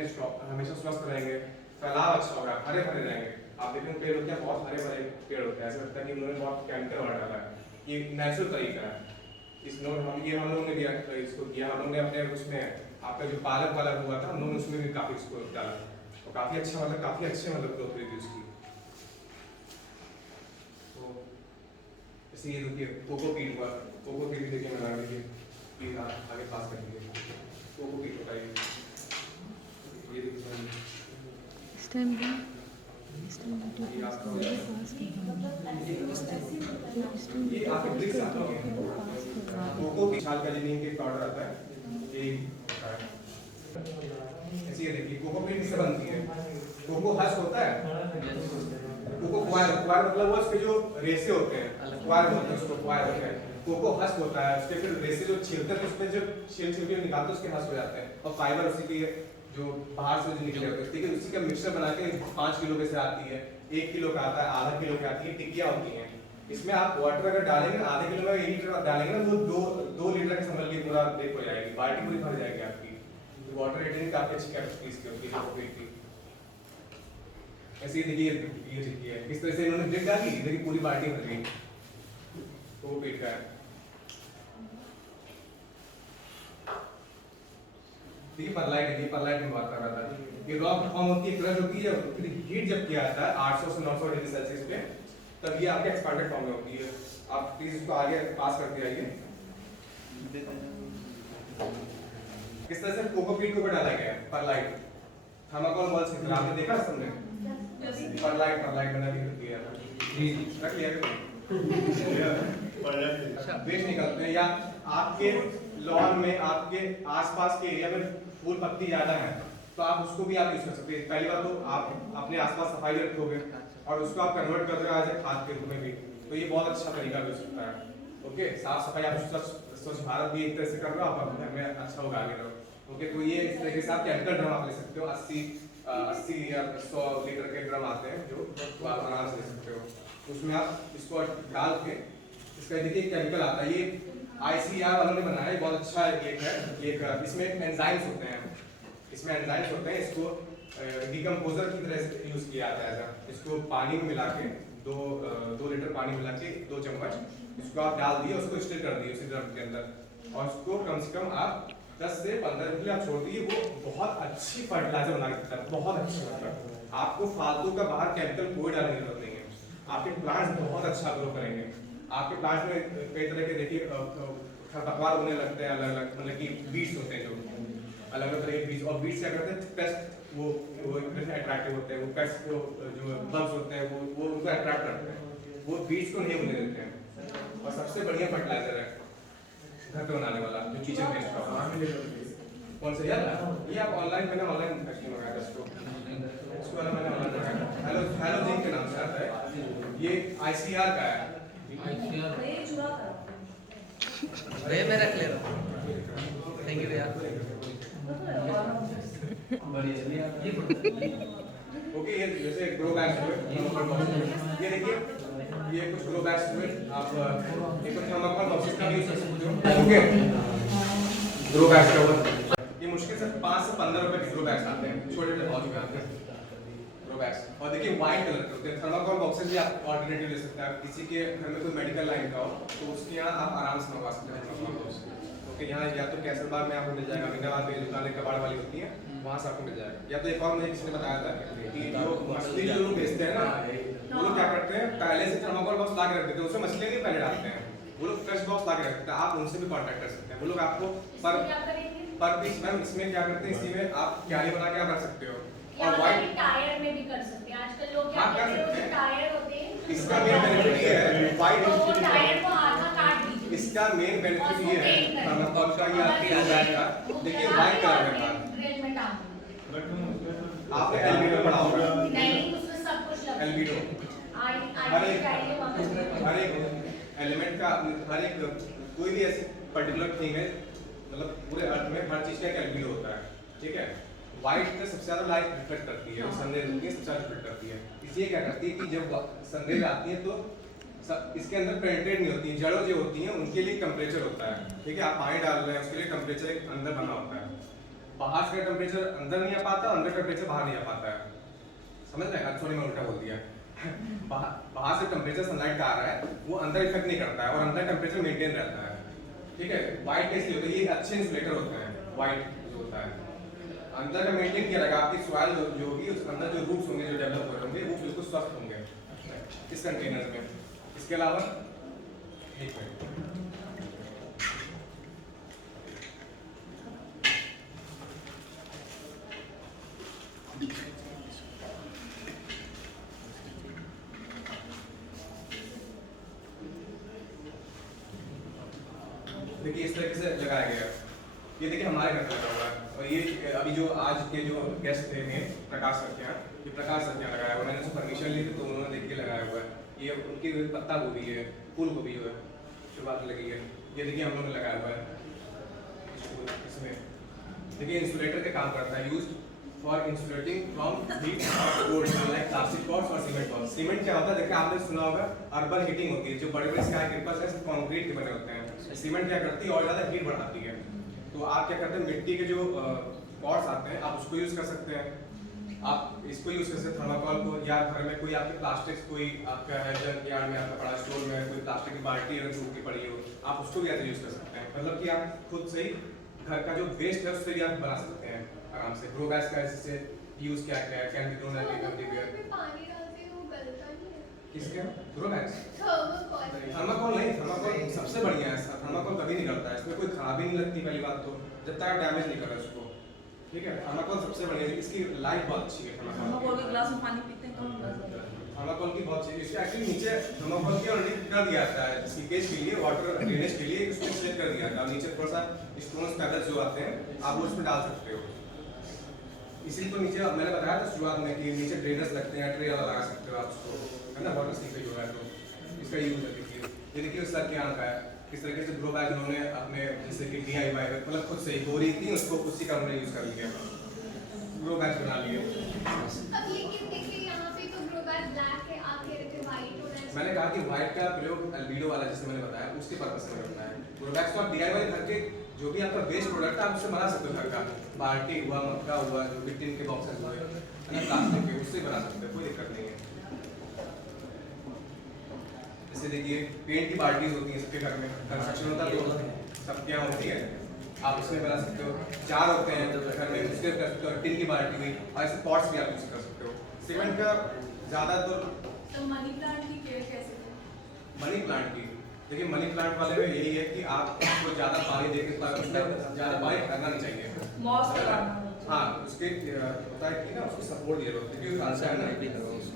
हमेशा स्वस्थ रहेंगे, फैलाव अच्छा होगा, हरे भरे रहेंगे। आप देखें पेड़ होते हैं बहुत हरे भरे पेड़ होते हैं, ऐसा लगता है कि उन्होंने बहुत केमिकल वाला डाला है। ये नेचुरल तरीका है। हम लोगों ने भी इसको किया, हम लोगों ने अपने उसमें आपका जो पालक वाला हुआ था हम लोगों ने उसमें भी काफ़ी इसको डाला, और काफ़ी अच्छा काफ़ी अच्छे ग्रोथ हुई थी उसकी। तो जैसे ये देखिए कोकोपीट हुआ, कोकोपीट भी देखिए बना लीजिए, प्लीज आप आगे पास कर लीजिए। कोकोपीट होता है ये देखिए ये आपका हो जाएगा। ये आपके ब्रिक्स आते हैं कोको की छाल का जिन्हें के पाउडर आता है ये होता है। ऐसे ये देखिए कोको पीट किससे बनती है? कोको हस्क होता है, कोको क्वायर, क्वायर मतलब वो उसके जो रेसे होते हैं, क्वायर बोलते हैं उसको, क्वायर होते हैं। कोको हस्क होता है, उसके फिर रेसे जो छीलते हैं उसमें जो छील के निकालते हैं उसके हस्क हो जाते हैं और फाइबर उसी के जो बाहर से जो निकले होते हैं, ठीक है। उसी का मिक्सचर बना के 5 किलो के से आती है, 1 किलो का आता है, आधा किलो की आती है, टिक्कियाँ होती हैं। इसमें आप वाटर अगर डालेंगे ना, आधे किलो में 1 लीटर डालेंगे ना, वो 2 लीटर के समझ लीजिए पूरा ब्रेक हो जाएगी, बाल्टी पूरी भर जाएगी आपकी। वाटर रेटिंग काफी अच्छी कैपेसिटी इसकी होती है कोकोपीट की। ऐसे ही देखिए ये देखिए किस तरह से इन्होंने ब्रेक डाली, देखिए पूरी बाल्टी भर गई कोकोपीट का है। देखिए परलाइट है, ये परलाइट में बात कर रहा था। ये रॉक फॉर्म होती है, क्रश होती है, फिर हीट जब किया जाता है 800 से 900 डिग्री सेल्सियस पे, तब ये आपके एक्सपांडेड फॉर्म में होती है। आप प्लीज इसको आगे पास करते आइए। किस तरह से कोकोपीट को डाला गया है परलाइट, थर्माकोल मॉल्स की तरह आपने देखा सबने? परलाइट बना दी होती है जी, रख लिया करो वेस्ट निकलते हैं, या आपके लॉन में आपके आसपास के एरिया में फूल पत्ती ज्यादा है तो आप उसको भी आप यूज कर सकते हैं। पहली बात तो आप अपने आसपास सफाई रखोगे और उसको आप कन्वर्ट कर दोगे एज ए खाद के रूप में भी, तो ये बहुत अच्छा तरीका भी हो सकता है। ओके, साफ सफाई आप स्वच्छ भारत भी एक तरह से कर रहे हो, आप घर में अच्छा होगा आगे रहो। ओके, तो ये इस तरीके से आप केमिकल ड्रम आप ले सकते हो, 80 या 100 लीटर के ड्रम आते हैं जो आप आराम से ले सकते हो। उसमें आप इसको डाल के, इसका देखिए केमिकल आता है, ये ICAR वालों ने बनाया है, बहुत अच्छा एक है। इसमें एंजाइम्स होते हैं, इसको डिकम्पोजर की तरह से यूज किया जाता है। इसको पानी में मिला के 2 लीटर पानी मिला के 2 चम्मच इसको आप डाल दिए, उसको स्टिर कर दिए उसी ड्रम के अंदर, और उसको कम से कम आप 10 से 15 मिनट आप छोड़ दिए, वो बहुत अच्छी फर्टिलाइजर बना के देता है, बहुत अच्छी। मतलब आपको फालतू का बाहर केमिकल कोई डालने की जरूरत नहीं है, आपके प्लांट्स बहुत अच्छा ग्रो करेंगे। आपके प्लांट्स में कई तरह के देखिए खरपतवार होने लगते हैं, अलग अलग मतलब कि बीड्स होते हैं जो अलग अलग तरह के बीड्स, और बीड्स क्या करते हैं, पेस्ट वो अट्रैक्टिव होते हैं, वो पेस्ट को जो बग्स होते हैं वो उनको अट्रैक्ट करते हैं, वो बीड्स को नहीं होने देते हैं। और सबसे बढ़िया फर्टिलाइजर है घर पे बनाने वाला जो किचन वेस्ट का, कौन सा यार ये आप ऑनलाइन मैंने ऑनलाइन एक्चुअली मंगाया था इसको वाला मैंने ऑनलाइन मंगाया था, हेलो जिंक के नाम से आता है, ये ICAR का है। भैया मैं रख ले रहा हूँ, थैंक यू भैया। ओके, ये जैसे ग्रो बैग्स हुए, ये देखिए ये कुछ ग्रो बैग्स हुए, आप एक तो थर्माकोल बॉक्सेस का यूज कर सकते हो। ओके, ग्रो बैग्स का हुआ, ये मुश्किल से 5 से 15 रुपए के ग्रो बैग्स आते हैं, छोटे छोटे पॉच में आते हैं ग्रो बैग्स। और देखिए व्हाइट कलर के होते हैं। थर्माकोल बॉक्सेस भी आप ऑल्टरनेटिव ले सकते हैं, किसी के घर में कोई मेडिकल लाइन का हो तो उसके यहाँ आप आराम से मंगवा सकते हैं थर्माकोल बॉक्स। ओके, यहाँ या तो कैसरबाग में आपको मिल जाएगा, अमीनाबाद में दुकानें कबाड़ वाली होती हैं वहाँ से आपको मिल जाएगा, या तो एक और मुझे किसी ने बताया था कि जो मछली जो लोग बेचते हैं ना, वो लोग क्या करते हैं, पहले से थर्माकोल बॉक्स ला के रख देते हैं, उसमें मछली नहीं पहले डालते हैं, वो लोग फ्रेश बॉक्स ला के रख देते हैं। आप उनसे भी कांटेक्ट कर सकते हैं, वो लोग आपको पर पीस मैम इसमें क्या करते हैं, इसी में आप क्यारी बना के आप रख सकते हो। और व्हाइट टायर में भी कर सकते हैं, आजकल लोग क्या हाँ, कर करते सकते हैं, हैं। टायर होते हैं, इसका मेन बेनिफिट ये है, व्हाइट तो वो टायर को हाथ में काट दीजिए। इसका मेन बेनिफिट ये है थर्माकोल का या ग्रो बैग का, देखिए व्हाइट कलर में था, ड्रिल में टांग दो। आपने एल्बिडो पढ़ा होगा, नहीं, उसमें सब कुछ लगता है। एल्बिडो हर एक एलिमेंट का, हर एक कोई भी ऐसी पर्टिकुलर थिंग है, मतलब पूरे अर्थ में हर चीज का एक एल्बिडो होता है, ठीक है। व्हाइट में सबसे ज्यादा लाइट रिफ्लेक्ट करती है, सनरेज होती है सबसे ज्यादा रिफ्लेक्ट करती है, इसलिए क्या करती है कि जब सनरेज आती है तो इसके अंदर पेनिट्रेट नहीं होती, जड़ों जो होती हैं उनके लिए टेम्परेचर होता है, ठीक है। आप पानी डाल रहे हैं उसके लिए टेम्परेचर एक अंदर बना होता है, बाहर से टेम्परेचर अंदर नहीं आ पाता, अंदर टेम्परेचर बाहर नहीं आ पाता है, समझ रहे हैं? सॉरी मैं उल्टा बोल दिया। बाहर से टेम्परेचर सनलाइट का आ रहा है, वो अंदर इफेक्ट नहीं करता है और अंदर टेम्परेचर मेंटेन रहता है, ठीक है। व्हाइट कैसे होता है, ये अच्छे इंसुलेटर होते हैं, व्हाइट जो होता है अंदर का मेंटेन किया रहेगा, आपकी सॉइल जो होगी उस अंदर जो रूट्स होंगे जो डेवलप हो रहे होंगे वो बिल्कुल स्वस्थ होंगे इस कंटेनर में। इसके अलावा एक मिनट, देखिए इस तरीके से लगाया गया है। ये देखिए हमारे घर पे लगा हुआ है और ये अभी जो आज के जो गेस्ट थे मेन प्रकाश सत्या, ये प्रकाश सत्या लगाया हुआ है। मैंने उनसे परमिशन ली थी तो उन्होंने देख के लगाया हुआ है। ये उनकी पत्ता गोभी है, फूल गोभी जो है शुरुआत में लगी है। ये देखिए हम लोगों ने लगाया हुआ है इसमें। देखिए इंसुलेटर का काम करता है, used for insulating from heat cold like plastic pots और सीमेंट पॉट्स। सीमेंट क्या होता है देखिए आपने सुना होगा अर्बन हीटिंग होती है, जो बड़े बड़े स्काई क्रेपर्स है कंक्रीट के बने होते हैं। सीमेंट क्या करती है और ज़्यादा हीट बढ़ाती है। तो आप क्या करते हैं मिट्टी के जो पॉट्स आते हैं आप उसको यूज़ कर सकते हैं। आप इसको यूज़ कर सकते हैं थर्माकोल को, या घर में कोई आपके प्लास्टिक कोई आपका है जंक यार्ड में आपका पड़ा स्टोर में कोई प्लास्टिक की बाल्टी अगर टूटी पड़ी हो आप उसको भी ऐसे यूज़ कर सकते हैं। मतलब कि आप खुद से ही घर का जो वेस्ट है उससे भी आप बना सकते हैं आराम से। ग्रो बैग्स का इससे यूज़ क्या क्या है, कैन बी ग्रोन एवरीवेयर। पानी डालते हो गलता नहीं है। किसके ग्रो बैग्स? थर्माकोल। थर्माकोल नहीं, थर्माकोल सबसे बढ़िया है। थर्माकोल कभी नहीं करता है, इसमें कोई खराबी नहीं लगती पहली बात तो, जब तक आप डैमेज नहीं कर रहे उसको। ठीक है, थर्माकोल सबसे बढ़िया है, इसकी लाइफ बहुत अच्छी है। थर्माकोल के ग्लास में पानी पीते हैं कौन ग्लास? थर्माकोल की बहुत अच्छी, इसके एक्चुअली नीचे थर्माकोल की ऑलरेडी कर दिया था सीपेज के लिए, वाटर ड्रेनेज के लिए उसमें सेट कर दिया था। नीचे थोड़ा सा स्टोन्स पैदल जो आते हैं आप उसमें डाल सकते हो। इसी को नीचे मैंने बताया था शुरुआत में कि नीचे ड्रेनेज लगते हैं, ट्रे लगा सकते हो आप उसको, है ना, वाटर सीपेज हो रहा है तो इसका यूज है। देखिए ये देखिए सर के यहाँ का है, किस तरीके से ग्रो बैग उन्होंने अपने जैसे कि DIY मतलब खुद से ही बोरी थी उसको उसी का उन्होंने यूज कर लिया, ग्रो बैग बना लिए। अब लेकिन देखिए यहाँ पे तो ग्रो बैग ब्लैक है, आप कह रहे थे व्हाइट होना है। मैंने कहा कि व्हाइट का प्रयोग अल्बीडो वाला जैसे मैंने बताया उसके पर्पस से करना है। ग्रो बैग्स को आप DIY घर के जो भी आपका वेस्ट प्रोडक्ट है आप उससे बना सकते हो। घर का बाल्टी हुआ, मक्का हुआ, जो भी टिन के बॉक्सेस हुए, है ना, प्लास्टिक के, उससे बना सकते हो, कोई दिक्कत नहीं है। जैसे देखिए पेंट की बाल्टीज होती हैं सबके घर में, कंस्ट्रक्शन होता है तो सबके यहाँ होती है, आप उसमें बना सकते हो। जार होते हैं तो घर में उसके कर सकते हो, टिन की बाल्टी हुई, और ऐसे पॉट्स भी आप यूज कर सकते हो। सीमेंट का ज़्यादातर तो मनी प्लांट की केयर कैसे करें? मनी प्लांट की देखिए, मनी प्लांट वाले में यही है कि आप उसको ज़्यादा पानी देके ज़्यादा पानी करना नहीं चाहिए। मॉस लगाना। हाँ, उसके होता है कि ना उसको सपोर्ट दिया जाता है क्योंकि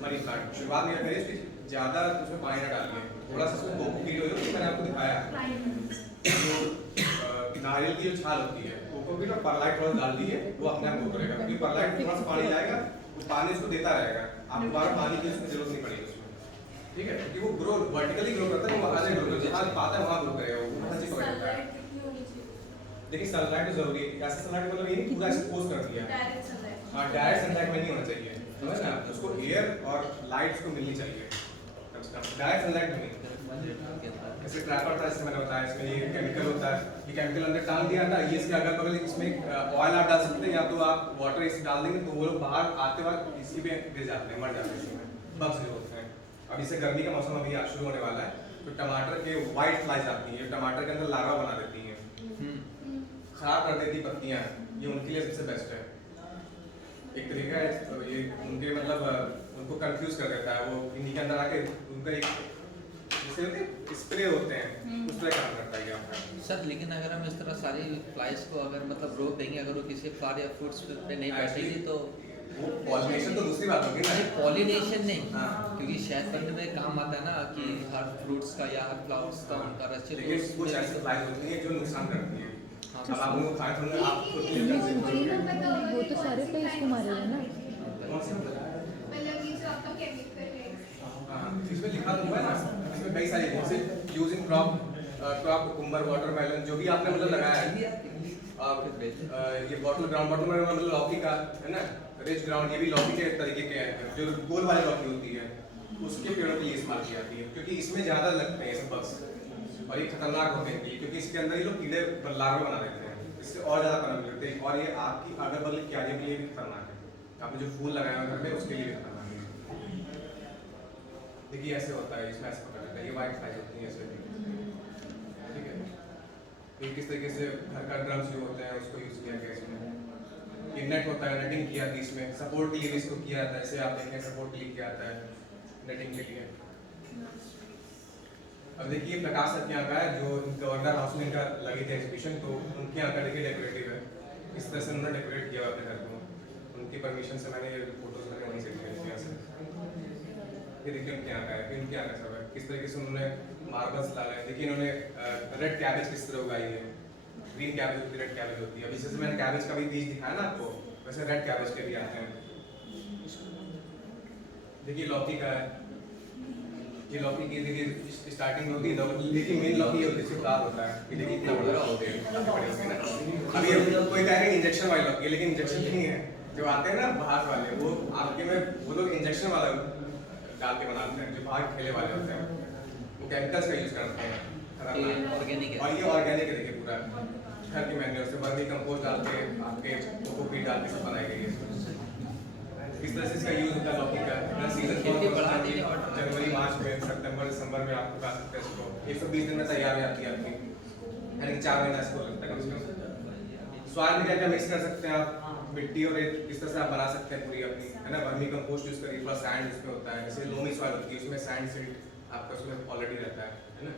मनी प्लांट शुरुआत में करिए इसकी ज़्यादा उसमें पानी ना डालिए, थोड़ा सा उसको कोकोपीट हो जो मैंने आपको दिखाया जो नारियल की जो छाल होती है कोकोपीट और परलाइट थोड़ा डाल दिए वो अपने आप ग्रो करेगा, क्योंकि परलाइट थोड़ा सा पानी जाएगा वो पानी उसको देता रहेगा, आप दोबारा पानी की उसमें जरूरत नहीं पड़ेगी उसमें। ठीक है, क्योंकि वो ग्रो वर्टिकली ग्रो करता है, वो वहाँ से ग्रो करता है, जहाँ पाता है वहाँ ग्रो करेगा, वो वहाँ से पकड़ता है। सनलाइट कितनी होनी चाहिए? देखिए सनलाइट तो जरूरी है, ऐसा सनलाइट मतलब ये नहीं पूरा एक्सपोज कर दिया। Direct sunlight. हाँ, डायरेक्ट सनलाइट में नहीं होना चाहिए, समझ ना, उसको एयर और लाइट को मिलनी चाहिए, डायरेक्ट सनलाइट में नहीं। जैसे ट्रैपर था इसमें मैंने बताया, इसमें ये केमिकल होता है, ये केमिकल अंदर डाल दिया था, ये इसके अगल बगल इसमें ऑयल आप डाल सकते हैं, या तो आप वाटर इस डाल देंगे तो वो लोग बाहर आते वक्त इसी पे गिर जाते हैं, मर जाते हैं, इसमें बग्स जो होते हैं। अब इसे गर्मी का मौसम अभी शुरू होने वाला है तो टमाटर के व्हाइट फ्लाइज आती हैं, टमाटर के अंदर लार्वा बना देती हैं, खराब कर देती पत्तियां, ये उनके लिए सबसे बेस्ट है। एक तरीका है तो ये उनके मतलब उनको कंफ्यूज कर देता है, वो इन्हीं के अंदर आके उनका एक जैसे स्प्रे होते हैं उस तरह काम करता है ये आपका। सर लेकिन अगर हम इस तरह सारी फ्लाइज को अगर मतलब रोक देंगे, अगर वो किसी फ्लावर या फ्रूट्स पे नहीं बैठेगी तो वो पॉलिनेशन तो दूसरी बात होगी ना, पॉलिनेशन नहीं, हाँ। क्योंकि शहद बनने में काम आता है ना कि हर फ्रूट्स का या हर फ्लावर्स का उनका रस देखिए कुछ ऐसी फ्लाइज होती हैं जो नुकसान करती हैं, हाँ। अब आप उनको खाए थोड़े आप खुद के वो तो सारे पे इसको मारेगा ना। कौन सा मतलब ये जो आपका केमिकल है। हाँ, इसमें लिखा तो हुआ है ना, इसमें कई सारी जैसे यूजिंग क्रॉप कुकुम्बर वाटरमेलन जो भी आपने मतलब लगाया है, ये बॉटल ग्राउंड बॉटल में मतलब लौकी का है ना, रिच ग्राउंड, ये भी लौकी के तरीके के हैं, जो गोल वाली लौकी होती है उसके पेड़ों के लिए इस्तेमाल की जाती है, क्योंकि इसमें ज़्यादा लगते हैं ये सब बग्स और ये खतरनाक होते हैं क्योंकि इसके अंदर ये लोग कीड़े लार्वे बना देते हैं, इससे और ज़्यादा पनप लगते हैं और ये आपकी अगल बगल क्यारियों के लिए भी खतरनाक है, आपने जो फूल लगाए हैं घर में उसके लिए भी खतरनाक है। देखिए ऐसे होता है, इसमें ऐसे पकड़ लेता है, ये वाइट फ्लाइज होती है ऐसे, ठीक है। फिर किस तरीके से घर का ड्रम्स जो होते हैं उसको यूज़ किया गया इसमें, ये नेट होता है, नेटिंग किया थी इसमें, सपोर्ट के लिए भी इसको किया जाता है, ऐसे आप देखें सपोर्ट के लिए किया जाता है नेटिंग के लिए। अब देखिए प्रकाश सर के यहाँ का है जो गवर्नर हाउस में इनका लगी थी एग्जीबिशन, तो उनके यहाँ का देखिए डेकोरेटिव है, इस तरह से उन्होंने डेकोरेट किया अपने घर को, उनकी परमिशन से मैंने ये फोटोज मैंने वहीं से लिए यहाँ से। ये देखिए उनके यहाँ का है, फिर उनके यहाँ का सब है, किस तरीके से उन्होंने मार्बल्स ला रहे हैं। देखिए इन्होंने रेड कैबेज किस तरह उगाई है। ग्रीन कैबेज होती है, रेड कैबेज होती है। अभी जैसे मैंने कैबेज का भी बीज दिखाया ना आपको, वैसे रेड कैबेज के भी आते हैं। देखिए लौकी का है, ये लौकी की देखिए स्टार्टिंग में होती है, देखिए मेन लौकी ये होती है, दाल होता है। ये देखिए कितना बड़ा होते हैं, काफी बड़े होते हैं ना। अभी कोई कहेगा इंजेक्शन वाली लौकी, लेकिन इंजेक्शन नहीं है। जो आते हैं ना बाहर वाले, वो आपके में वो लोग इंजेक्शन वाला डाल के बनाते हैं। जो बाहर ठेले वाले होते हैं वो केमिकल्स का यूज करते हैं। ये ऑर्गेनिक है। और ये ऑर्गेनिक है। देखिए पूरा घर के मैन्योर से वर्मी कंपोस्ट डाल के आपके कोकोपीट डाल के सब बनाई गई है। किस तरह से इसका यूज होता है लौकी का, अपना सीजन खेती बढ़ा दी है। जनवरी मार्च में, सितंबर दिसंबर में आप उगा सकते हैं इसको। 120 दिन में तैयार हो जाती है आपकी, यानी 4 महीना इसको लगता है कम से कम। सॉइल में क्या क्या मिक्स कर सकते हैं आप, मिट्टी और रेत किस तरह से आप बना सकते हैं पूरी अपनी, है ना। वर्मी कंपोस्ट यूज करिए, थोड़ा सैंड इसमें होता है। जैसे लोमी सॉइल होती है, उसमें सैंड सिल्ट आपका उसमें ऑलरेडी रहता है ना।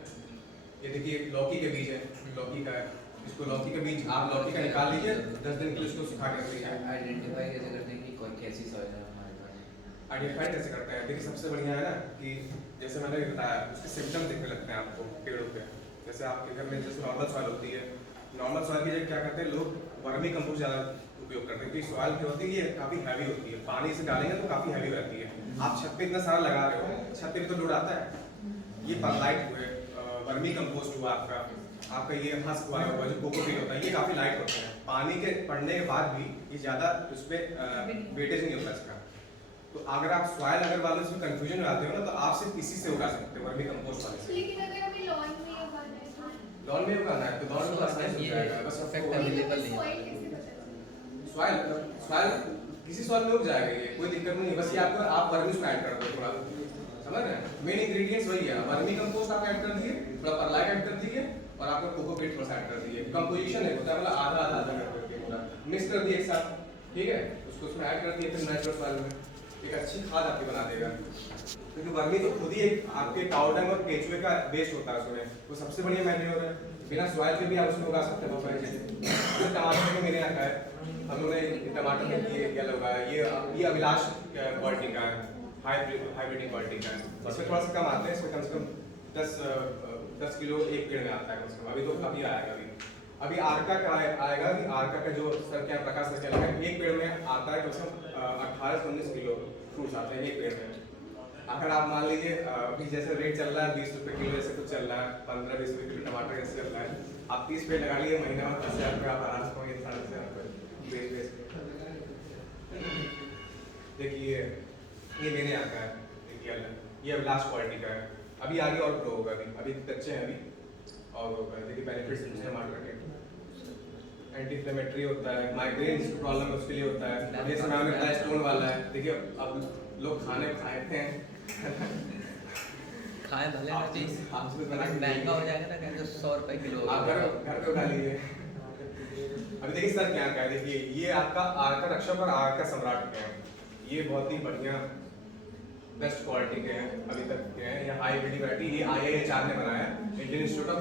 ये देखिए लौकी के बीज है, लौकी का है। इसको लौकी के बीज आप लौकी का निकाल लीजिए, 10 दिन के लिए उसको सुखा के रखिए। आइडेंटिफाई कैसे करते हैं कि कौन कैसी सॉइल है हमारे पास? आइडेंटिफाई कैसे करते हैं? देखिए सबसे बढ़िया है ना कि जैसे मैंने बताया, उसके सिम्टम दिखने लगते हैं आपको पेड़ों पे। जैसे आपके घर में जैसे नॉर्मल सॉइल होती है, नॉर्मल सॉइल की जगह क्या करते हैं लोग, वर्मी कंपोस्ट ज़्यादा उपयोग करते हैं। क्योंकि सॉइल जो होती है ये काफ़ी हैवी होती है, पानी से डालेंगे तो काफ़ी हैवी रहती है। आप छत पे इतना सारा लगा रहे हो, छत पे भी तो लोड आता है। ये परलाइट हुए, वर्मी कंपोस्ट हुआ आपका ये हस्क वाला हुआ, जो कोकोपीट होता है, ये काफ़ी लाइट होते हैं। पानी के पड़ने के बाद भी ये ज़्यादा उस पर वेटेज नहीं होता इसका। तो अगर आप सॉइल अगर वाले इसमें कंफ्यूजन में आते हो ना, तो आप सिर्फ इसी से उगा सकते हो, वर्मी कंपोस्ट वाले से। लेकिन अगर हमें लॉन में उगाना है तो लॉन में उगाना है तो लॉन में आसानी से हो जाएगा। बस Perfect आपको available नहीं है। सॉइल कैसे पता चलेगा? सॉइल किसी सॉइल में उग जाएगा, ये कोई दिक्कत नहीं है। बस ये आपको आप वर्मी उसमें ऐड कर दो थोड़ा, समझ रहे हैं। मेन इंग्रेडिएंट्स वही है, वर्मी कंपोस्ट आप ऐड कर दिए, थोड़ा परलाइट ऐड कर दिए, और आपका कोकोपीट थोड़ा ऐड कर दिए। कंपोजिशन है होता है मतलब आधा आधा आधा करके पूरा मिक्स कर दिए एक साथ, ठीक है। उसको उसमें ऐड कर दिए, फिर नेचुरल सॉइल में एक अच्छी खाद आपकी बना देगा। क्योंकि वर्मी तो खुद ही एक आपके काउ डंग और केचुए का वेस्ट होता है उसमें, वो सबसे बढ़िया मैन्योर है। बिना सॉइल के भी आप उसमें उगा सकते हो। जैसे टमाटर में मेरे यहाँ का है, हम लोगों ने टमाटर में क्या लगाया, ये अभिलाष क्वालिटी का है, हाइब्रिड क्वालिटी का है। इसमें थोड़ा सा कम आता है, इसमें कम से कम 10 किलो एक पेड़ में आता है कम से कम। अभी तो काफ़ी आएगा। अभी आर्का का आएगा कि आर्का का जो सर क्या प्रकाश सर क्या लगा, एक पेड़ में आता है कम से कम 18 से 19 किलो फ्रूट्स आते हैं एक पेड़ में। अगर आप मान लीजिए अभी जैसे रेट चल रहा है 20 रुपये किलो, जैसे कुछ चल रहा है 15-20 रुपये किलो टमाटर जैसे चल रहा है, आप 30 पेड़ लगा लिए, महीना में 10,000 रुपये आप आराम से कमाएंगे, 10,500 रुपये बेच के। देखिए ये मेरे यहाँ का है, देखिए ये अभिलाष क्वालिटी का है। अभी आगे और ग्रो होगा, अभी कच्चे हैं, अभी और ग्रो होगा। देखिए बेनिफिट्स टमाटर के, एंटी इन्फ्लेमेटरी होता है, माइग्रेन जिसको प्रॉब्लम है उसके लिए होता है। अब ये समय में बताया स्टोन वाला है। देखिए अब लोग खाने खाते हैं खाए भले ना चीज आपसे महंगा हो जाएगा ना, कहते 100 रुपए किलो आप घर पे उठा लीजिए। अभी देखिए सर क्या क्या है, देखिए ये आपका आर्का रक्षक और आर्का सम्राट के हैं। ये बहुत ही बढ़िया बेस्ट क्वालिटी के हैं अभी तक के हैं। ये हाइब्रिड वैरायटी, ये IIHR ने बनाया है, Indian institute of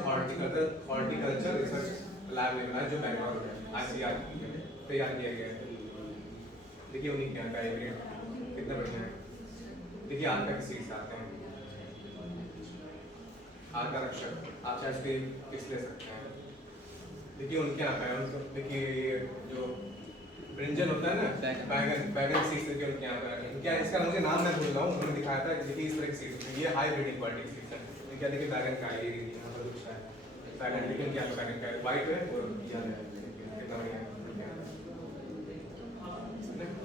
horticulture research lab ने बनाया, जो बेंगलोर में ICR तैयार किया गया है। देखिए उन्हीं के यहाँ का हाइब्रिड कितना बढ़िया है। देखिए आर्का के सीड्स आते हैं, आर्का रक्षक, आप चाहे उसके पिक्स ले सकते हैं। देखिए उनके यहाँ का है, उनको देखिए ये जो ब्रिंजल होता है ना, बैगन सीड्स देखिए उनके यहाँ पर क्या, इसका मुझे नाम मैं भूल रहा हूँ, उन्होंने दिखाया था। देखिए इस तरह के सीड्स, ये हाई ब्रीडिंग क्वालिटी सीड्स है। क्या देखिए बैगन का ये यहाँ पर कुछ है बैगन, लेकिन क्या बैगन का व्हाइट है और येलो है, कितना बढ़िया है।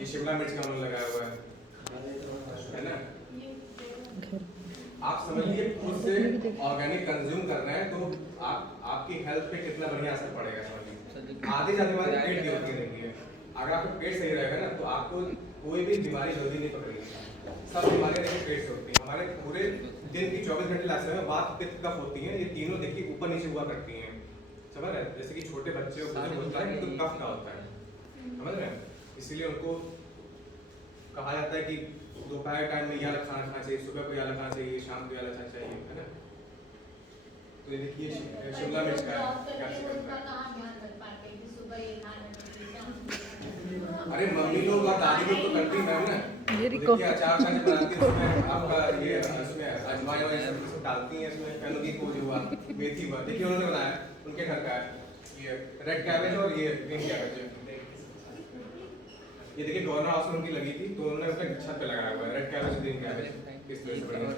ये शिमला मिर्च का उन्होंने लगाया हुआ है ना। आप समझिए खुद से ऑर्गेनिक कंज्यूम कर रहे हैं तो आपकी हेल्थ पे कितना बढ़िया असर पड़ेगा। समझिए आधी जाने वाली पेट की होती नहीं है। अगर आपका पेट सही रहेगा ना तो आपको कोई भी बीमारी जल्दी नहीं पकड़ेगी। सब बीमारियां देखिए पेट से होती हैं। हमारे पूरे दिन की 24 घंटे लाइफ में वात, पित्त, कफ होती हैं। ये तीनों देखिए ऊपर नीचे हुआ करती हैं, समझ रहे हैं। जैसे कि छोटे बच्चे होता है तो कफ का होता है, समझ रहे हैं। इसीलिए उनको कहा जाता है कि दोपहर टाइम में यह खाना खाना चाहिए, सुबह को यह खाना चाहिए, शाम को यह खाना चाहिए, है ना। तो ये देखिए शिमला मिर्च का अरे मम्मी लोग और दादी लोग तो करती हैं ना, ये देखिए रिकॉर्ड अचार खाने बनाती है उसमें आपका ये इसमें अजवाइन वाइन सब डालती हैं इसमें फैनो की कोज हुआ मेथी हुआ देखिए उन्होंने बनाया उनके घर का है ये रेड कैबेज और ये ग्रीन कैबेज ये देखिए गवर्नर हाउस में उनकी लगी थी तो उन्होंने उसके छत पे लगाया हुआ है रेड कैबेज ग्रीन कैबेज इस तरह से बना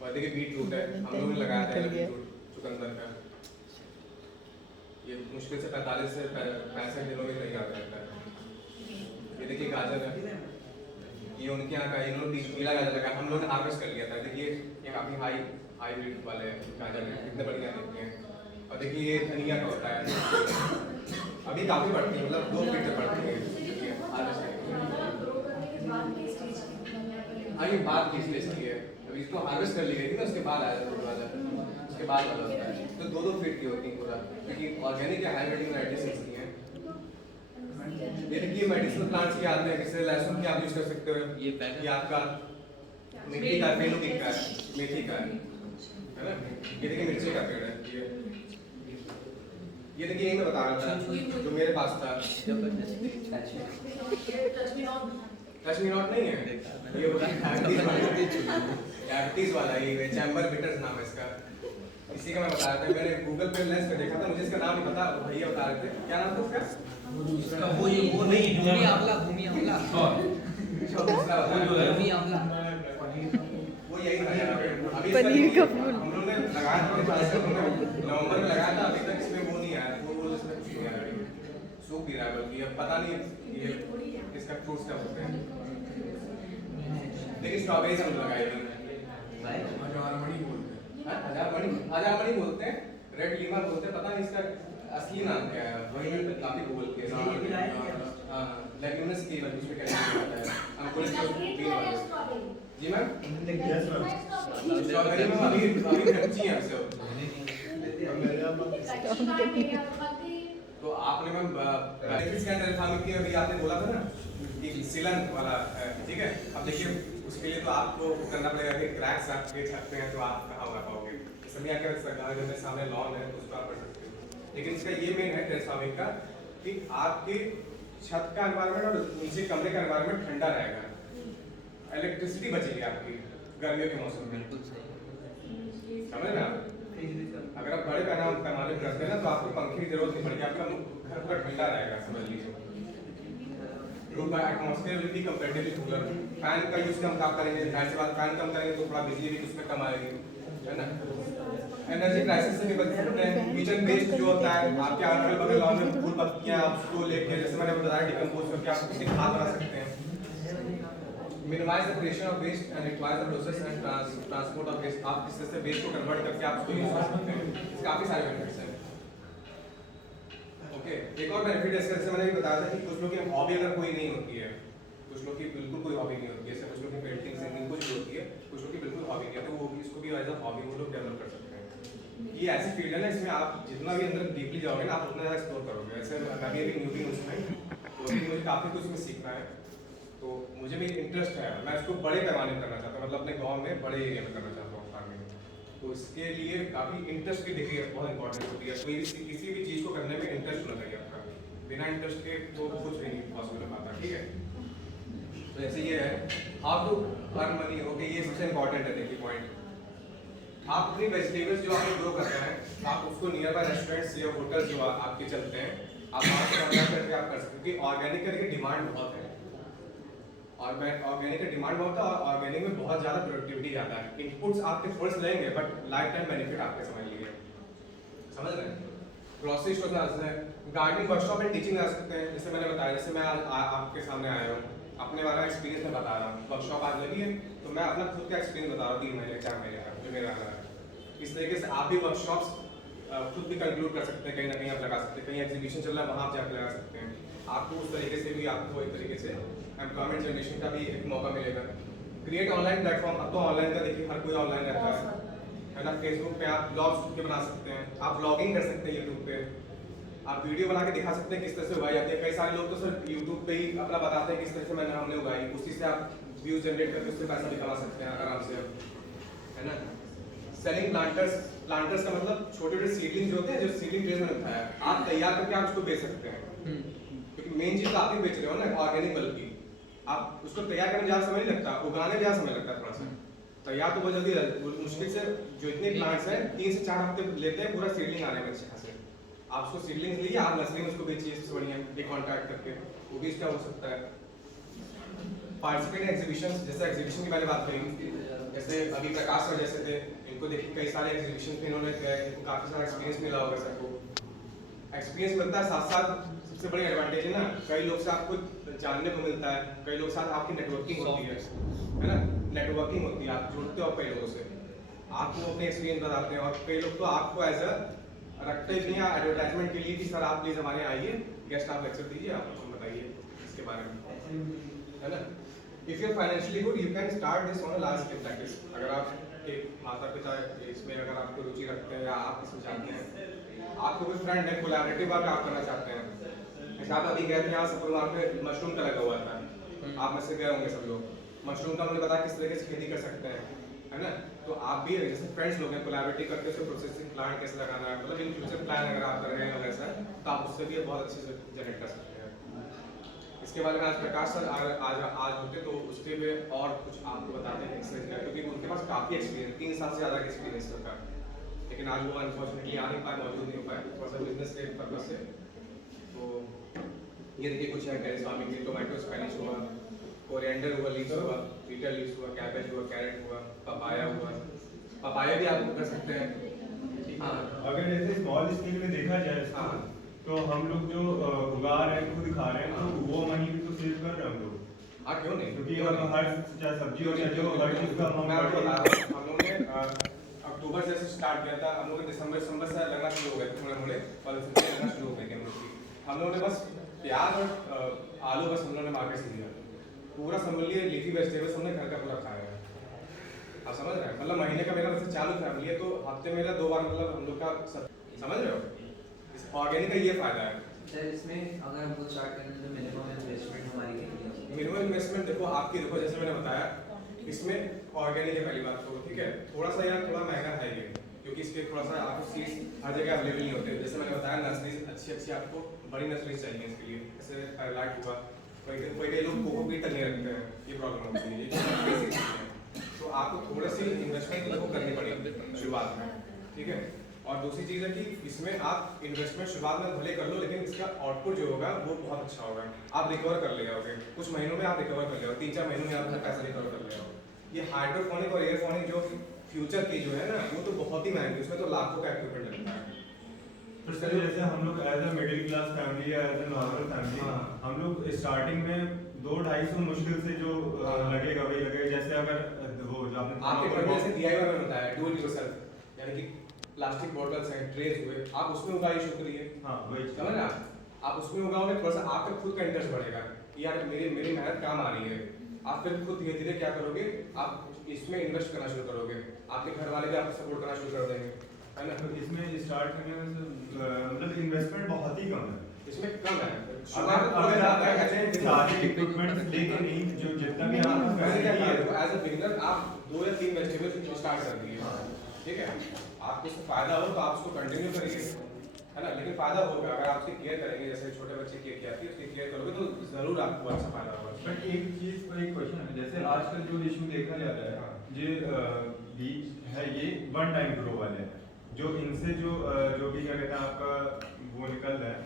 और देखिए बीट रूट है हम लोगों ने लगाया था बीट रूट चुकंदर का ये मुश्किल से 45 से 65 दिनों में तैयार रहता है ये देखिए गाजर है ये उनके यहाँ का इन्होंने पीला गाजर लगा हम लोगों ने हार्वेस्ट कर लिया था देखिए ये काफी हाई वाले गाजर हैं कितने बढ़िया देखते हैं और देखिए ये धनिया का होता है अभी काफी बढ़ती है मतलब 2 फीट तक बढ़ती है देखिए हाँ ये बात की स्टेज की है अभी इसको हार्वेस्ट कर ली गई थी ना उसके बाद आया था थोड़ा वाला उसके बाद वाला होता है तो 2-2 फीट की होती है पूरा क्योंकि ऑर्गेनिक या हाइब्रिड वैराइटीज नहीं है ये देखिए मेडिसिनल प्लांट्स के आते हैं जैसे लहसुन की आप यूज कर सकते हो ये आपका मेथी का फेनुकी का मेथी का है ना ये देखिए मिर्ची का पेड़ है ये देखिए यही मैं बता रहा था जो मेरे पास था टच मी नॉट नहीं है ये डायबिटीज वाला ये चैम्बर बिटर्स नाम है इसका इसी का मैं बता रहा था मैंने गूगल पे लेंस पे देखा था मुझे इसका नाम नहीं पता भैया बता रहे थे क्या नाम था इसका वो नहीं भूमि आंवला भूमि आंवला भूमि आंवला वो यही था यार अभी पनीर का फूल हम लोगों ने लगाया था नवंबर में लगाया था अभी तक इसमें वो नहीं आया वो इसमें कुछ नहीं आया सूख भी रहा है बल्कि अब पता नहीं ये इसका फ्रूट्स क्या होते हैं देखिए स्ट्रॉबेरीज हम लगाए हुए हैं हजार मणि बोलते हैं रेड लीमा बोलते हैं पता नहीं इसका असली नाम क्या है वही काफी गूगल के हां लेग्यूमिनस की वजह से क्या होता है अंकुरित बीन वाले जी मैम स्ट्रॉबेरी में अभी कच्ची है सब तो आपने मैम बेनिफिट्स क्या अंदर शामिल किया अभी आपने बोला था ना कि सीलन वाला ठीक है अब देखिए उसके लिए तो आपको करना पड़ेगा कि क्रैक्स आपके छत पे हैं तो आप कहाँ उगा पाओगे इसमें क्या सरकार के सामने लॉन है तो उसको आप कर सकते हो लेकिन इसका ये मेन है टेरेस फार्मिंग का कि आपके छत का एनवायरनमेंट और नीचे कमरे का एनवायरनमेंट ठंडा रहेगा इलेक्ट्रिसिटी बचेगी आपकी गर्मियों के मौसम में बिल्कुल सही समझ रहे आप अगर आप बड़े पैमाने पर करते हैं ना तो आपको पंखे की जरूरत नहीं पड़ेगी आपका घर पूरा ठंडा रहेगा समझ लीजिए रूम का atmosphere will be comparatively cooler fan का यूज कम आप करेंगे जाहिर सी बात फैन कम करेंगे तो थोड़ा बिजली भी उसमें कम आएगी है ना एनर्जी क्राइसिस से भी बच सकते हैं किचन वेस्ट जो होता है आपके अगल बगल लॉन में फूल पत्तियां आप उसको लेके जैसे मैंने बताया डिकम्पोज करके आप किसी खाद बना सकते हैं minimize the creation of waste and require the process and transport of waste आप किस तरह से वेस्ट को कन्वर्ट करके आप उसको यूज कर सकते हैं इसके काफी सारे बेनिफिट्स हैं ओके एक और बेनिफिट है जैसे मैंने भी बताया था कि कुछ लोग की हॉबी अगर कोई नहीं होती है कुछ लोग की बिल्कुल कोई हॉबी नहीं होती है जैसे कुछ लोग की पेंटिंग सिंगिंग कुछ भी होती है कुछ लोग की बिल्कुल हॉबी नहीं है तो वो इसको भी एज अ हॉबी वो लोग डेवलप कर सकते हैं ये ऐसी फील्ड है ना इसमें आप जितना भी अंदर डीपली जाओगे ना आप उतना ज़्यादा एक्सप्लोर करोगे ऐसे मैं भी अभी न्यूबी हूँ उसमें तो अभी मुझे काफ़ी कुछ इसमें सीखना है तो मुझे भी इंटरेस्ट है मैं इसको बड़े पैमाने में करना चाहता हूँ मतलब अपने गांव में बड़े एरिया में करना चाहता हूँ फार्मिंग तो इसके लिए काफ़ी इंटरेस्ट की डिग्री बहुत इंपॉर्टेंट होती है कोई भी किसी भी चीज़ को करने में इंटरेस्ट होना चाहिए आपका बिना इंटरेस्ट के तो कुछ भी नहीं पॉसिबल हो पाता ठीक है तो ऐसे ये है how to earn money okay ये सबसे इंपॉर्टेंट है देखिए पॉइंट आप अपनी वेजिटेबल्स जो आप ग्रो करते हैं आप उसको नियर बाय रेस्टोरेंट्स या होटल जो आपके चलते हैं आप वहाँ से ऑर्डर करके आप कर सकते हैं क्योंकि ऑर्गेनिक करके डिमांड बहुत है ऑर्गेनिक का डिमांड बहुत है और ऑर्गेनिक में बहुत ज़्यादा प्रोडक्टिविटी आता है इनपुट्स आपके थोड़े से लेंगे बट लाइफ टाइम बेनिफिट आपके समझ लीजिए समझ रहे हैं ग्रोसरी स्टोर जा सकते हैं गार्डनिंग वर्कशॉप में टीचिंग जा सकते हैं जैसे मैंने बताया जैसे मैं आज आपके सामने आया हूँ अपने वाला एक्सपीरियंस मैं बता रहा हूँ वर्कशॉप आज लगी है तो मैं अपना खुद का एक्सपीरियंस बता रहा हूँ 3 महीने 4 महीने का जो मेरा रहा है इस तरीके से आप भी वर्कशॉप्स खुद भी कंक्लूड कर सकते हैं कहीं ना कहीं आप लगा सकते हैं कहीं एग्जीबिशन चल रहा है वहाँ आप जाकर लगा सकते हैं आपको उस तरीके से भी आपको एक तरीके से एम्प्लॉयमेंट जनरेशन का भी एक मौका मिलेगा क्रिएट ऑनलाइन प्लेटफॉर्म अब तो ऑनलाइन का देखिए हर कोई ऑनलाइन रहता है ना फेसबुक पे आप ब्लॉग्स के बना सकते हैं आप ब्लॉगिंग कर सकते हैं यूट्यूब पे आप वीडियो बना के दिखा सकते हैं किस तरह से उगाई जाती है कई सारे लोग तो सिर्फ यूट्यूब पे ही अपना बताते हैं किस तरह से हमने उगाई उसी से आप व्यूज जनरेट करके उससे पैसा भी कमा सकते हैं आराम से है ना सेलिंग प्लांटर्स का मतलब छोटे छोटे सीडलिंग जो होते हैं जो सीडलिंग ट्रेज में होता है आप तैयार करके आप उसको बेच सकते हैं क्योंकि मेन चीज तो आप ही बेच रहे हो ना, ऑर्गेनिक बल्ब की। आप उसको तैयार करने में ज़्यादा समय नहीं लगता, उगाने में ज़्यादा समय लगता है थोड़ा सा। तैयार तो बहुत जल्दी मुश्किल से जो इतने प्लांट्स हैं 3 से 4 हफ्ते लेते हैं पूरा सीडलिंग आने में अच्छे खासे। आप उसको सीडलिंग लीजिए, आप नर्सरी में उसको बेचिए सबसे बढ़िया एक कॉन्ट्रैक्ट करके, वो भी इसका हो सकता है। पार्टिसिपेट एग्जीबिशन, जैसे एग्जीबिशन की मैंने बात करी, जैसे अभी प्रकाश सर जैसे थे, इनको देखिए कई सारे एग्जीबिशन में इन्होंने गए, इनको काफ़ी सारा एक्सपीरियंस मिला होगा सबको। एक्सपीरियंस मिलता है, साथ साथ सबसे बड़ी एडवांटेज है ना, कई लोग से आपको जानने को मिलता है, कई लोग साथ आपकी नेटवर्किंग होती है ना, नेटवर्किंग होती है, आप जुड़ते हो कई लोगों से, आपको अपने एक्सपीरियंस बताते हैं। और कई लोग तो आपको एज अ रखते भी हैं एडवर्टाइजमेंट के लिए कि सर आप प्लीज हमारे यहाँ आइए, गेस्ट आप लेक्चर दीजिए, आप हम बताइए इसके बारे में, है ना। If you are financially good you can start this on a large scale practice. अगर आप एक माता पिता इसमें अगर आपको रुचि रखते हैं या आप इसमें चाहते हैं, आपको कोई फ्रेंड है, कोलैबोरेटिव वर्क आप करना चाहते हैं, जैसे आप अभी गए थे यहाँ सपोज वहाँ पे मशरूम का लगा हुआ था, आप में से गए होंगे सब लोग, मशरूम का मुझे पता किस तरीके से खेती कर सकते हैं, है ना। तो आप भी जैसे फ्रेंड्स लोग हैं, कोलैबोरेटिव करके उसको प्रोसेसिंग प्लांट कैसे लगाना है, मतलब इन फ्यूचर प्लान अगर आप कर रहे हैं वैसा, तो आप उससे भी बहुत अच्छे से जनरेट कर सकते हैं। इसके बारे में आज प्रकाश सर आज होते तो उसके में और कुछ आपको बताते हैं एक्सप्लेन कर, क्योंकि उनके पास काफ़ी एक्सपीरियंस, 3 साल से ज़्यादा का एक्सपीरियंस होता है, लेकिन आज वो अनफॉर्चुनेटली आ नहीं पाए, मौजूद नहीं हो पाए थोड़ा सा बिजनेस के पर्पज से। तो ये देखिए कुछ है, टेरेस फार्मिंग में टोमेटो स्पेनिश हुआ, कोरिएंडर हुआ, लीव्स हुआ, बीटल लीव्स हुआ, कैबेज हुआ, कैरेट हुआ, पपाया हुआ, पपाया भी आप कर सकते हैं। हाँ, अगर जैसे स्मॉल स्केल में देखा जाए इसको, हाँ। तो हम लोग जो उगा रहे हैं, खुद खा रहे हैं, तो वो मनी भी तो सेव कर रहे हैं हम लोग, हाँ क्यों नहीं, क्योंकि क्यों अब नहीं? हर चाहे सब्जी हो चाहे जो हर चीज का मैं आपको बता अमाउंट रहा हूँ, हम लोगों ने अक्टूबर से स्टार्ट किया था, हम लोग दिसंबर से लगना शुरू हो गए थे, थोड़े फल सब्जी लगना शुरू हो गए थे हम लोगों ने बस प्याज और आलू बस हम लोगों ने मार्केट से लिया, पूरा समझ लिए लीफी वेजिटेबल्स हमने घर का पूरा खाया है। आप समझ रहे हैं, मतलब महीने का मेरा वैसे चालू फैमिली है, तो हफ्ते में 2 बार मतलब हम लोग का समझ रहे हो, इस ऑर्गेनिक का ये फायदा है। सर इसमें अगर हमको स्टार्ट करना है तो मिनिमम इन्वेस्टमेंट हमारी कितनी है? मिनिमम इन्वेस्टमेंट देखो आपकी, देखो जैसे मैंने बताया इसमें ऑर्गेनिक है पहली बात तो, ठीक है, थोड़ा सा यार थोड़ा महंगा है ये, क्योंकि इसके थोड़ा सा आपको सीड्स हर जगह अवेलेबल नहीं होते। जैसे मैंने बताया नर्सरीज अच्छी आपको बड़ी नर्सरीज चाहिए इसके लिए, जैसे पैरलाइट हुआ, कोई लोग कोकोपीट तक नहीं रखते हैं, ये प्रॉब्लम होती है, ये बेसिक चीज़ है। तो आपको थोड़ी सी इन्वेस्टमेंट देखो करनी पड़ेगी शुरुआत में, ठीक है। और दूसरी चीज़ है कि इसमें आप इन्वेस्टमेंट शुरुआत में भले कर लो, लेकिन इसका आउटपुट जो होगा वो बहुत अच्छा होगा, आप रिकवर कर ले जाओगे, कुछ महीनों में आप रिकवर कर ले जाओगे, 3-4 महीनों में आप अपना पैसा रिकवर कर ले जाओगे। ये हाइड्रोपोनिक और एयरपोनिक जो फ्यूचर की जो है ना, वो तो बहुत ही महंगी, उसमें तो लाखों का इक्विपमेंट लगता है। तो सर जैसे हम लोग as a middle class family या एज अ नॉर्मल फैमिली, हाँ। हम लोग स्टार्टिंग में 200-250 मुश्किल से जो लगेगा वही लगेगा। जैसे अगर वो जो आपने आपके घर में जैसे DIY में होता है, डू इट योरसेल्फ, यानी कि प्लास्टिक बॉटल्स हैं, ट्रेज हुए, आप उसमें उगाइए, शुरू करिए, हाँ वही समझ रहे हैं आप उसमें उगाओगे, थोड़ा सा आपका खुद का इंटरेस्ट बढ़ेगा, यार मेरी मेहनत काम आ रही है, आप फिर खुद धीरे धीरे क्या करोगे, आप इसमें इन्वेस्ट करना शुरू करोगे, आपके घर वाले भी आपको सपोर्ट करना शुरू कर देंगे, है ना। तो इसमें स्टार्ट करने में मतलब इन्वेस्टमेंट बहुत ही कम है। इसमें कम है, अगर आप सारे इक्विपमेंट लेके नहीं, जो जितना भी आपका फैसिलिटी है, एज अ बिगिनर आप 2 या 3 वेजिटेबल स्टार्ट कर दिए, ठीक है, आपको इससे फायदा हो तो आप उसको कंटिन्यू करिए, है ना। लेकिन फायदा होगा अगर आप उसकी केयर करेंगे, जैसे छोटे बच्चे केयर किया थी उसकी केयर करोगे तो जरूर आपको अच्छा फायदा होगा। बट एक चीज पर एक क्वेश्चन है, जैसे आजकल जो इशू देखा जाता है, ये बीज है, ये वन टाइम ग्रो वाले हैं, जो इनसे जो भी क्या कहते हैं आपका वो निकल रहा है,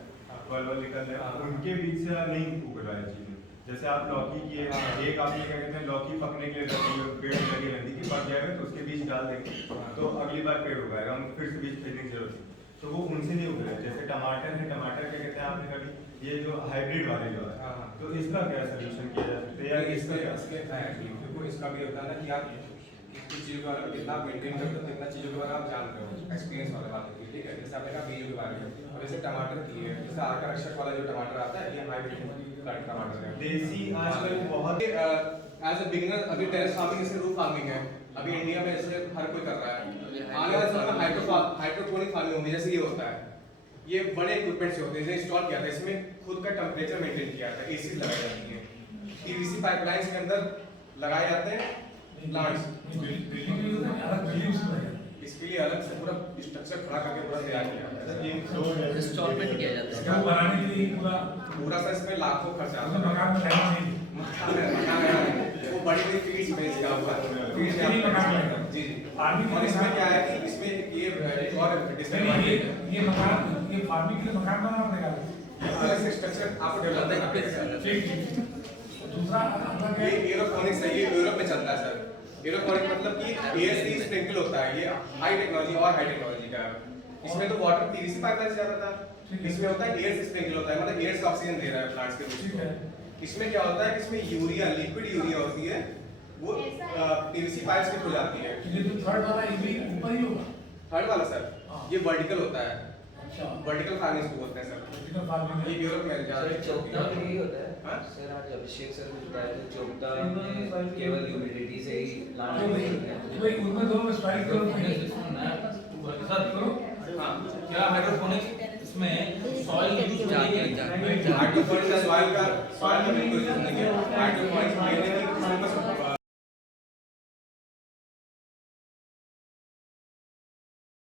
फल निकल रहा है, उनके बीच से नहीं उग रहा है चीजें। जैसे आप लौकी की एक आपने क्या कहते हैं लौकी पकने के लिए पेड़ लगे रहती कि पक जाएगा तो उसके बीज डाल देंगे तो अगली बार पेड़ उगाएगा, हम फिर से बीज फेंकने की जरूरत है, तो वो उनसे नहीं उग रहा है। जैसे टमाटर है, टमाटर क्या कहते हैं आपने कभी ये जो हाइब्रिड वाले जो है, तो इसका क्या सोल्यूशन किया जा सकता है या देखो इसका भी होता है ना कि आप किस चीज़ों के बारे में कितना मेंटेन करते हो, कितना चीज़ों के बारे में आप जानते हो, एक्सपीरियंस वाले बात होती है, ठीक है। जैसे आपने कहा बीजों के बारे में, और जैसे टमाटर की है, जैसे आका रक्षक वाला जो टमाटर आता है, ये हाइब्रिड टमाटर है, देसी आजकल बहुत एज अ बिगिनर अभी टेरेस फार्मिंग जैसे रूफ फार्मिंग है, अभी इंडिया में जैसे हर कोई कर रहा है, आने वाले समय में हाइड्रोपोनिक फार्मिंग होगी, जैसे ये होता है, ये बड़े इक्विपमेंट से होते हैं, जैसे इंस्टॉल किया था, इसमें खुद का टेम्परेचर मेंटेन किया था, एसी लगाई जाती है, PVC पाइपलाइंस के अंदर लगाए जाते हैं प्लांट्स, इसके लिए अलग से पूरा स्ट्रक्चर खड़ा करके पूरा तैयार किया जाता सर है। ये दो इंस्टॉलमेंट किया जाता है। इसको बनाने के लिए पूरा पूरा सा इसमें लाखों खर्चा आता मतलब है। मकान में रहना नहीं मकान है, वो बड़ी बड़ी फील्ड्स में इसका हुआ है। फील्ड्स उसके लिए मकान बनेगा। जी जी। फार्मिंग और के इसमें लिए क्या है कि इसमें ये एक और नहीं, डिसएडवांटेज है। ये मकान ये फार्मिंग के लिए मकान बनाना पड़ेगा अलग से स्ट्रक्चर आपको डेवलप करना पड़ेगा। ठीक ठीक दूसरा अगला क्या ये है? एरोफोनिक्स है, ये यूरोप में चलता है सर। एरोफोनिक मतलब कि एयर से स्प्रिंकल होता है, ये हाई टेक्नोलॉजी और हाई टेक्नोलॉजी का है। इसमें तो वाटर पीवीसी पाइपलाइन से जाता ठीक था, है। इसमें होता है एयर से स्प्रिंकल होता है, मतलब एयर से ऑक्सीजन दे रहा है प्लांट्स के ठीक रूट है। को। इसमें क्या होता है कि इसमें यूरिया, लिक्विड यूरिया होती है, वो पीवीसी पाइप्स के थ्रू जाती है। ये जो थर्ड वाला ये भी ऊपर ही होगा। थर्ड वाला सर, हाँ। ये वर्टिकल होता है, अच्छा वर्टिकल फार्मिंग इसको बोलते हैं सर। वर्टिकल फार्मिंग ये है। यूरोप में सर ज्यादा चोपता में यही होता हाँ? है सर आज अभिषेक सर कुछ बताया था चोपता में केवल ह्यूमिडिटी से ही प्लांट तो भाई उनमें दोनों में स्ट्राइक करो करो हाँ। क्या हाइड्रोपोनिक्स इसमें सॉइल यूज जाके नहीं जाके है हाइड्रोपोनिक्स का सॉइल का बिल्कुल यूज नहीं है। हाइड्रोपोनिक्स में इसमें बस